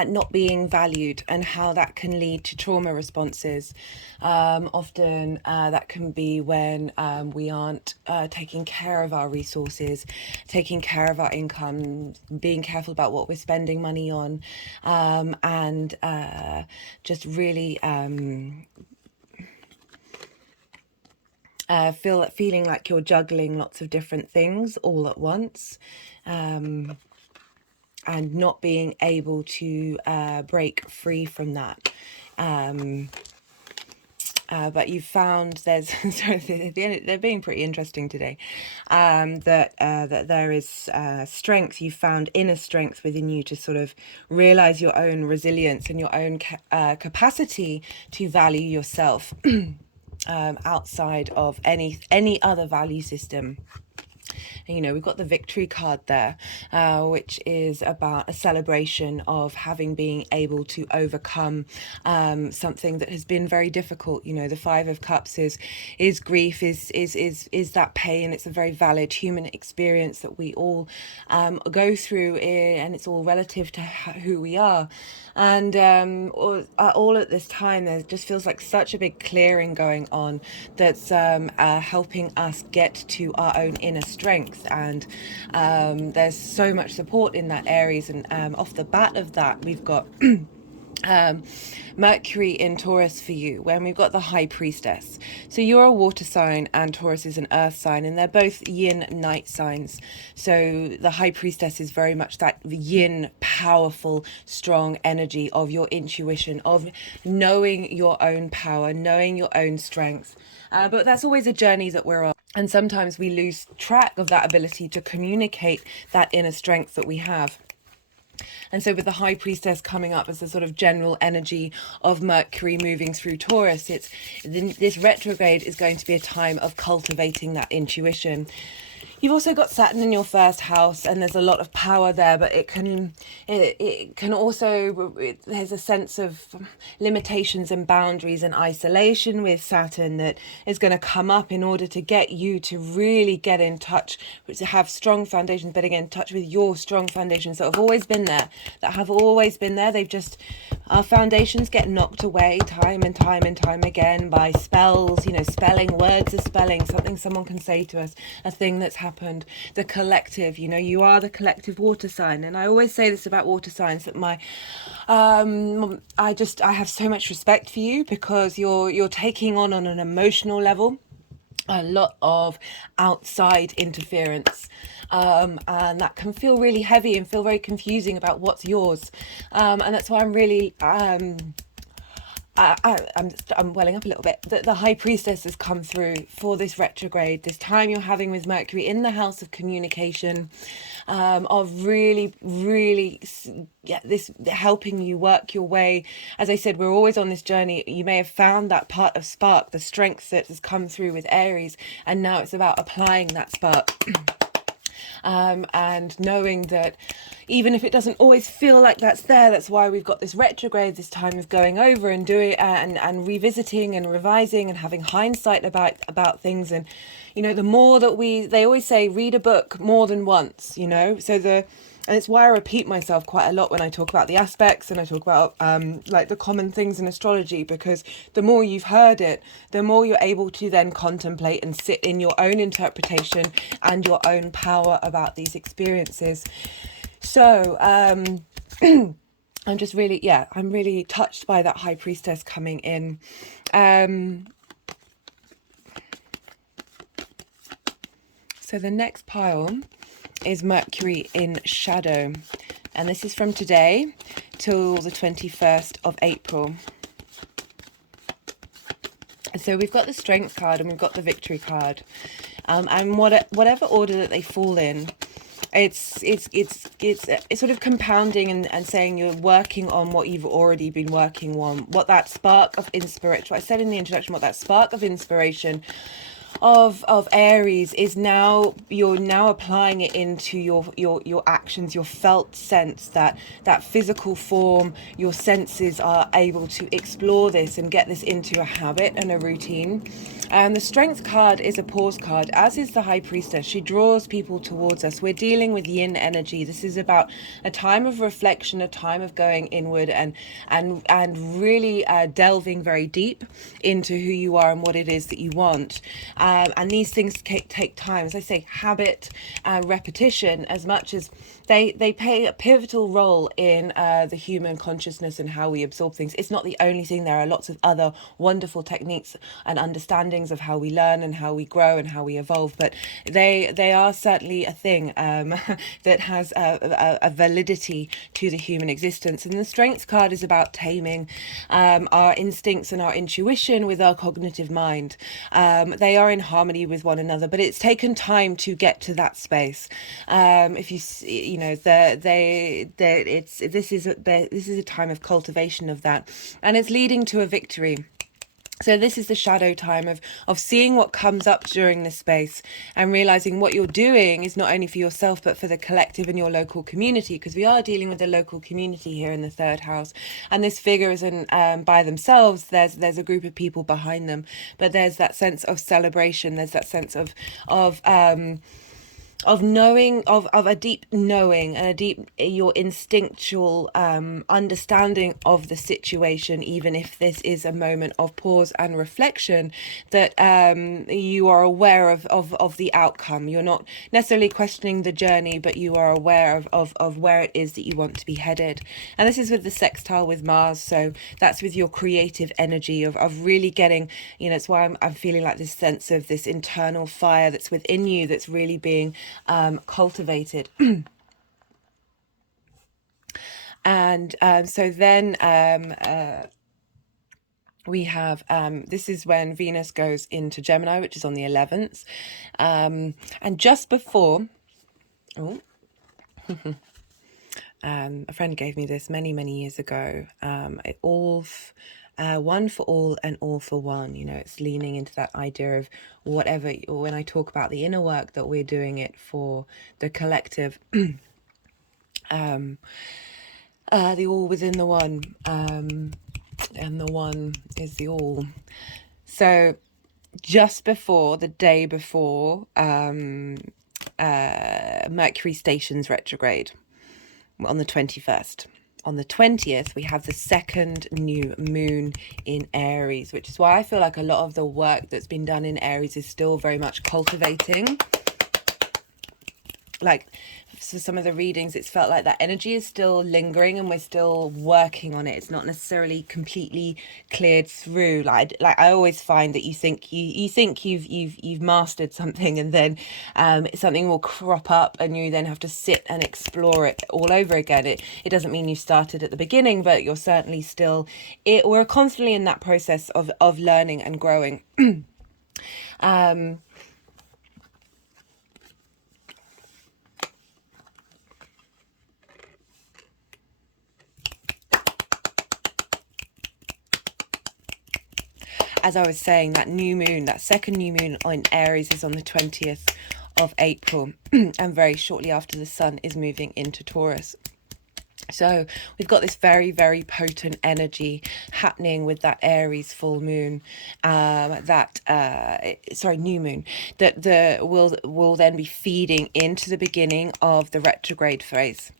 not being valued, and how that can lead to trauma responses. Often that can be when we aren't taking care of our resources, taking care of our income, being careful about what we're spending money on, and just really feeling like you're juggling lots of different things all at once. And not being able to break free from that. But you've found there's, sorry, they're being pretty interesting today, that there is strength. You've found inner strength within you to sort of realize your own resilience and your own capacity to value yourself outside of any other value system. And, you know, we've got the victory card there, which is about a celebration of having been able to overcome something that has been very difficult. You know, the 5 of Cups is grief, is that pain. It's a very valid human experience that we all go through, and it's all relative to who we are. And all at this time, there just feels like such a big clearing going on that's helping us get to our own inner strength. And there's so much support in that Aries. And off the bat of that, we've got Mercury in Taurus for you, when we've got the High Priestess. So you're a water sign and Taurus is an earth sign, and they're both yin night signs. So the High Priestess is very much that yin, powerful, strong energy of your intuition, of knowing your own power, knowing your own strength. But that's always a journey that we're on. And sometimes we lose track of that ability to communicate that inner strength that we have. And so with the High Priestess coming up as a sort of general energy of Mercury moving through Taurus, this retrograde is going to be a time of cultivating that intuition. You've also got Saturn in your first house, and there's a lot of power there, but it can also, there's a sense of limitations and boundaries and isolation with Saturn that is going to come up in order to get you to really get in touch, to have strong foundations, but again, in touch with your strong foundations that have always been there, They've just, our foundations get knocked away time and time and time again by spells, spelling, words of spelling, something someone can say to us, a thing that's happened. The collective, you are the collective water sign. And I always say this about water signs, that I have so much respect for you, because you're taking on an emotional level a lot of outside interference, and that can feel really heavy and feel very confusing about what's yours, and that's why I'm really I'm welling up a little bit. The High Priestess has come through for this retrograde, this time you're having with Mercury in the house of communication, of really, this helping you work your way. As I said, we're always on this journey. You may have found that part of spark, the strength that has come through with Aries, and now it's about applying that spark. And knowing that even if it doesn't always feel like that's there, that's why we've got this retrograde, this time of going over and doing and revisiting and revising and having hindsight about things. And the more that they always say, read a book more than once, and it's why I repeat myself quite a lot when I talk about the aspects and I talk about like the common things in astrology, because the more you've heard it, the more you're able to then contemplate and sit in your own interpretation and your own power about these experiences. So I'm just really, I'm really touched by that High Priestess coming in. So the next pile is Mercury in shadow, and this is from today till the 21st of April. So we've got the Strength card and we've got the Victory card, and whatever order that they fall in, it's sort of compounding and saying you're working on what you've already been working on, what that spark of inspiration, what I said in the introduction, what that spark of inspiration of Aries is now, you're now applying it into your actions, your felt sense, that physical form, your senses are able to explore this and get this into a habit and a routine. And the Strength card is a pause card, as is the High Priestess. She draws people towards us. We're dealing with yin energy. This is about a time of reflection, a time of going inward and really delving very deep into who you are and what it is that you want. And these things take time. As I say, habit and repetition, as much as they play a pivotal role in the human consciousness and how we absorb things. It's not the only thing. There are lots of other wonderful techniques and understandings of how we learn and how we grow and how we evolve, but they are certainly a thing that has a validity to the human existence. And the Strength card is about taming our instincts and our intuition with our cognitive mind. They are in harmony with one another, but it's taken time to get to that space. If this is a time of cultivation of that, and it's leading to a victory. So this is the shadow time of seeing what comes up during this space and realizing what you're doing is not only for yourself, but for the collective and your local community, because we are dealing with the local community here in the third house. And this figure isn't by themselves. There's a group of people behind them, but there's that sense of celebration. There's that sense of knowing, of a deep knowing and a deep, your instinctual understanding of the situation, even if this is a moment of pause and reflection, that you are aware of the outcome. You're not necessarily questioning the journey, but you are aware of where it is that you want to be headed. And this is with the sextile with Mars, so that's with your creative energy of really getting, it's why I'm feeling like this sense of this internal fire that's within you, that's really being cultivated. And so then we have this is when Venus goes into Gemini, which is on the 11th, and just before a friend gave me this many years ago. one for all and all for one. You know, it's leaning into that idea of whatever, when I talk about the inner work, that we're doing it for the collective, the all within the one, and the one is the all. So just before, the day before, Mercury stations retrograde on the 21st. On the 20th, we have the second new moon in Aries, which is why I feel like a lot of the work that's been done in Aries is still very much cultivating. Like, for some of the readings, it's felt like that energy is still lingering and we're still working on it. It's not necessarily completely cleared through. Like I always find that you think you've mastered something, and then something will crop up and you then have to sit and explore it all over again. It doesn't mean you started at the beginning, but you're certainly still we're constantly in that process of learning and growing. As I was saying, that new moon, that second new moon in Aries is on the 20th of April, and very shortly after the sun is moving into Taurus. So we've got this very, very potent energy happening with that Aries full moon, new moon, that will then be feeding into the beginning of the retrograde phase.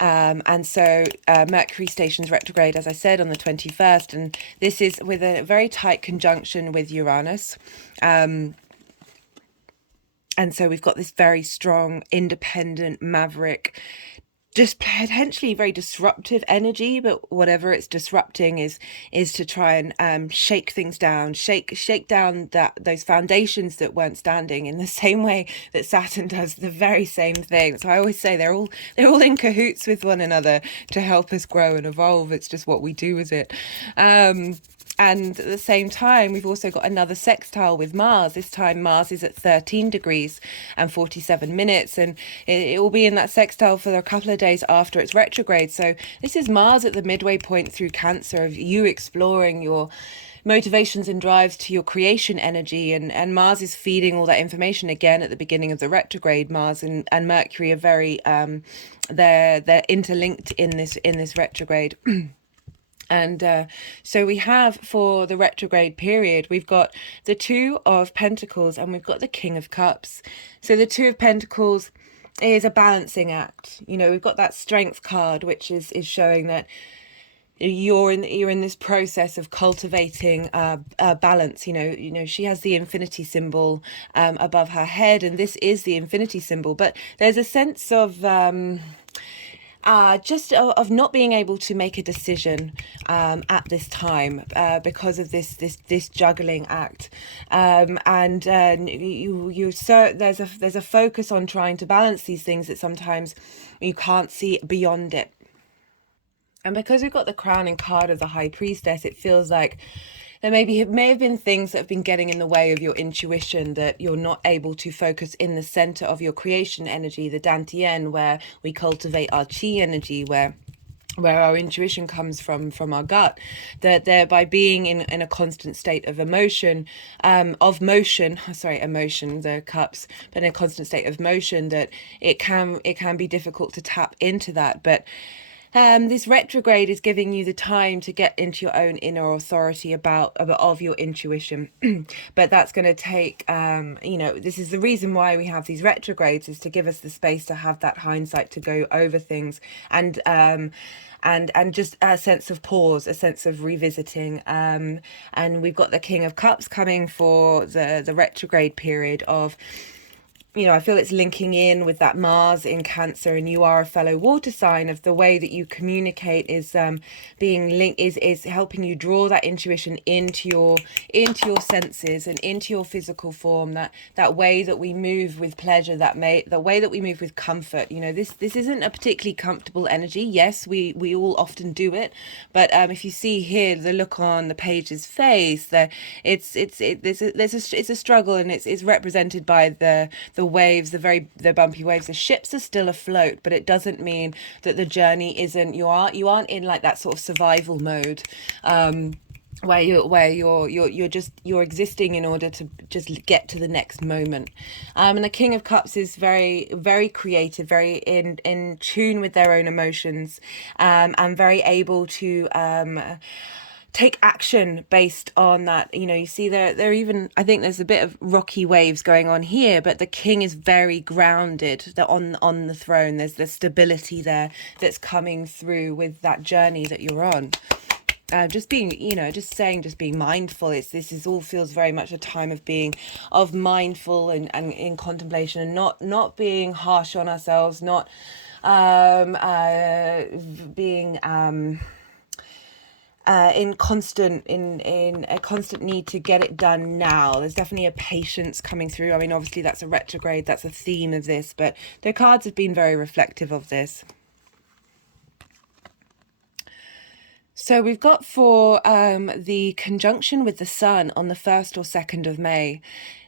And so Mercury stations retrograde, as I said, on the 21st, and this is with a very tight conjunction with Uranus. And so we've got this very strong, independent, maverick, just potentially very disruptive energy, but whatever it's disrupting is to try and shake things down, shake down those foundations that weren't standing, in the same way that Saturn does the very same thing. So I always say they're all in cahoots with one another to help us grow and evolve. It's just what we do with it. And at the same time, we've also got another sextile with Mars. This time Mars is at 13 degrees and 47 minutes, and it will be in that sextile for a couple of days after its retrograde. So this is Mars at the midway point through Cancer, of you exploring your motivations and drives to your creation energy, and Mars is feeding all that information again at the beginning of the retrograde. Mars and Mercury are very they're interlinked in this retrograde. And so we have, for the retrograde period, we've got the Two of Pentacles and we've got the King of Cups. So the Two of Pentacles is a balancing act. You know, we've got that Strength card, which is showing that you're in this process of cultivating balance. You know, she has the infinity symbol above her head, and this is the infinity symbol. But there's a sense of just of not being able to make a decision at this time because of this juggling act, and there's a focus on trying to balance these things that sometimes you can't see beyond it. And because we've got the crowning card of the High Priestess, it feels like there may have been things that have been getting in the way of your intuition, that you're not able to focus in the center of your creation energy, the Dantian, where we cultivate our chi energy, where our intuition comes from our gut, that thereby being in a constant state of emotion, the cups, but in a constant state of motion, that it can be difficult to tap into that. But this retrograde is giving you the time to get into your own inner authority of your intuition. But that's going to take, this is the reason why we have these retrogrades, is to give us the space to have that hindsight, to go over things, and just a sense of pause, a sense of revisiting. And we've got the King of Cups coming for the retrograde period of, I feel it's linking in with that Mars in Cancer, and you are a fellow water sign, of the way that you communicate is being linked, is helping you draw that intuition into your senses and into your physical form, that way that we move with pleasure, the way that we move with comfort. This isn't a particularly comfortable energy. Yes, we all often do it, but if you see here the look on the page's face, it's a struggle, and it's represented by the waves, the bumpy waves. The ships are still afloat, but it doesn't mean that the journey isn't, you aren't in like that sort of survival mode. you're existing in order to just get to the next moment. And the King of Cups is very, very creative, very in tune with their own emotions, and very able to take action based on that. You know, you see there even, I think there's a bit of rocky waves going on here, but the king is very grounded on the throne. There's the stability there that's coming through with that journey that you're on. Just being, just being mindful. This is all feels very much a time of being mindful and in contemplation, and not being harsh on ourselves, not being in a constant need to get it done now. There's definitely a patience coming through. I mean, obviously that's a retrograde, that's a theme of this, but the cards have been very reflective of this. So we've got for the conjunction with the sun on the 1st or 2nd of May.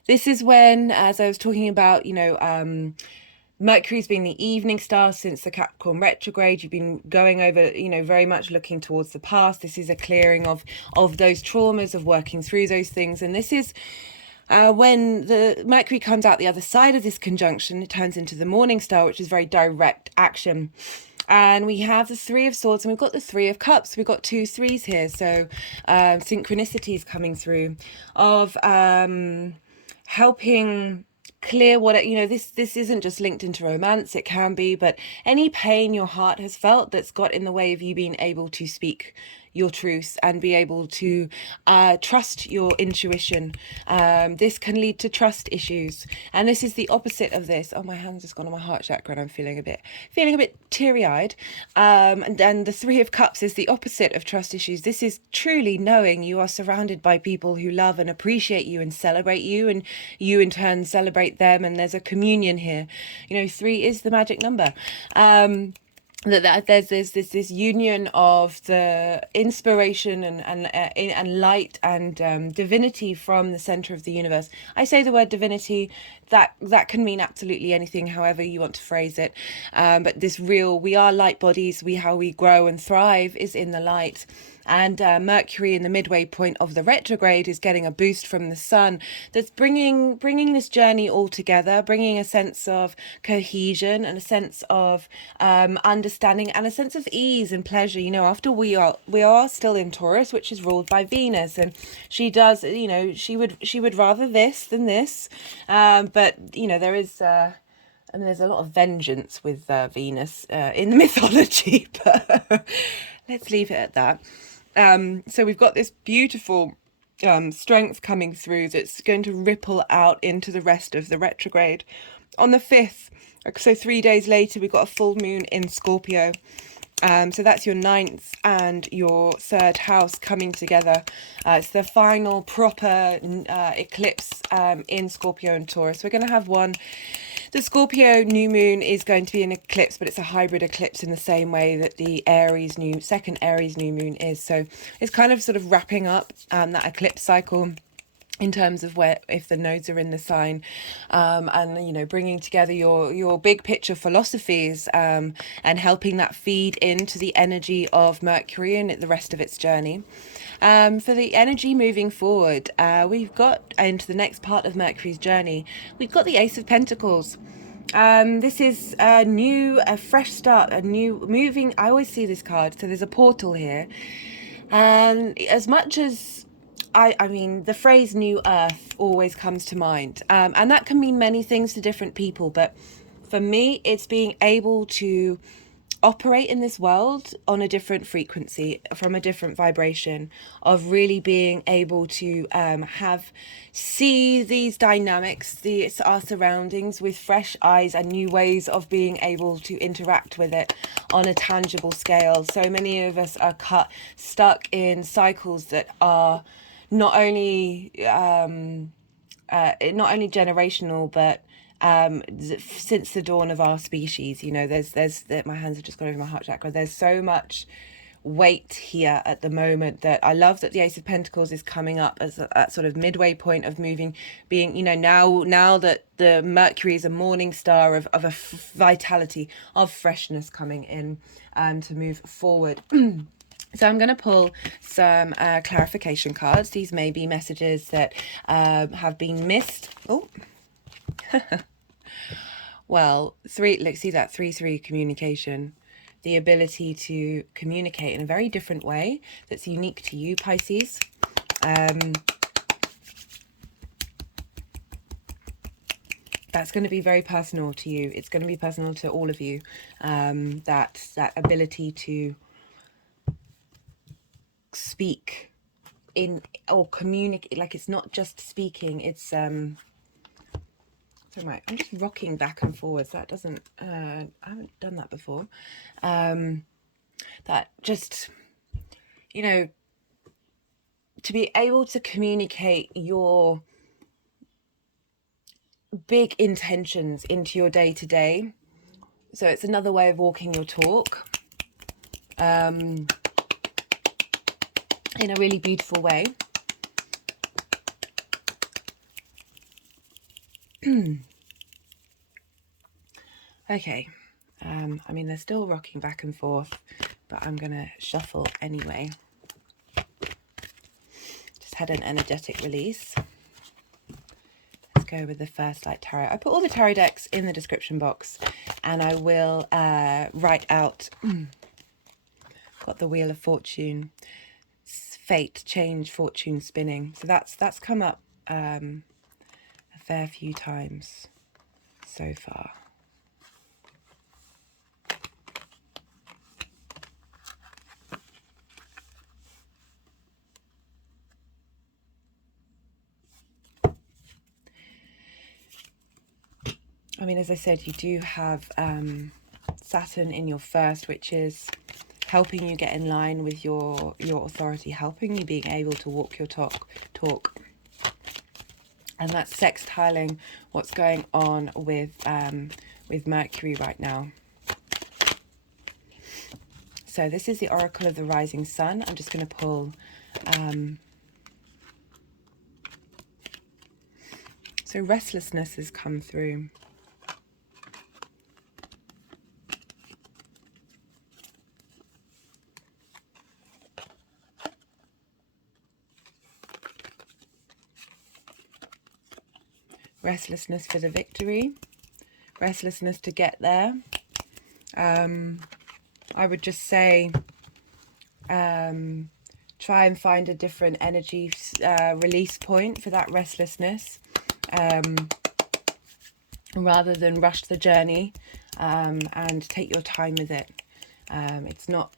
This is when, as I was talking about, Mercury's been the evening star since the Capricorn retrograde. You've been going over, very much looking towards the past. This is a clearing of those traumas, of working through those things. And this is when the Mercury comes out the other side of this conjunction, it turns into the morning star, which is very direct action. And we have the Three of Swords, and we've got the Three of Cups. We've got 2 threes here, so synchronicities coming through of helping clear what this isn't just linked into romance. It can be, but any pain your heart has felt that's got in the way of you being able to speak your truth and be able to trust your intuition. This can lead to trust issues, and this is the opposite of this. Oh, my hand's just gone on my heart chakra and I'm feeling a bit teary-eyed. And the Three of Cups is the opposite of trust issues. This is truly knowing you are surrounded by people who love and appreciate you and celebrate you, and you in turn celebrate them, and there's a communion here. 3 is the magic number. That there's this union of the inspiration and light and divinity from the center of the universe. I say the word divinity, that can mean absolutely anything, however you want to phrase it. But we are light bodies. How we grow and thrive is in the light. And Mercury in the midway point of the retrograde is getting a boost from the sun that's bringing this journey all together, bringing a sense of cohesion and a sense of understanding and a sense of ease and pleasure. After we are still in Taurus, which is ruled by Venus, and she does, she would rather this than this, but there is there's a lot of vengeance with Venus in the mythology, but let's leave it at that. So we've got this beautiful strength coming through that's going to ripple out into the rest of the retrograde. On the 5th, so 3 days later, we've got a full moon in Scorpio. So that's your 9th and your 3rd house coming together. It's the final proper eclipse in Scorpio and Taurus. We're going to have one. The Scorpio new moon is going to be an eclipse, but it's a hybrid eclipse in the same way that the second Aries new moon is. So it's kind of sort of wrapping up that eclipse cycle in terms of if the nodes are in the sign, and bringing together your big picture philosophies, and helping that feed into the energy of Mercury and the rest of its journey. For the energy moving forward, we've got into the next part of Mercury's journey, we've got the Ace of Pentacles. This is a fresh start, a new moving. I always see this card, so there's a portal here, and as much as I mean, the phrase new earth always comes to mind, and that can mean many things to different people, but for me it's being able to operate in this world on a different frequency, from a different vibration, of really being able to see these dynamics, our surroundings with fresh eyes and new ways of being able to interact with it on a tangible scale. So many of us are stuck in cycles that are not only generational, but since the dawn of our species. There's my hands have just gone over my heart chakra. There's so much weight here at the moment that I love that the Ace of Pentacles is coming up as that sort of midway point of being now that the Mercury is a morning star of a vitality, of freshness coming in to move forward. So I'm going to pull some clarification cards. These may be messages that have been missed. Oh, well, let's see that 3-3 communication. The ability to communicate in a very different way that's unique to you, Pisces. That's going to be very personal to you. It's going to be personal to all of you. That ability to speak in or communicate, like it's not just speaking, it's so right, I'm just rocking back and forwards. That doesn't I haven't done that before. That just, you know, to be able to communicate your big intentions into your day to day. So it's another way of walking your talk in a really beautiful way. Okay, I mean, they're still rocking back and forth, but I'm gonna shuffle anyway. Just had an energetic release. Let's go with the First Light Tarot. I put all the tarot decks in the description box, and I will write out, got the Wheel of Fortune, fate, change, fortune, spinning. So that's come up a fair few times so far. I mean, as I said, you do have Saturn in your first, which is helping you get in line with your authority, helping you being able to walk your talk. And that's sextiling what's going on with Mercury right now. So this is the Oracle of the Rising Sun. I'm just going to pull so restlessness has come through. Restlessness for the victory, restlessness to get there. I would just say try and find a different energy release point for that restlessness, rather than rush the journey, and take your time with it. It's not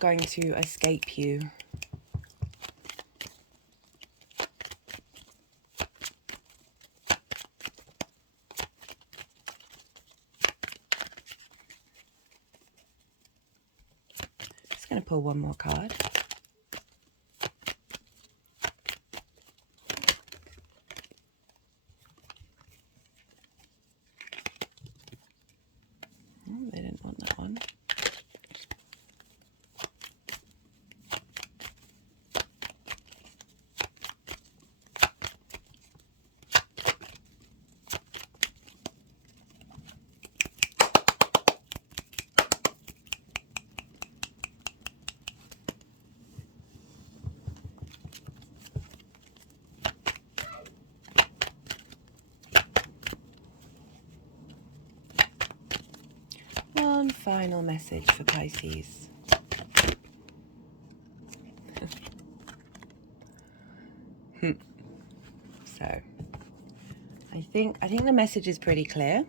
going to escape you. Going to pull one more card. Oh, they didn't want that one. One final message for Pisces. So I think the message is pretty clear.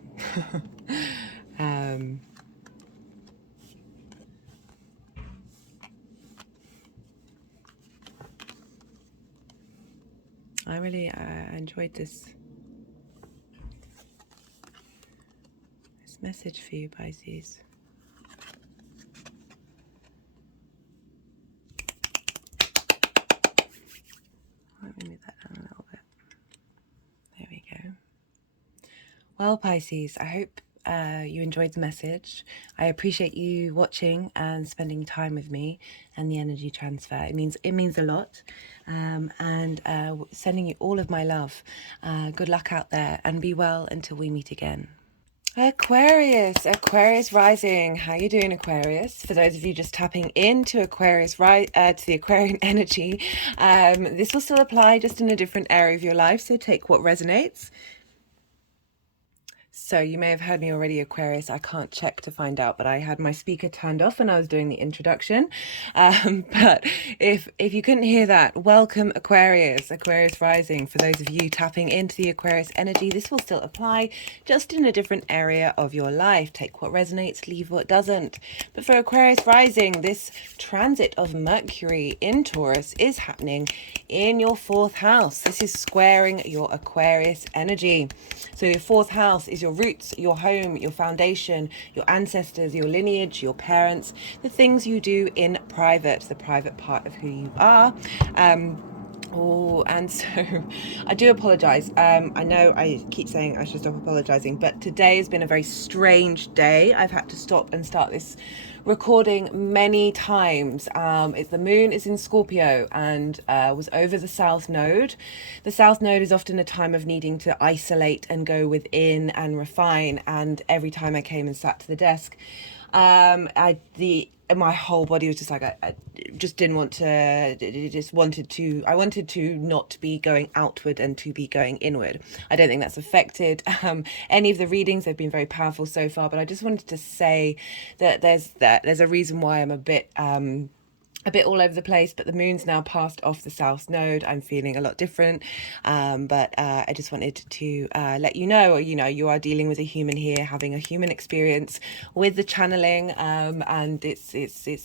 I really enjoyed this message for you, Pisces. Let me move that down a little bit. There we go. Well, Pisces, I hope you enjoyed the message. I appreciate you watching and spending time with me and the energy transfer. It means a lot. And sending you all of my love. Good luck out there and be well until we meet again. Aquarius rising. How you doing, Aquarius? For those of you just tapping into Aquarius, to the Aquarian energy, this will still apply, just in a different area of your life. So take what resonates. So you may have heard me already, Aquarius. I can't check to find out, but I had my speaker turned off when I was doing the introduction. But if you couldn't hear that, welcome, Aquarius rising. For those of you tapping into the Aquarius energy, this will still apply, just in a different area of your life. Take what resonates, leave what doesn't. But for Aquarius rising, this transit of Mercury in Taurus is happening in your 4th house. This is squaring your Aquarius energy. So your 4th house is your roots, your home, your foundation, your ancestors, your lineage, your parents, the things you do in private, the private part of who you are. And so I do apologize. I know I keep saying I should stop apologizing, but today has been a very strange day. I've had to stop and start this recording many times. The moon is in Scorpio and was over the South Node. The South Node is often a time of needing to isolate and go within and refine. And every time I came and sat to the desk, my whole body was just like, I just didn't want to, I wanted to not be going outward and to be going inward. I don't think that's affected any of the readings. They've been very powerful so far, but I just wanted to say that there's a reason why I'm a bit all over the place, but the moon's now passed off the South Node. I'm feeling a lot different, but I just wanted to let you know, you are dealing with a human here, having a human experience with the channeling, and it's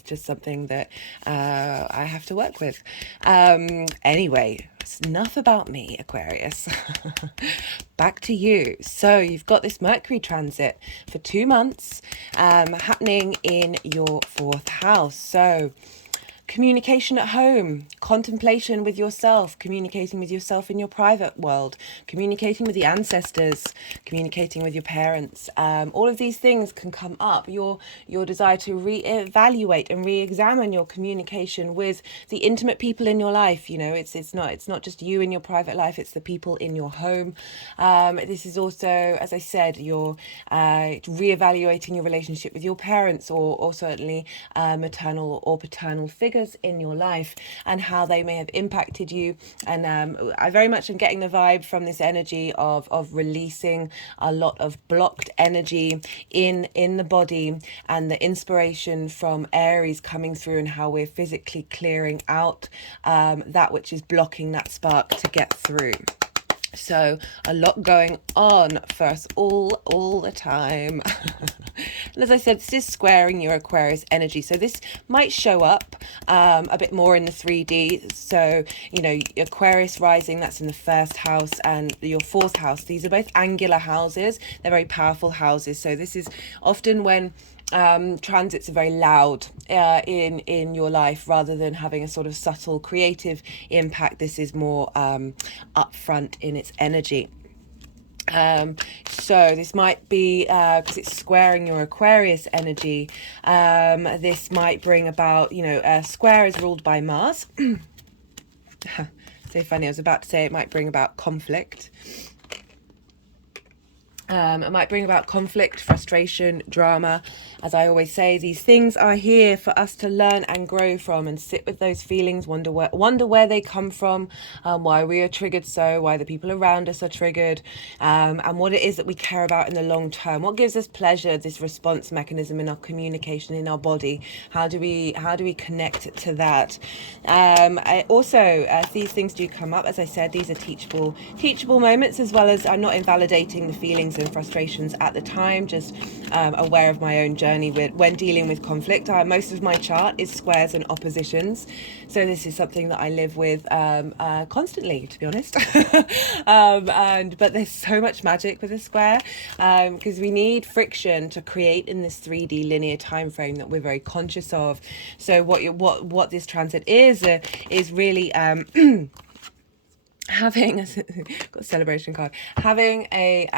just something that I have to work with. Anyway, it's enough about me, Aquarius. Back to you. So you've got this Mercury transit for 2 months happening in your 4th house. So communication at home, contemplation with yourself, communicating with yourself in your private world, communicating with the ancestors, communicating with your parents. All of these things can come up. Your desire to reevaluate and re-examine your communication with the intimate people in your life. It's not just you in your private life, it's the people in your home. This is also, as I said, you're reevaluating your relationship with your parents, or certainly maternal or paternal figures in your life, and how they may have impacted you. And I very much am getting the vibe from this energy of releasing a lot of blocked energy in the body, and the inspiration from Aries coming through, and how we're physically clearing out that which is blocking that spark to get through. So a lot going on for us all the time. And as I said, this is squaring your Aquarius energy. So this might show up a bit more in the 3D. So, Aquarius rising, that's in the 1st house, and your 4th house. These are both angular houses. They're very powerful houses. So this is often when transits are very loud in your life, rather than having a sort of subtle creative impact. This is more upfront in its energy. So this might be, because it's squaring your Aquarius energy, this might bring about, a square is ruled by Mars. So funny, I was about to say it might bring about conflict. It might bring about conflict, frustration, drama. As I always say, these things are here for us to learn and grow from, and sit with those feelings, wonder where they come from, why we are triggered, why the people around us are triggered, and what it is that we care about in the long term. What gives us pleasure, this response mechanism in our communication, in our body? How do we connect to that? These things do come up. As I said, these are teachable moments, as well as I'm not invalidating the feelings and frustrations at the time, just aware of my own journey when dealing with conflict. Most of my chart is squares and oppositions, so this is something that I live with constantly, to be honest. But there's so much magic with a square, because we need friction to create in this 3D linear time frame that we're very conscious of. So what this transit is really having got a celebration card, having a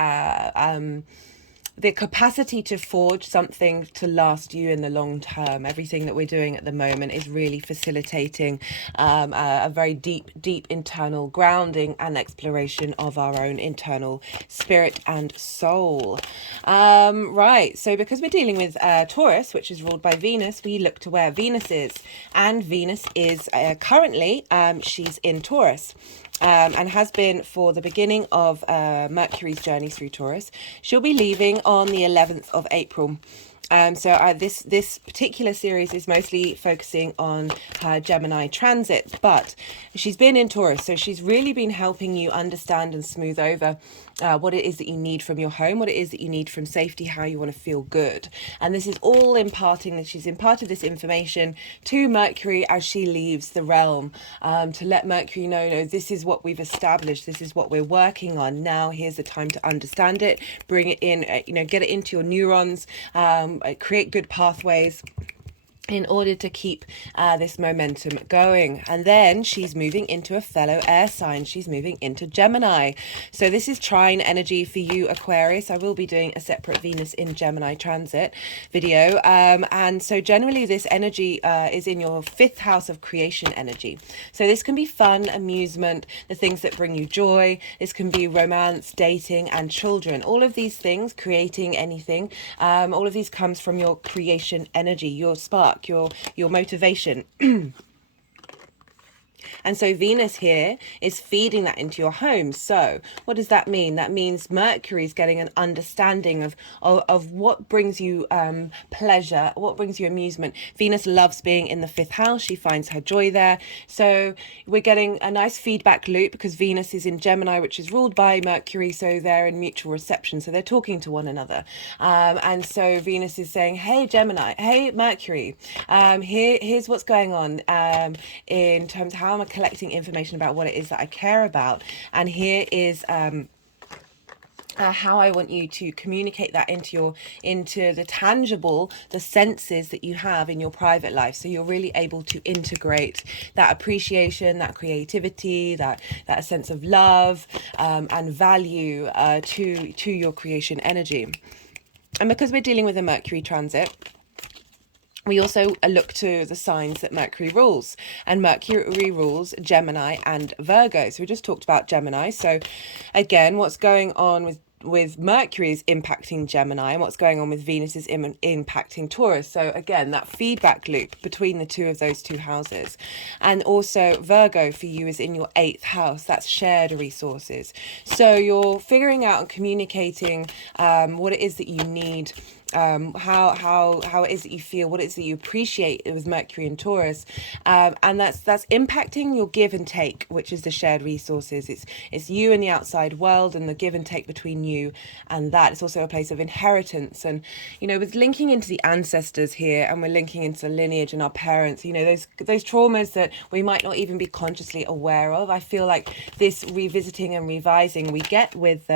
the capacity to forge something to last you in the long term. Everything that we're doing at the moment is really facilitating a very deep internal grounding and exploration of our own internal spirit and soul. Right, so because we're dealing with Taurus, which is ruled by Venus, we look to where Venus is. And Venus is currently, she's in Taurus. And has been for the beginning of Mercury's journey through Taurus. She'll be leaving on the 11th of April. So this particular series is mostly focusing on her Gemini transit, but she's been in Taurus, so she's really been helping you understand and smooth over what it is that you need from your home, what it is that you need from safety, how you want to feel good. And this is all imparting, that she's imparted this information to Mercury as she leaves the realm, to let Mercury know, no, this is what we've established, this is what we're working on. Now here's the time to understand it, bring it in, get it into your neurons, create good pathways in order to keep this momentum going. And then she's moving into a fellow air sign. She's moving into Gemini. So this is trine energy for you, Aquarius. I will be doing a separate Venus in Gemini transit video. And so generally this energy is in your 5th house of creation energy. So this can be fun, amusement, the things that bring you joy. This can be romance, dating, and children. All of these things, creating anything, all of these comes from your creation energy, your spark, your motivation. And so Venus here is feeding that into your home. So what does that mean? That means Mercury is getting an understanding of what brings you pleasure, what brings you amusement. Venus loves being in the 5th house. She finds her joy there. So we're getting a nice feedback loop because Venus is in Gemini, which is ruled by Mercury. So they're in mutual reception. So they're talking to one another. And so Venus is saying, hey, Gemini, hey, Mercury, here's what's going on in terms of how I'm collecting information about what it is that I care about, and here is how I want you to communicate that into the tangible, the senses that you have in your private life, so you're really able to integrate that appreciation, that creativity, that sense of love and value to your creation energy. And because we're dealing with a Mercury transit, we also look to the signs that Mercury rules, and Mercury rules Gemini and Virgo. So we just talked about Gemini. So again, what's going on with Mercury is impacting Gemini, and what's going on with Venus is impacting Taurus. So again, that feedback loop between the two of those two houses. And also Virgo for you is in your 8th house. That's shared resources. So you're figuring out and communicating what it is that you need, how it is that you feel, what it is that you appreciate with Mercury and Taurus, and that's impacting your give and take, which is the shared resources. It's you and the outside world and the give and take between you and that. It's also a place of inheritance, and with linking into the ancestors here, and we're linking into lineage and our parents, those traumas that we might not even be consciously aware of. I feel like this revisiting and revising we get with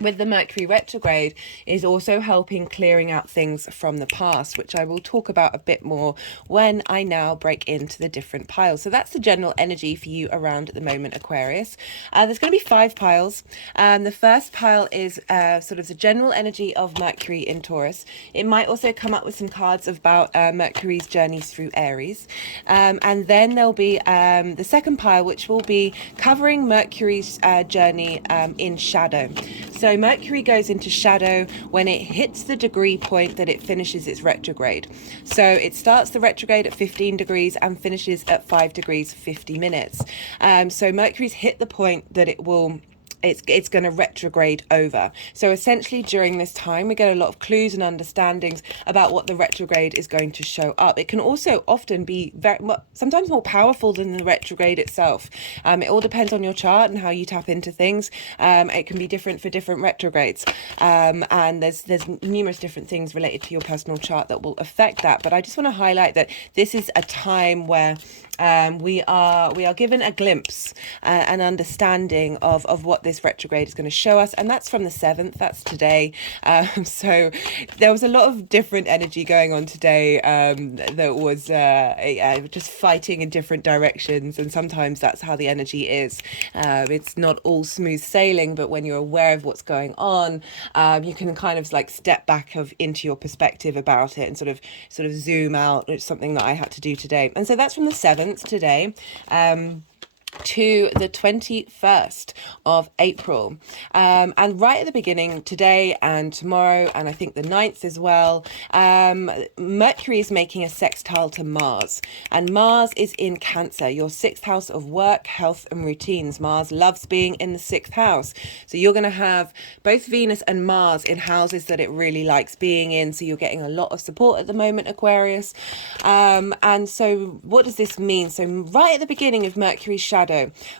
with the Mercury retrograde is also helping clearing out things from the past, which I will talk about a bit more when I now break into the different piles. So that's the general energy for you around at the moment, Aquarius. There's going to be 5 piles. The first pile is sort of the general energy of Mercury in Taurus. It might also come up with some cards about Mercury's journey through Aries. And then there'll be the second pile, which will be covering Mercury's journey in shadow. So Mercury goes into shadow when it hits the degree point that it finishes its retrograde. So it starts the retrograde at 15 degrees and finishes at 5 degrees 50 minutes. So Mercury's hit the point that it's going to retrograde over. So essentially during this time we get a lot of clues and understandings about what the retrograde is going to show up. It can also often be sometimes more powerful than the retrograde itself. It all depends on your chart and how you tap into things. It can be different for different retrogrades, and there's numerous different things related to your personal chart that will affect that. But I just want to highlight that this is a time where we are given a glimpse, an understanding of what this retrograde is going to show us, and that's from the 7th. That's today. So there was a lot of different energy going on today, that was just fighting in different directions, and sometimes that's how the energy is. It's not all smooth sailing, but when you're aware of what's going on, you can kind of like step back into your perspective about it and sort of zoom out. It's something that I had to do today, and so that's from the 7th today to the 21st of April. And right at the beginning, today and tomorrow, and I think the 9th as well, Mercury is making a sextile to Mars. And Mars is in Cancer, your 6th house of work, health and routines. Mars loves being in the 6th house. So you're going to have both Venus and Mars in houses that it really likes being in. So you're getting a lot of support at the moment, Aquarius. And so what does this mean? So right at the beginning of Mercury's shadow,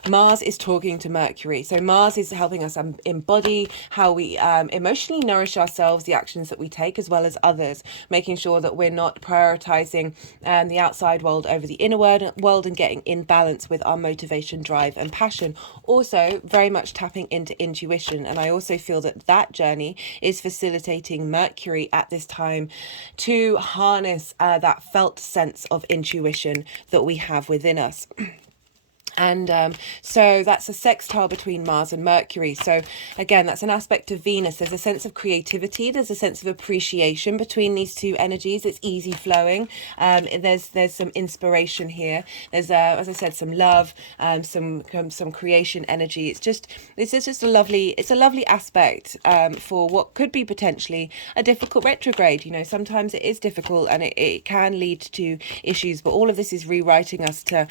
Mars is talking to Mercury. So Mars is helping us embody how we emotionally nourish ourselves, the actions that we take, as well as others, making sure that we're not prioritizing the outside world over the inner world and getting in balance with our motivation, drive and passion. Also very much tapping into intuition. And I also feel that that journey is facilitating Mercury at this time to harness that felt sense of intuition that we have within us. And so that's a sextile between Mars and Mercury. So again, that's an aspect of Venus. There's a sense of creativity. There's a sense of appreciation between these two energies. It's easy flowing. There's some inspiration here. There's as I said, some love, some creation energy. It's just a lovely aspect for what could be potentially a difficult retrograde. You know, sometimes it is difficult and it can lead to issues, but all of this is rewriting us to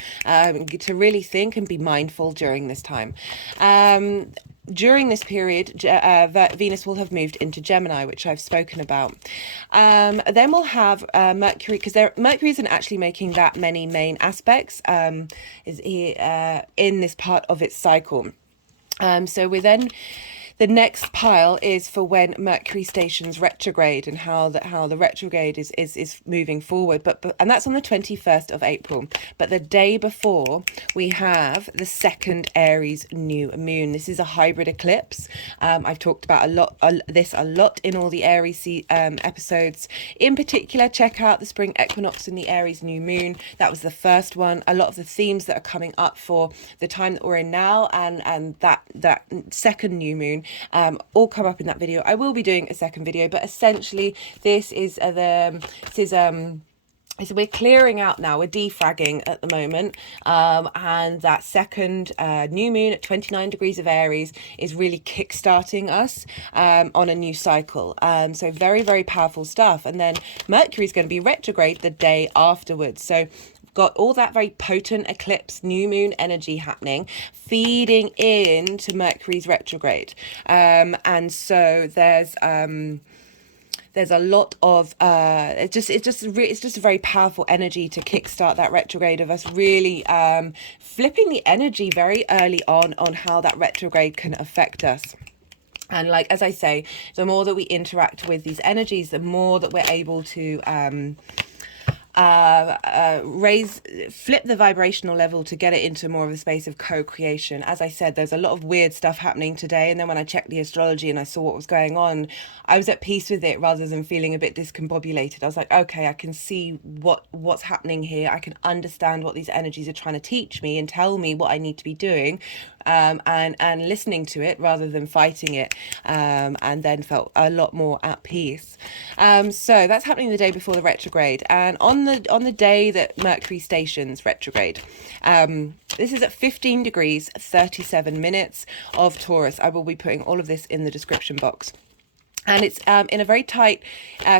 really think and be mindful during this time. During this period, Venus will have moved into Gemini, which I've spoken about. Then we'll have Mercury, because Mercury isn't actually making that many main aspects in this part of its cycle. So we're then... The next pile is for when Mercury stations retrograde and how the retrograde is moving forward. And that's on the 21st of April. But the day before, we have the second Aries new moon. This is a hybrid eclipse. I've talked about this a lot in all the Aries episodes. In particular, check out the spring equinox and the Aries new moon. That was the first one. A lot of the themes that are coming up for the time that we're in now and that second new moon all come up in that video. I will be doing a second video, but essentially this is so we're clearing out now, we're defragging at the moment, and that second new moon at 29 degrees of Aries is really kickstarting us on a new cycle. So very, very powerful stuff. And then Mercury is going to be retrograde the day afterwards. So got all that very potent eclipse new moon energy happening, feeding into Mercury's retrograde. And so there's a lot of it's just a very powerful energy to kickstart that retrograde, of us really flipping the energy very early on how that retrograde can affect us. And like, as I say, the more that we interact with these energies, the more that we're able to flip the vibrational level to get it into more of a space of co-creation. As I said, there's a lot of weird stuff happening today, and then when I checked the astrology and I saw what was going on, I was at peace with it rather than feeling a bit discombobulated. I was like, okay, I can see what's happening here. I can understand what these energies are trying to teach me and tell me what I need to be doing, and listening to it rather than fighting it, and then felt a lot more at peace. So that's happening the day before the retrograde, and on the day that Mercury stations retrograde, this is at 15 degrees 37 minutes of Taurus. I will be putting all of this in the description box. And it's in a very tight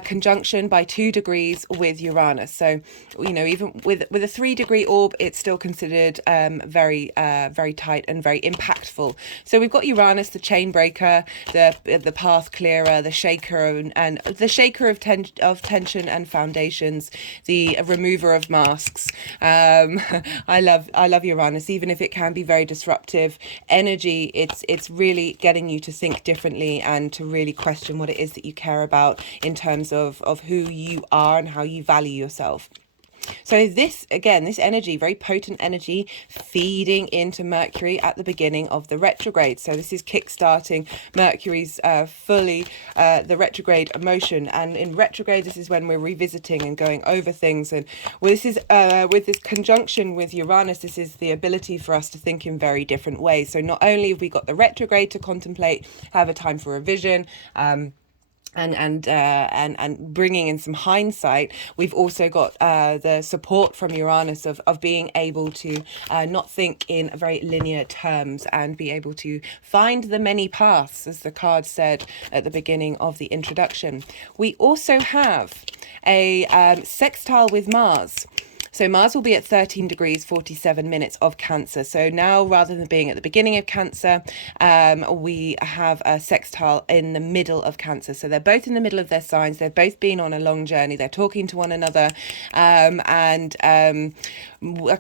conjunction by 2 degrees with Uranus. So, you know, even with a 3-degree orb, it's still considered very tight and very impactful. So we've got Uranus, the chain breaker, the path clearer, the shaker and the shaker of tension and foundations, the remover of masks. I love Uranus, even if it can be very disruptive energy. It's really getting you to think differently and to really question what it is that you care about in terms of who you are and how you value yourself. So this, again, this energy, very potent energy, feeding into Mercury at the beginning of the retrograde. So this is kickstarting Mercury's the retrograde emotion. And in retrograde, this is when we're revisiting and going over things. And this is with this conjunction with Uranus, this is the ability for us to think in very different ways. So not only have we got the retrograde to contemplate, have a time for revision, and bringing in some hindsight, we've also got the support from Uranus of being able to not think in very linear terms and be able to find the many paths, as the card said at the beginning of the introduction. We also have a sextile with Mars. So Mars will be at 13 degrees 47 minutes of Cancer. So now, rather than being at the beginning of Cancer, we have a sextile in the middle of Cancer. So they're both in the middle of their signs. They've both been on a long journey. They're talking to one another. A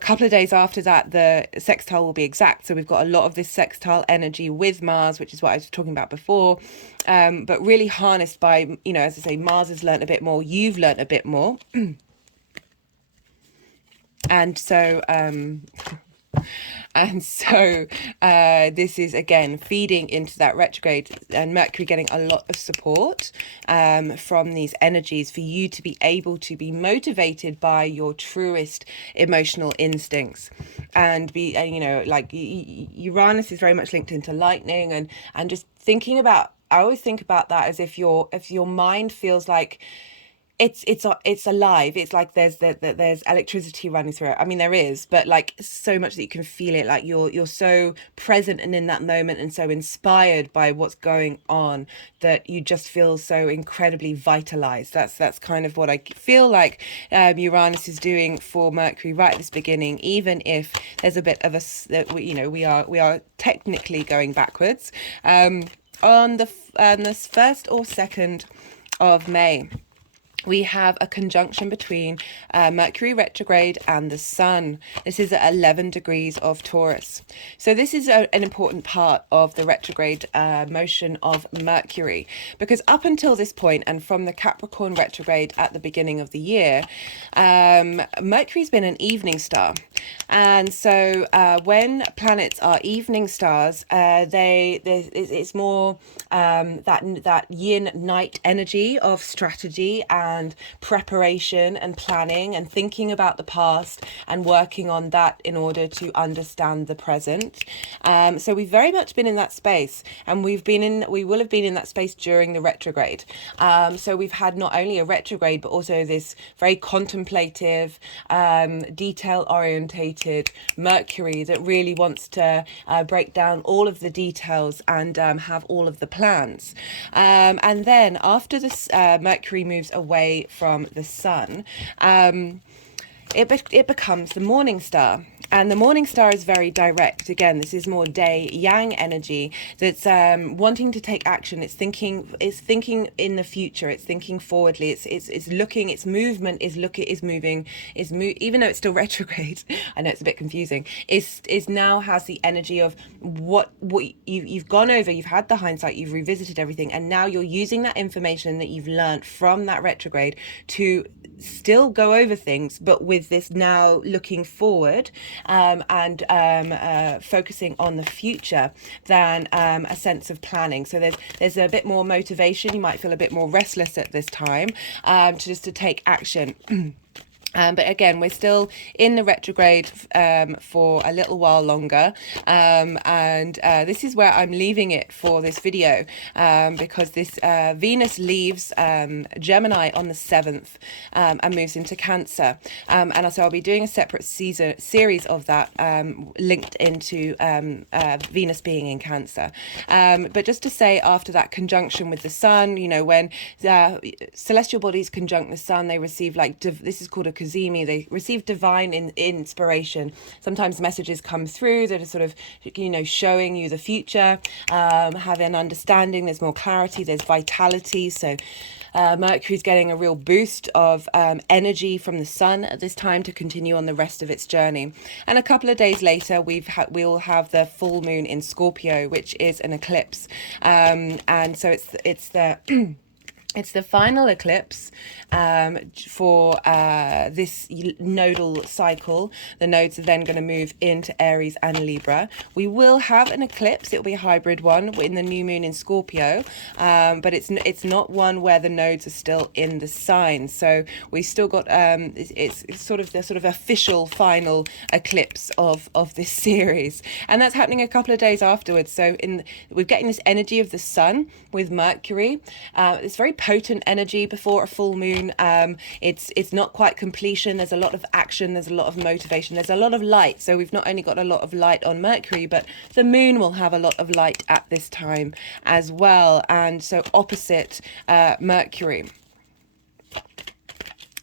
couple of days after that, the sextile will be exact. So we've got a lot of this sextile energy with Mars, which is what I was talking about before. But really harnessed by, as I say, Mars has learnt a bit more. You've learnt a bit more. And so this is, again, feeding into that retrograde, and Mercury getting a lot of support from these energies for you to be able to be motivated by your truest emotional instincts, and be, like Uranus is very much linked into lightning, and just thinking about, I always think about that as if your mind feels like it's alive. It's like there's electricity running through it. I mean, there is, but like so much that you can feel it. Like you're so present and in that moment, and so inspired by what's going on that you just feel so incredibly vitalized. That's kind of what I feel like Uranus is doing for Mercury right at this beginning. Even if there's a bit of we are technically going backwards on the 1st or 2nd of May. We have a conjunction between Mercury retrograde and the Sun. This is at 11 degrees of Taurus. So this is an important part of the retrograde motion of Mercury, because up until this point, and from the Capricorn retrograde at the beginning of the year, Mercury's been an evening star. And so when planets are evening stars, it's more that yin-night energy of strategy and preparation and planning and thinking about the past and working on that in order to understand the present. So we've very much been in that space, and we will have been in that space during the retrograde. So we've had not only a retrograde, but also this very contemplative, detail-orientated Mercury that really wants to break down all of the details and have all of the plans. And then after this, Mercury moves away from the Sun, it becomes the morning star. And the morning star is very direct. Again, this is more day yang energy that's wanting to take action. It's thinking in the future. It's thinking forwardly. It's looking. Its movement is moving. Even though it's still retrograde. I know it's a bit confusing. Is now has the energy of what you've gone over. You've had the hindsight. You've revisited everything, and now you're using that information that you've learned from that retrograde to still go over things, but with this now looking forward and focusing on the future than a sense of planning. So there's a bit more motivation. You might feel a bit more restless at this time to take action. But again, we're still in the retrograde for a little while longer, and this is where I'm leaving it for this video, because this Venus leaves Gemini on the 7th and moves into Cancer, and so I'll be doing a separate series of that linked into Venus being in Cancer. But just to say, after that conjunction with the Sun, when celestial bodies conjunct the Sun, they receive this is called a Kazemi. They receive divine inspiration. Sometimes messages come through that are sort of, showing you the future, have an understanding. There's more clarity. There's vitality. So Mercury's getting a real boost of energy from the Sun at this time to continue on the rest of its journey. And a couple of days later, we'll have the full moon in Scorpio, which is an eclipse. And so it's the It's the final eclipse for this nodal cycle. The nodes are then going to move into Aries and Libra. We will have an eclipse. It'll be a hybrid one in the new moon in Scorpio, but it's not one where the nodes are still in the sign. So we still got it's sort of the official final eclipse of this series, and that's happening a couple of days afterwards. So we're getting this energy of the sun with Mercury. It's very potent energy before a full moon. It's not quite completion. There's a lot of action, there's a lot of motivation, there's a lot of light. So we've not only got a lot of light on Mercury, but the moon will have a lot of light at this time as well, and so opposite Mercury.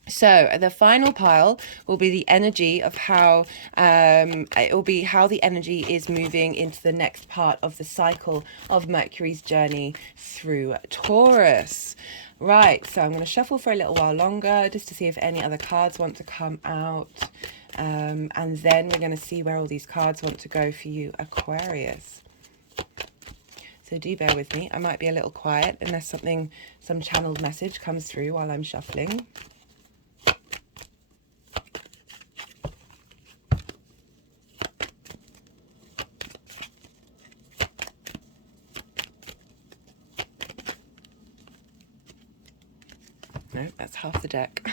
So the final pile will be the energy of how it will be how the energy is moving into the next part of the cycle of Mercury's journey through Taurus. Right, so I'm going to shuffle for a little while longer just to see if any other cards want to come out. And then we're going to see where all these cards want to go for you, Aquarius. So do bear with me. I might be a little quiet unless some channeled message comes through while I'm shuffling. No, that's half the deck.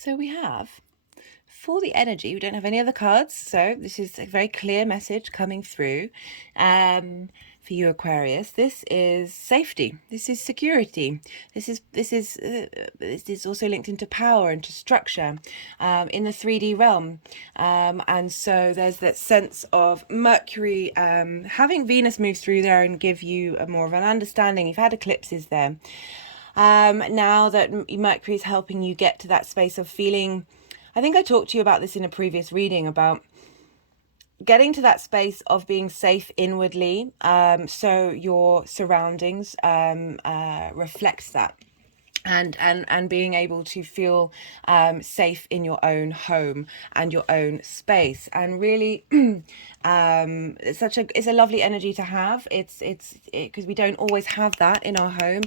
So we have, for the energy, we don't have any other cards, so this is a very clear message coming through for you, Aquarius. This is safety. This is security. This is also linked into power and to structure in the 3D realm, and so there's that sense of Mercury having Venus move through there and give you more of an understanding. You've had eclipses there. Now that Mercury is helping you get to that space of feeling, I think I talked to you about this in a previous reading, about getting to that space of being safe inwardly, so your surroundings reflects that. And being able to feel safe in your own home and your own space, and really it's a lovely energy to have. It's because we don't always have that in our home,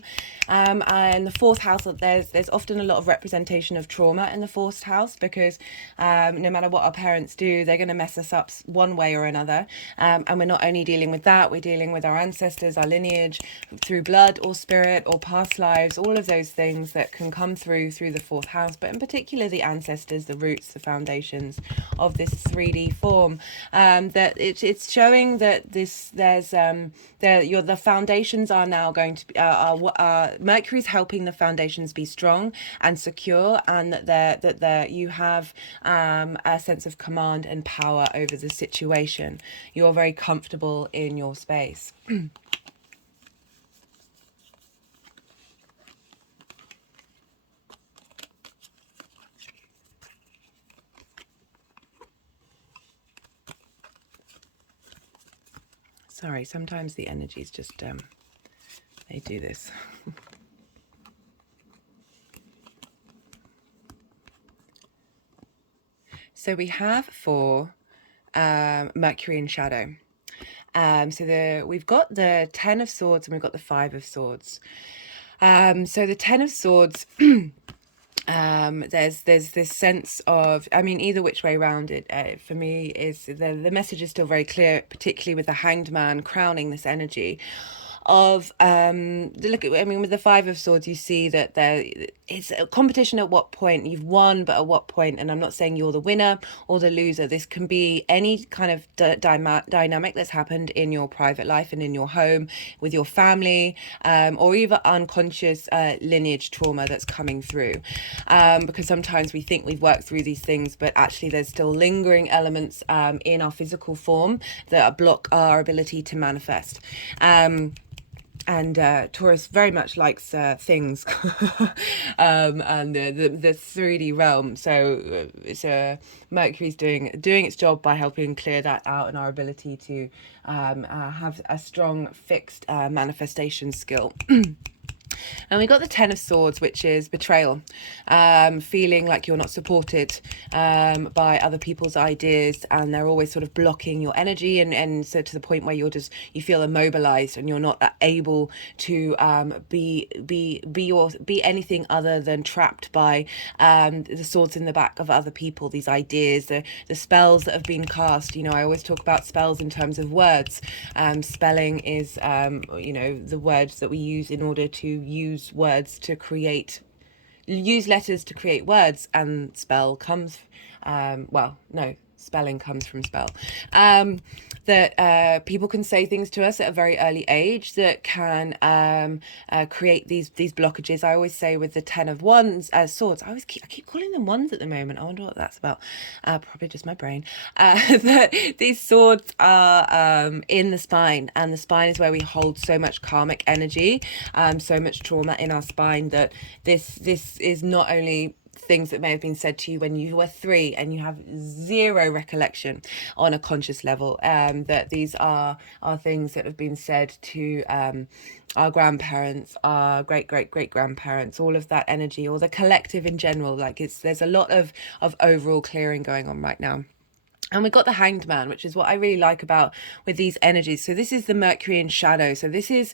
and the fourth house, there's often a lot of representation of trauma in the fourth house, because no matter what our parents do, they're going to mess us up one way or another, and we're not only dealing with that, we're dealing with our ancestors, our lineage through blood or spirit or past lives, all of those things that can come through the fourth house, but in particular the ancestors, the roots, the foundations of this 3D form. That it's showing that the foundations are now going to be Mercury's helping the foundations be strong and secure, and that you have a sense of command and power over the situation. You're very comfortable in your space. Sorry, sometimes the energies just, they do this. So we have for Mercury in shadow. So we've got the 10 of Swords and we've got the 5 of Swords. So the 10 of Swords There's this sense of, I mean, either which way around it, for me, is the message is still very clear, particularly with the Hanged Man crowning this energy of look at, I mean, with the Five of Swords, you see that there it's a competition at what point you've won, but at what point. And I'm not saying you're the winner or the loser. This can be any kind of dynamic that's happened in your private life and in your home with your family, or even unconscious lineage trauma that's coming through, because sometimes we think we've worked through these things, but actually there's still lingering elements in our physical form that block our ability to manifest. And Taurus very much likes things, and the 3D realm. So it's Mercury's doing its job by helping clear that out, and our ability to have a strong fixed manifestation skill. And we got the Ten of Swords, which is betrayal, feeling like you're not supported by other people's ideas, and they're always sort of blocking your energy, and so to the point where you feel immobilized and you're not able to be anything other than trapped by the swords in the back of other people, these ideas, the spells that have been cast. You know, I always talk about spells in terms of words. Spelling is the words that we use in order to use letters to create words, and spelling comes from spell. That people can say things to us at a very early age that can create these blockages. I always say with the Ten of Wands as swords, I keep calling them wands at the moment. I wonder what that's about. Probably just my brain. That these swords are in the spine, and the spine is where we hold so much karmic energy, so much trauma in our spine, that this is not only things that may have been said to you when you were 3 and you have zero recollection on a conscious level, that these are things that have been said to our grandparents, our great grandparents, all of that energy, or the collective in general. Like there's a lot of overall clearing going on right now. And we got the Hanged Man, which is what I really like about with these energies. So this is the Mercury in shadow. So this is,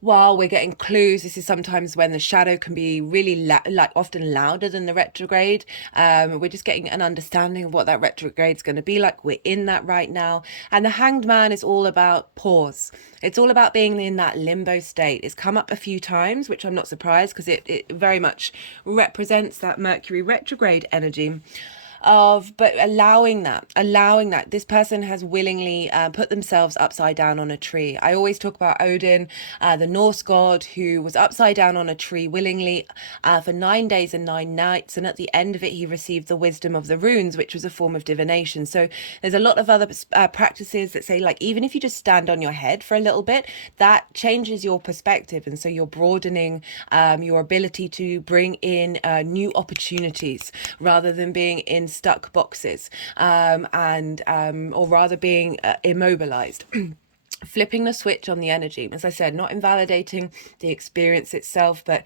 while we're getting clues, this is sometimes when the shadow can be really often louder than the retrograde. We're just getting an understanding of what that retrograde is going to be like. We're in that right now. And the Hanged Man is all about pause. It's all about being in that limbo state. It's come up a few times, which I'm not surprised, because it very much represents that Mercury retrograde energy. But allowing that this person has willingly put themselves upside down on a tree. I always talk about Odin, the Norse god, who was upside down on a tree willingly for 9 days and 9 nights, and at the end of it he received the wisdom of the runes, which was a form of divination. So there's a lot of other practices that say, like, even if you just stand on your head for a little bit, that changes your perspective, and so you're broadening your ability to bring in new opportunities rather than being in stuck boxes, or rather being immobilized. Flipping the switch on the energy, as I said, not invalidating the experience itself, but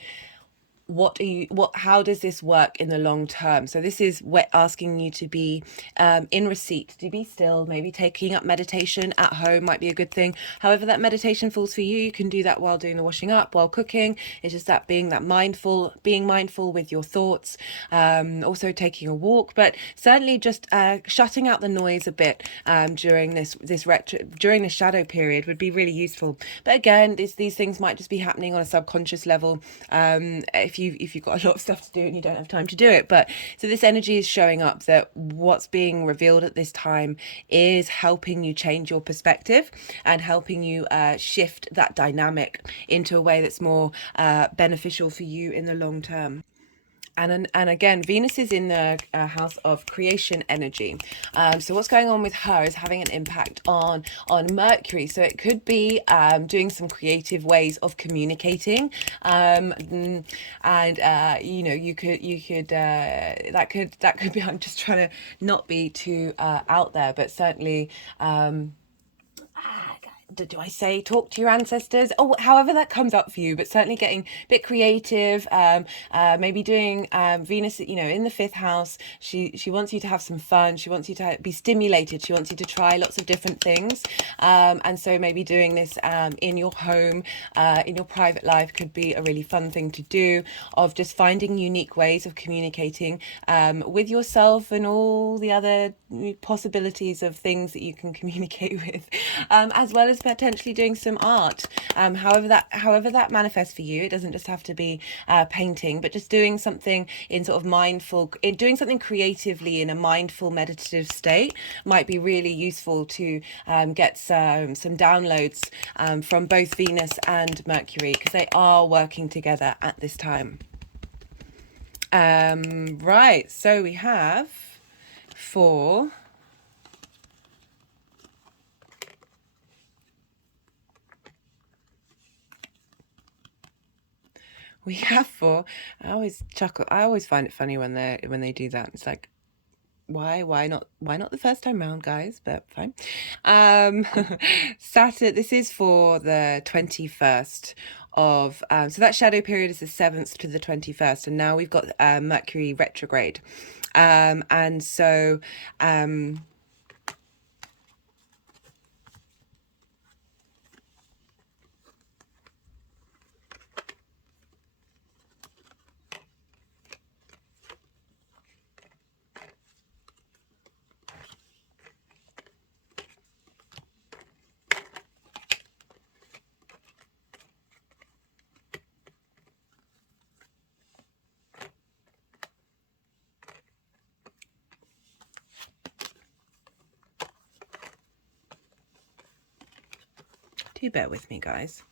how does this work in the long term? So this is asking you to be in receipt, to be still. Maybe taking up meditation at home might be a good thing. However that meditation falls for you, you can do that while doing the washing up, while cooking. It's just that being mindful with your thoughts, also taking a walk, but certainly just shutting out the noise a bit during during this shadow period would be really useful. But again, these things might just be happening on a subconscious level. If you've got a lot of stuff to do and you don't have time to do it. But so this energy is showing up, that what's being revealed at this time is helping you change your perspective and helping you shift that dynamic into a way that's more beneficial for you in the long term. And again, Venus is in the house of creation energy. So what's going on with her is having an impact on Mercury. So it could be doing some creative ways of communicating, and you could that could be. I'm just trying to not be too out there, but certainly. do I say talk to your ancestors, or however that comes up for you, but certainly getting a bit creative, maybe doing Venus, you know, in the 5th house. She wants you to have some fun. She wants you to be stimulated. She wants you to try lots of different things, and so maybe doing this in your home, in your private life, could be a really fun thing to do, of just finding unique ways of communicating with yourself and all the other possibilities of things that you can communicate with, as well as potentially doing some art, however that manifests for you. It doesn't just have to be painting, but just doing something in sort of mindful, doing something creatively in a mindful meditative state might be really useful to get some downloads from both Venus and Mercury, because they are working together at this time. Right, so we have for I always chuckle. I always find it funny when they do that. It's like, why not the first time round, guys? But fine. Saturn, this is for the 21st of so that shadow period is the 7th to the 21st, and now we've got Mercury retrograde, and so do bear with me, guys.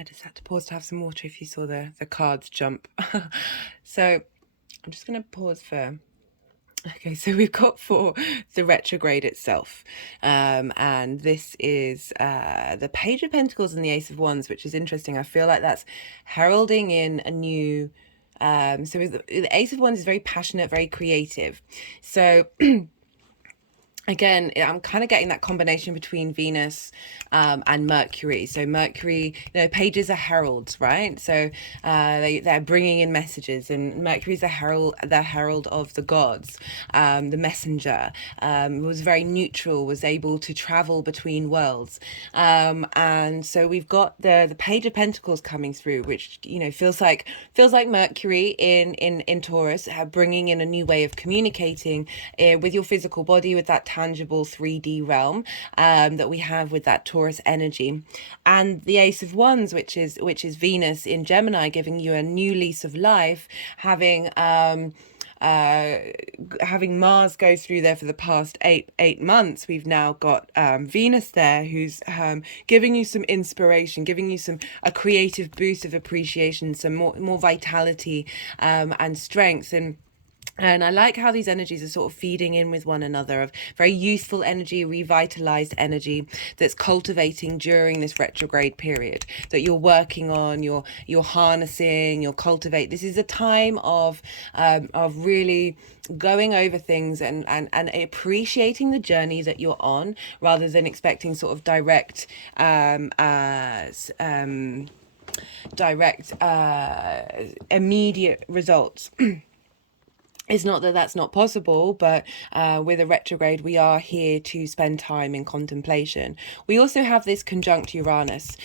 I just had to pause to have some water if you saw the cards jump. So I'm just going to pause for... Okay, so we've got for the retrograde itself. And this is the Page of Pentacles and the Ace of Wands, which is interesting. I feel like that's heralding in a new... so the Ace of Wands is very passionate, very creative. So... Again, I'm kind of getting that combination between Venus and Mercury. So Mercury, you know, pages are heralds, right? So they're bringing in messages, and Mercury's the herald of the gods, the messenger. Was very neutral, was able to travel between worlds, and so we've got the Page of Pentacles coming through, which, you know, feels like Mercury in Taurus, bringing in a new way of communicating with your physical body, with that tangible 3D realm that we have with that Taurus energy. And the Ace of Wands, which is Venus in Gemini, giving you a new lease of life, having Mars go through there for the past eight months. We've now got Venus there, who's giving you some inspiration, giving you a creative boost of appreciation, some more vitality and strength. And I like how these energies are sort of feeding in with one another, of very youthful energy, revitalized energy that's cultivating during this retrograde period, that you're working on, you're harnessing, you're cultivate. This is a time of really going over things and appreciating the journey that you're on, rather than expecting sort of direct immediate results. It's not that that's not possible, but with a retrograde, we are here to spend time in contemplation. We also have this conjunct Uranus.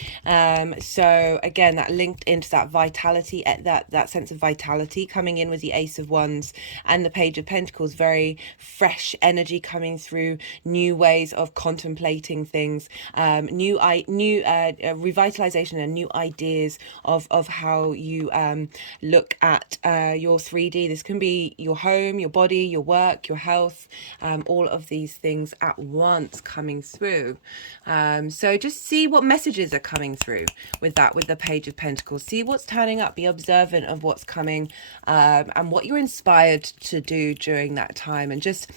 So again, that linked into that vitality, that sense of vitality coming in with the Ace of Wands and the Page of Pentacles, very fresh energy coming through, new ways of contemplating things, new revitalization and new ideas of how you look at your 3D. This can be your your home, your body, your work, your health, all of these things at once coming through. So just see what messages are coming through with that, with the Page of Pentacles. See what's turning up, be observant of what's coming, and what you're inspired to do during that time, and just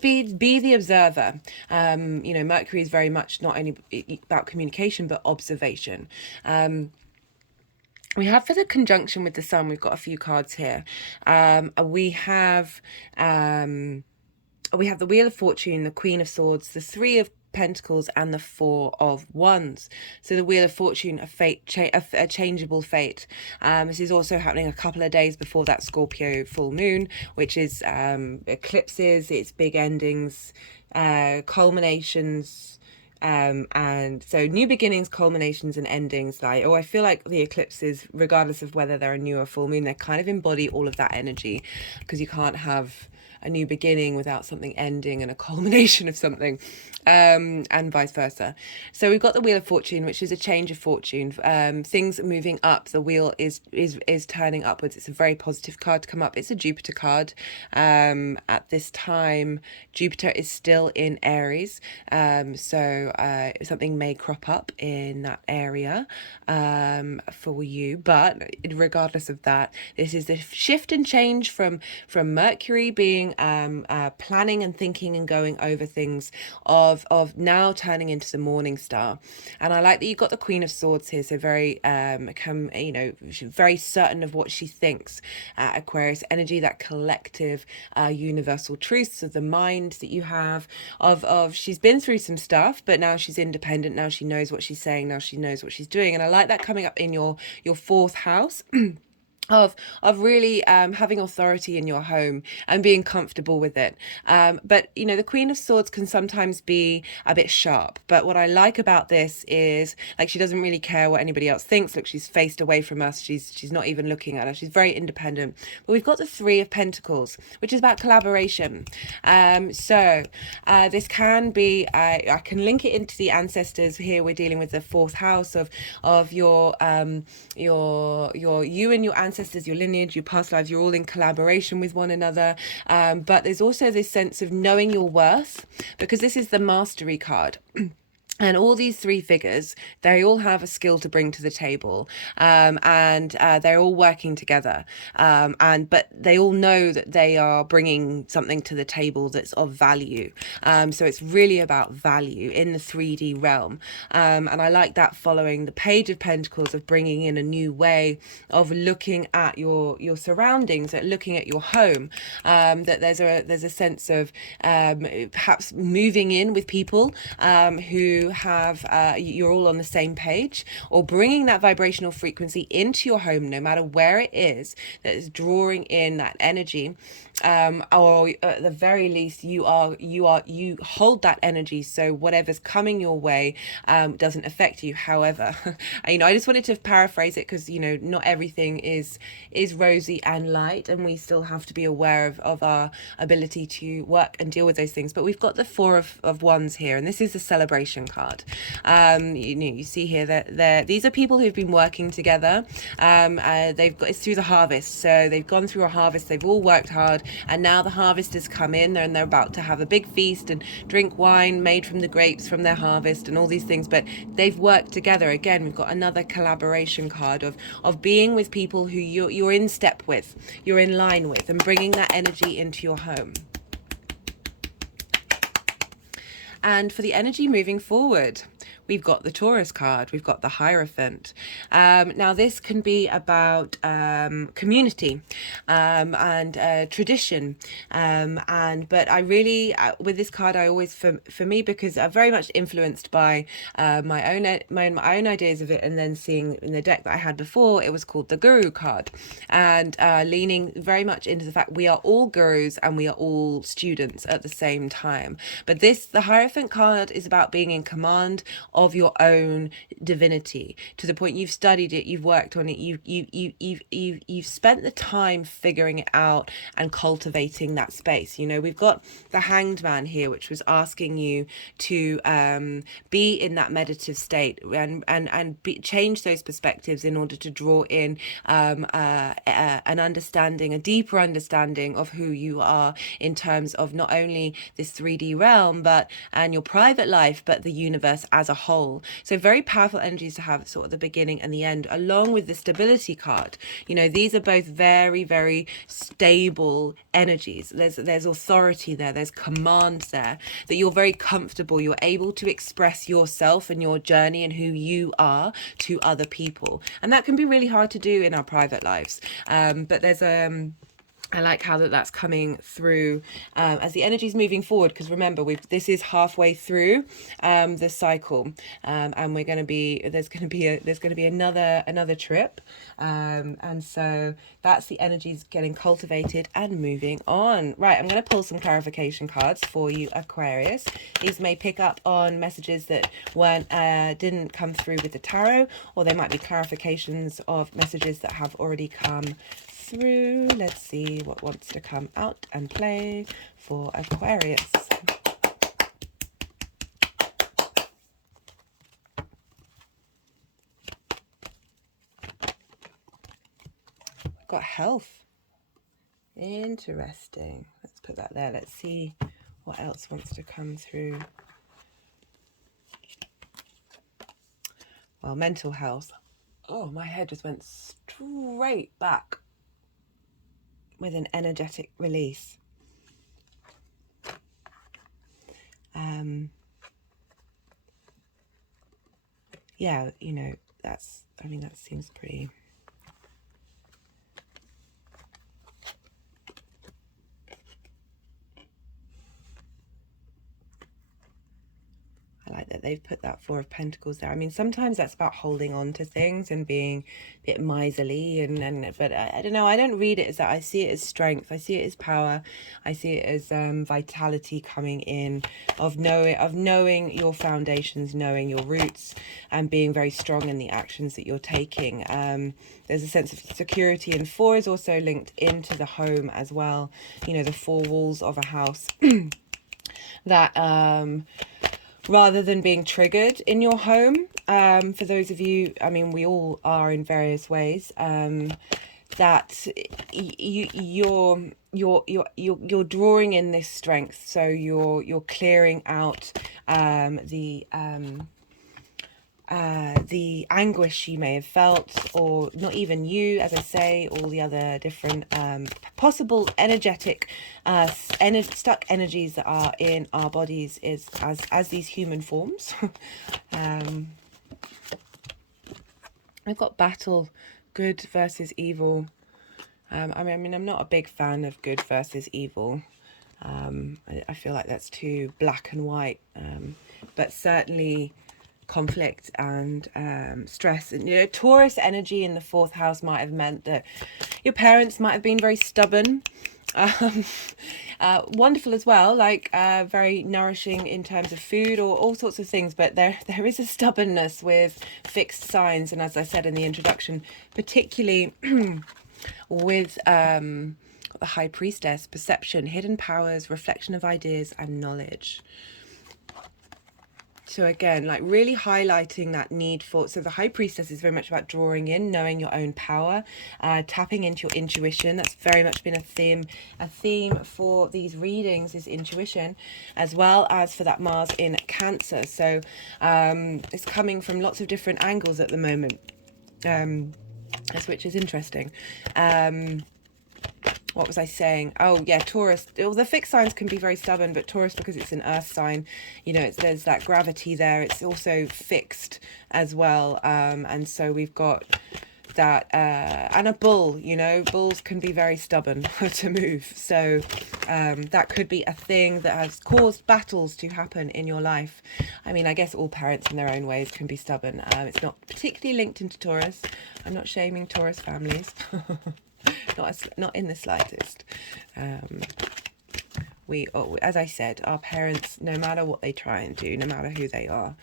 be the observer. You know, Mercury is very much not only about communication but observation. We have, for the conjunction with the sun, we've got a few cards here. We have the Wheel of Fortune, the Queen of Swords, the Three of Pentacles, and the Four of Wands. So the Wheel of Fortune, a fate, a changeable fate. This is also happening a couple of days before that Scorpio full moon, which is eclipses, it's big endings, culminations. And so new beginnings, culminations, and endings. Like, I feel like the eclipses, regardless of whether they're a new or full moon, they kind of embody all of that energy, because you can't have a new beginning without something ending and a culmination of something, and vice versa. So we've got the Wheel of Fortune, which is a change of fortune, things moving up. The wheel is turning upwards. It's a very positive card to come up. It's a Jupiter card. At this time, Jupiter is still in Aries, so something may crop up in that area for you. But regardless of that, this is a shift and change from Mercury being planning and thinking and going over things, of now turning into the morning star. And I like that you've got the Queen of Swords here, so very very certain of what she thinks. Aquarius energy, that collective universal truths of the mind that you have, of she's been through some stuff, but now she's independent, now she knows what she's saying, now she knows what she's doing. And I like that coming up in your fourth house. Of really having authority in your home and being comfortable with it. But, you know, the Queen of Swords can sometimes be a bit sharp. But what I like about this is, like, she doesn't really care what anybody else thinks. Look, she's faced away from us. She's not even looking at us. She's very independent. But we've got the Three of Pentacles, which is about collaboration. So this can be, I can link it into the ancestors. Here we're dealing with the fourth house of your you and your ancestors, your lineage, your past lives. You're all in collaboration with one another, but there's also this sense of knowing your worth, because this is the Mastery card. And all these three figures, they all have a skill to bring to the table, and they're all working together. But they all know that they are bringing something to the table that's of value. So it's really about value in the 3D realm. And I like that, following the Page of Pentacles, of bringing in a new way of looking at your surroundings, at looking at your home. That there's a sense of perhaps moving in with people who have you're all on the same page, or bringing that vibrational frequency into your home, no matter where it is, that is drawing in that energy, or at the very least you hold that energy, so whatever's coming your way doesn't affect you. However, I just wanted to paraphrase it, because not everything is rosy and light, and we still have to be aware of our ability to work and deal with those things. But we've got the Four of Wands here, and this is the celebration card. You see here that these are people who've been working together. It's through the harvest, so they've gone through a harvest, they've all worked hard, and now the harvest has come in, and they're about to have a big feast and drink wine made from the grapes from their harvest and all these things. But they've worked together. Again, we've got another collaboration card of being with people who you're in step with, you're in line with, and bringing that energy into your home. And for the energy moving forward, we've got the Taurus card, we've got the Hierophant. Now this can be about community and tradition, but I really, with this card, I always, for me, because I'm very much influenced by my own ideas of it, and then seeing in the deck that I had before, it was called the Guru card, and leaning very much into the fact we are all gurus and we are all students at the same time. But the Hierophant card is about being in command, of your own divinity, to the point you've studied it, you've worked on it, you've spent the time figuring it out and cultivating that space. You know, we've got the Hanged Man here, which was asking you to be in that meditative state and change those perspectives in order to draw in an understanding, a deeper understanding of who you are in terms of not only this 3D realm, and your private life, but the universe as a whole. So very powerful energies to have sort of the beginning and the end, along with the stability card. You know, these are both very, very stable energies. There's authority there, there's command there, that you're very comfortable, you're able to express yourself and your journey and who you are to other people. And that can be really hard to do in our private lives. But there's I like how that's coming through as the energy is moving forward, because remember, this is halfway through the cycle, and there's going to be another trip, and so that's the energies getting cultivated and moving on. Right, I'm going to pull some clarification cards for you, Aquarius. These may pick up on messages that didn't come through with the tarot, or they might be clarifications of messages that have already come through. Let's see what wants to come out and play for Aquarius. Got health. Interesting. Let's put that there. Let's see what else wants to come through. Well, mental health. Oh, my head just went straight back with an energetic release. Yeah, you know, that seems pretty. I like that they've put that Four of Pentacles there. I mean, sometimes that's about holding on to things and being a bit miserly, but I don't know. I don't read it as that. I see it as strength. I see it as power. I see it as vitality coming in, of knowing your foundations, knowing your roots, and being very strong in the actions that you're taking. There's a sense of security, and four is also linked into the home as well. You know, the four walls of a house that rather than being triggered in your home, for those of you, I mean, we all are in various ways, that you're drawing in this strength. So you're clearing out the anguish you may have felt, or not even you, as I say, all the other different possible energetic stuck energies that are in our bodies is as these human forms. I've got battle, good versus evil. I mean, I'm not a big fan of good versus evil. I feel like that's too black and white, but certainly conflict and stress. And, you know, Taurus energy in the fourth house might have meant that your parents might have been very stubborn. Wonderful as well, like very nourishing in terms of food or all sorts of things, but there is a stubbornness with fixed signs, and as I said in the introduction, particularly with the High Priestess, perception, hidden powers, reflection of ideas, and knowledge. So again, like really highlighting that need for, so the High Priestess is very much about drawing in, knowing your own power, tapping into your intuition. That's very much been a theme for these readings, is intuition, as well as for that Mars in Cancer. So it's coming from lots of different angles at the moment, which is interesting. What was I saying? Oh yeah, Taurus. Well, the fixed signs can be very stubborn, but Taurus, because it's an earth sign, you know, there's that gravity there. It's also fixed as well, and so we've got that, and a bull. You know, bulls can be very stubborn to move. So that could be a thing that has caused battles to happen in your life. I mean, I guess all parents in their own ways can be stubborn. It's not particularly linked into Taurus. I'm not shaming Taurus families. Not in the slightest. As I said, our parents, no matter what they try and do, no matter who they are,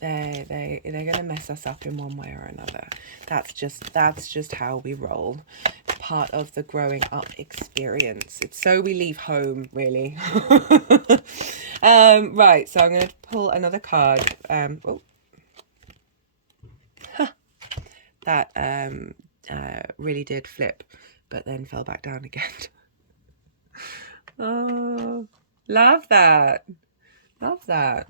they're going to mess us up in one way or another. That's just how we roll. Part of the growing up experience. It's so we leave home, really. Right, so I'm going to pull another card. That really did flip, but then fell back down again. Oh, love that. Love that.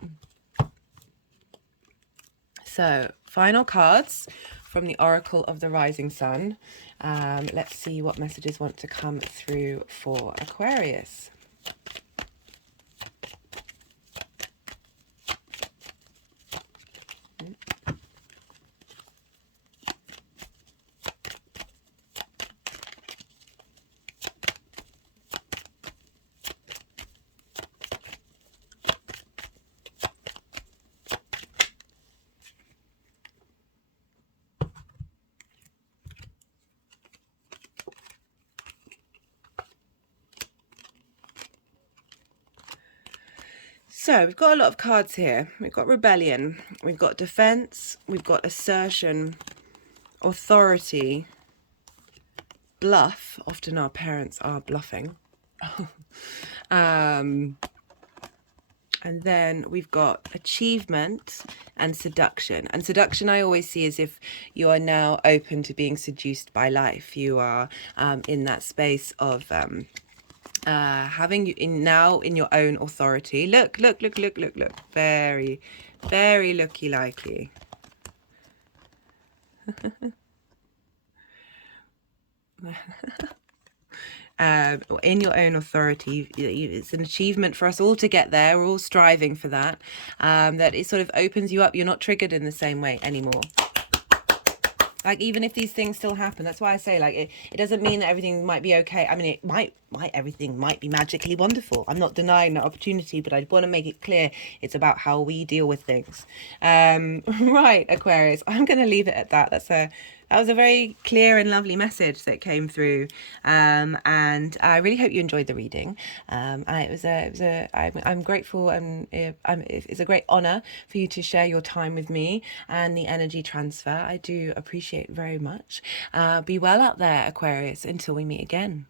So, final cards from the Oracle of the Rising Sun. Let's see what messages want to come through for Aquarius. So we've got a lot of cards here. We've got rebellion, we've got defense, we've got assertion, authority, bluff. Often our parents are bluffing. And then we've got achievement and seduction. And seduction I always see as if you are now open to being seduced by life. You are in that space of having you in your own authority. Look. Very, very looky likey. In your own authority. It's an achievement for us all to get there. We're all striving for that. That it sort of opens you up. You're not triggered in the same way anymore. Like, even if these things still happen, that's why I say, like, it doesn't mean that everything might be okay. I mean, everything might be magically wonderful. I'm not denying that opportunity, but I want to make it clear it's about how we deal with things. Right, Aquarius, I'm going to leave it at that. That was a very clear and lovely message that came through, and I really hope you enjoyed the reading. I'm grateful, and it's a great honor for you to share your time with me and the energy transfer. I do appreciate it very much. Be well out there, Aquarius, until we meet again.